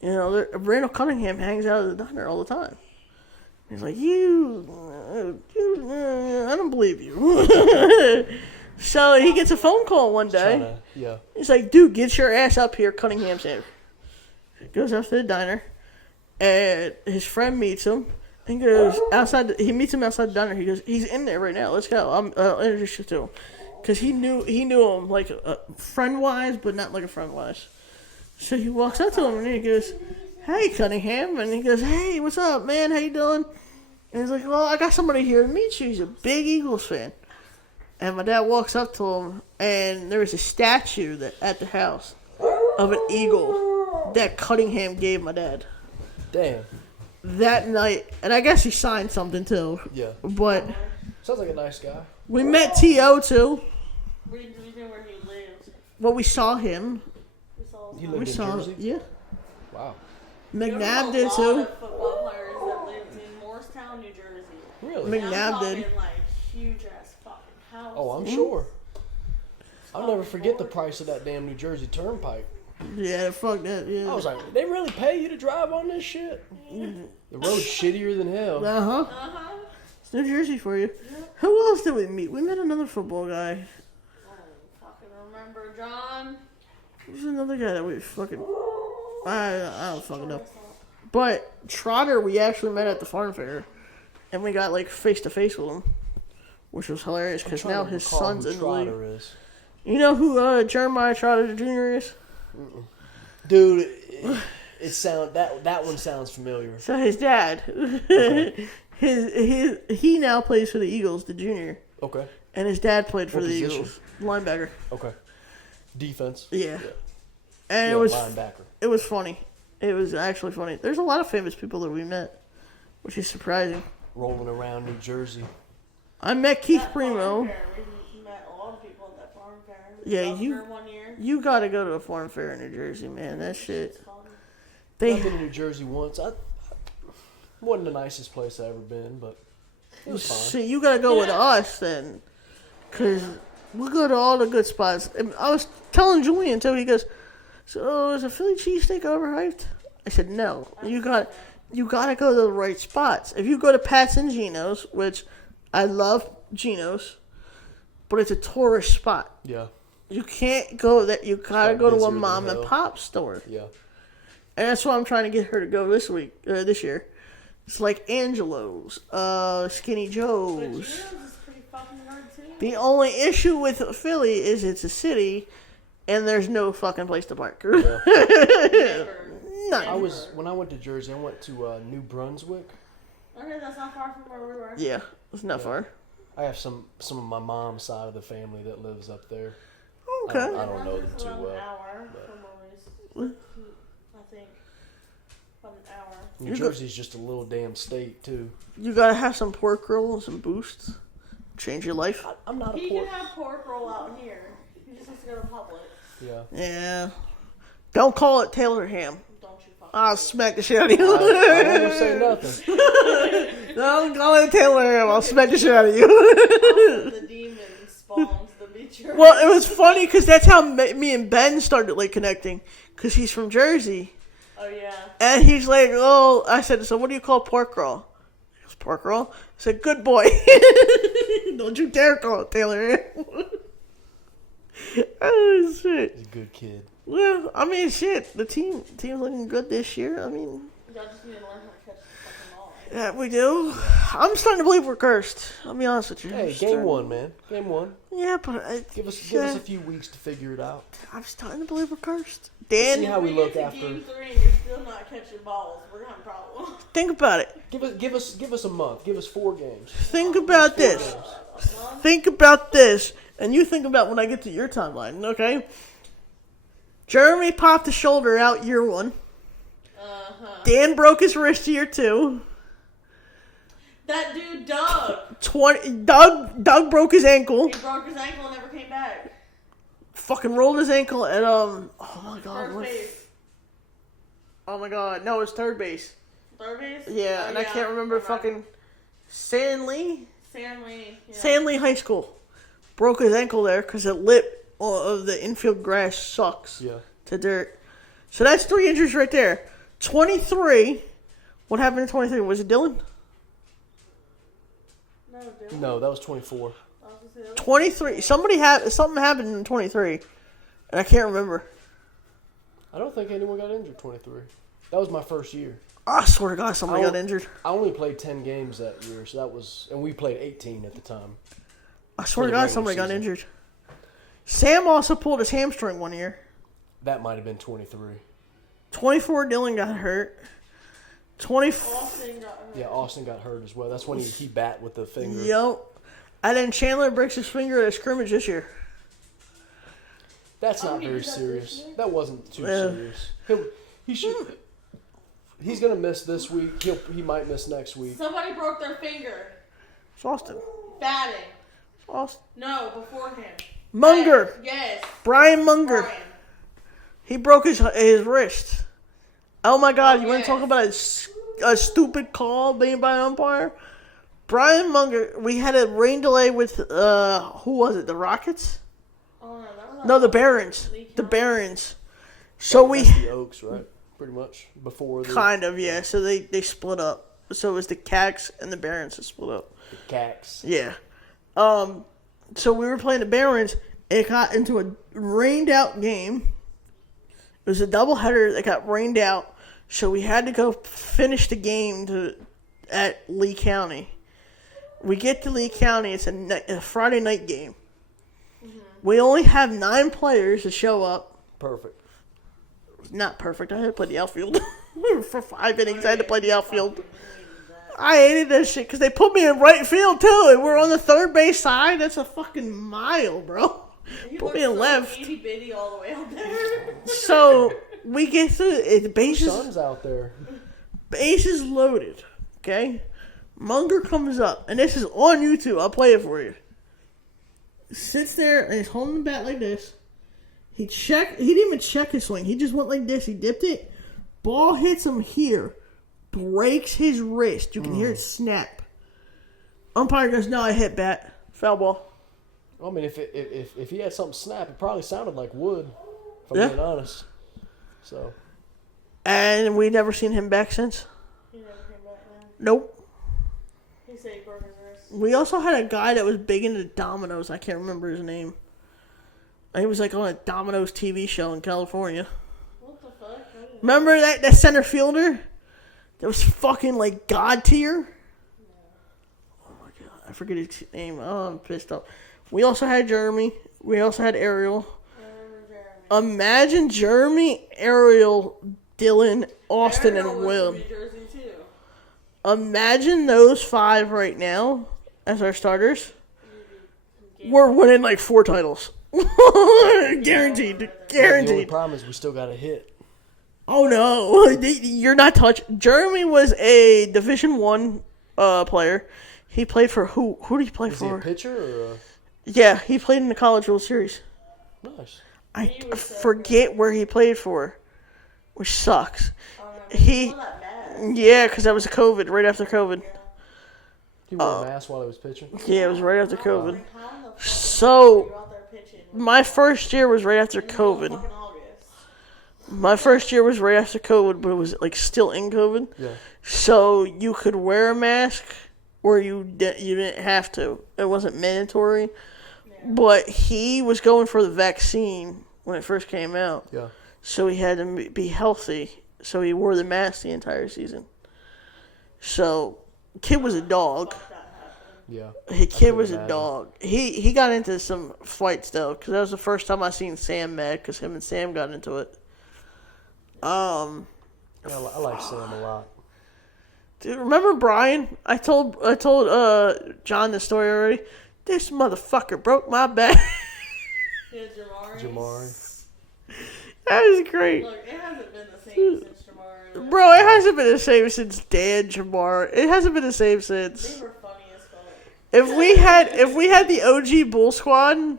You know, Randall Cunningham hangs out at the diner all the time. He's like, I don't believe you. So he gets a phone call one day. Yeah. He's like, dude, get your ass up here, Cunningham said. He goes up to the diner, and his friend meets him. And goes outside. He meets him outside the diner. He goes, he's in there right now. Let's go. I'll introduce you to him. Because he knew him like friend-wise, but not like a friend-wise. So he walks up to him and he goes, hey, Cunningham. And he goes, hey, what's up, man? How you doing? And he's like, well, I got somebody here to meet you. He's a big Eagles fan. And my dad walks up to him, and there was a statue at the house of an eagle that Cunningham gave my dad. Damn. That night. And I guess he signed something, too. Yeah. But Sounds like a nice guy. we met T.O., too. We knew where he lives. Well, we saw him. He We lived in saw Jersey? Yeah. Wow. McNabb There did, was a too. lot of football players that lived in Morristown, New Jersey. Really? And I'm McNabb talking did. like huge ass fucking house. Oh, I'm sure. I'll never forget the price of that damn New Jersey Turnpike. Yeah, fuck that. Yeah. I was like, they really pay you to drive on this shit? The road's shittier than hell. Uh-huh. It's New Jersey for you. Who else did we meet? We met another football guy. I don't fucking remember, John. There's another guy that we fucking... I don't fucking know. But Trotter, we actually met at the farm fair. And we got, like, face-to-face with him. Which was hilarious, because now his son's in the league. Is. You know who Jeremiah Trotter Jr. is? Dude, that one sounds familiar. So his dad, Okay. he now plays for the Eagles, the junior, Okay. and his dad played for What the position? Eagles, linebacker. Okay. Defense. Yeah, and Yeah, it was linebacker. funny. It was actually funny. There's a lot of famous people that we met, which is surprising. Rolling around New Jersey. I met Keith That Primo. farm fair, we met a lot of people at that farm fair. Yeah, Governor one year. You got to go to a farm fair in New Jersey, man. That shit. It's fun. I've They been to New Jersey once. I wasn't the nicest place I've ever been, but it was fine. see. You got to go with us then, because we go to all the good spots. And I was telling Julian too. He goes, "So is a Philly cheesesteak overhyped?" I said, "No. You got to go to the right spots. If you go to Pat's and Gino's, which I love Gino's, but it's a tourist spot. Yeah. You can't go that. You got to like go to a busier than mom and hell. pop store." Yeah. And that's why I'm trying to get her to go this year. It's like Angelo's, Skinny But Joe's. Gino's is pretty fucking hard too. The only issue with Philly is it's a city, and there's no fucking place to park. Yeah. Never. None. When I went to Jersey, I went to New Brunswick. Okay, that's not far from where we were. Yeah, it's not Yeah. far. I have some of my mom's side of the family that lives up there. Okay. I don't know them It's too about well. An hour but- from where we I think. About an hour. New You go- Jersey's just a little damn state too. You gotta have some pork roll and some boosts. Change your life. I'm not He a pork. can have pork roll out here. He just has to go to Publix. Yeah. Yeah. Don't call it Taylor ham. Don't you fucking I'll do it. smack the shit out of you. I wasn't gonna say nothing. Don't call it Taylor ham. I'll smack the shit out of you. Also, the demon spawns the beacher. Well, it was funny because that's how me and Ben started like connecting. Because he's from Jersey. Oh yeah. And he's like, oh, I said, so what do you call pork roll? He goes, pork roll? I said, good boy. Don't you dare call it Taylor. Oh shit. He's a good kid. Well, I mean, shit. The team's looking good this year. I mean, Y'all just need to learn how to catch the fucking ball. yeah, we do. I'm starting to believe we're cursed. I'll be honest with you. Hey, game one, man. Game one. Yeah, but Give us a few weeks to figure it out. I'm starting to believe we're cursed. See Dan, how we If look get to after. Game 3 and you're still not catching balls, we're gonna have a problem. think about it. Give us a month. Give us 4 games. Think about this. Think about this. And you think about when I get to your timeline, okay? Jeremy popped his shoulder out year 1. Dan broke his wrist year 2. That dude, Doug. Doug broke his ankle. He broke his ankle and never came back. Fucking rolled his ankle at oh my god. First base. Oh my god. No, it's third base. Third base? Yeah, Oh, and I can't remember fucking Stanley Stanley. Yeah. Stanley High School. Broke his ankle there because the lip of the infield grass sucks to dirt. So that's 3 injuries right there. 23. What happened in 23? Was it Dylan? No, Dylan. No, that was 24. 23. Something happened in 23, and I can't remember. I don't think anyone got injured 23. That was my first year. I swear to God, somebody got injured. I only played 10 games that year, so that was, and we played 18 at the time. I swear to God, somebody got injured. Sam also pulled his hamstring one year. That might have been 23. 24, Dylan got hurt. 24. Austin got hurt. Yeah, Austin got hurt as well. That's when he bat with the finger. Yep. And then Chandler breaks his finger at a scrimmage this year. That's not very serious. That wasn't too serious. He's gonna miss this week. He might miss next week. Somebody broke their finger. It's Austin. Batting. It's Austin. No, before him. Munger. Yes. Brian Munger. Brian. He broke his wrist. Oh my God! You want yes. to talk about a stupid call made by an umpire? Brian Munger. We had a rain delay with who was it? The Rockets? Oh, no, No, the Barons. The Barons. So That's the Oaks, right? Pretty much before the kind of, yeah. So they split up. So it was the Cax and the Barons that split up. the Cax. Yeah. So we were playing the Barons. It got into a rained out game. It was a doubleheader that got rained out. So we had to go finish the game at Lee County. We get to Lee County. It's a Friday night game. Mm-hmm. We only have 9 players to show up. Perfect. Not perfect. I had to play the outfield. For 5 innings, I had to play the outfield. I hated that shit because they put me in right field, too. And we're on the third base side. That's a fucking mile, bro. Put me in left. Itty bitty all the way out there. So we get to the bases. Sun's out there. Bases loaded. Okay, Munger comes up, and this is on YouTube. I'll play it for you. Sits there and he's holding the bat like this. He didn't even check his swing. He just went like this. He dipped it. Ball hits him here. Breaks his wrist. You can hear it snap. Umpire goes, "No, I hit bat. Foul ball." I mean, if he had something snap, it probably sounded like wood. If I'm being honest. So. And we never seen him back since. He never came back now. Nope. He said he broke his wrist. We also had a guy that was big into dominoes. I can't remember his name. He was like on a Domino's TV show in California. What the fuck? Remember that center fielder? That was fucking like God tier? No. Oh my God. I forget his name. Oh, I'm pissed off. We also had Jeremy. We also had Ariel. Imagine Jeremy, Ariel, Dylan, Austin, Ariel and Will. New Jersey too. Imagine those 5 right now as our starters. We're winning like 4 titles. Guaranteed. The only problem is we still got a hit. Oh no, you're not touched. Jeremy was a Division I player. He played for who? Who did he play for? Is he a pitcher or? Yeah, he played in the College World Series. Nice. I forget where he played for, which sucks. Yeah, because that was COVID, right after COVID. He wore a mask while he was pitching? Yeah, it was right after COVID. So, my first year was right after COVID. My first year was right after COVID, but it was like still in COVID. Yeah. So, you could wear a mask or you didn't have to. It wasn't mandatory. But he was going for the vaccine when it first came out. Yeah. So he had to be healthy. So he wore the mask the entire season. So, kid was a dog. Yeah. Kid was a dog. He got into some fights, though, because that was the first time I seen Sam mad, because him and Sam got into it. I like Sam a lot. Dude, remember Brian? I told John the story already. This motherfucker broke my back. Yeah, Jamari. That was great. Look, it hasn't been the same since Jamari. Bro, it hasn't been the same since Dan Jamar. It hasn't been the same since. They were funny as fuck. If we had the OG Bull Squad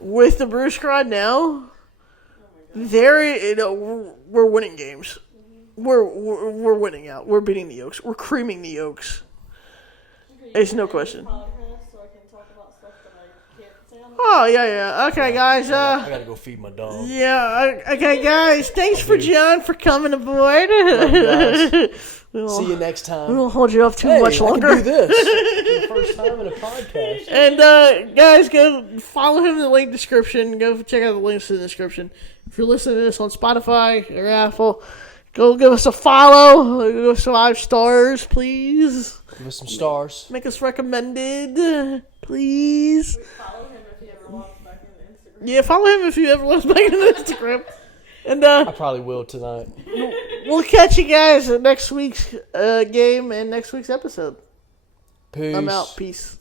with the Brew Squad now, we're winning games. We're winning out. We're beating the Yokes. We're creaming the Yokes. It's no question. Oh, yeah. Okay, guys. I gotta go feed my dog. Yeah, okay, guys. Thanks for John for coming aboard. See you next time. We won't hold you up too much longer. I can do this for the first time in a podcast. And, guys, go follow him in the link description. Go check out the links in the description. If you're listening to this on Spotify or Apple, go give us a follow. Give us 5 stars, please. Give us some stars. Make us recommended, please. Follow him if he ever wants back into Instagram. Yeah, follow him if you ever want back into Instagram. And I probably will tonight. We'll catch you guys at next week's game and next week's episode. Peace. I'm out. Peace.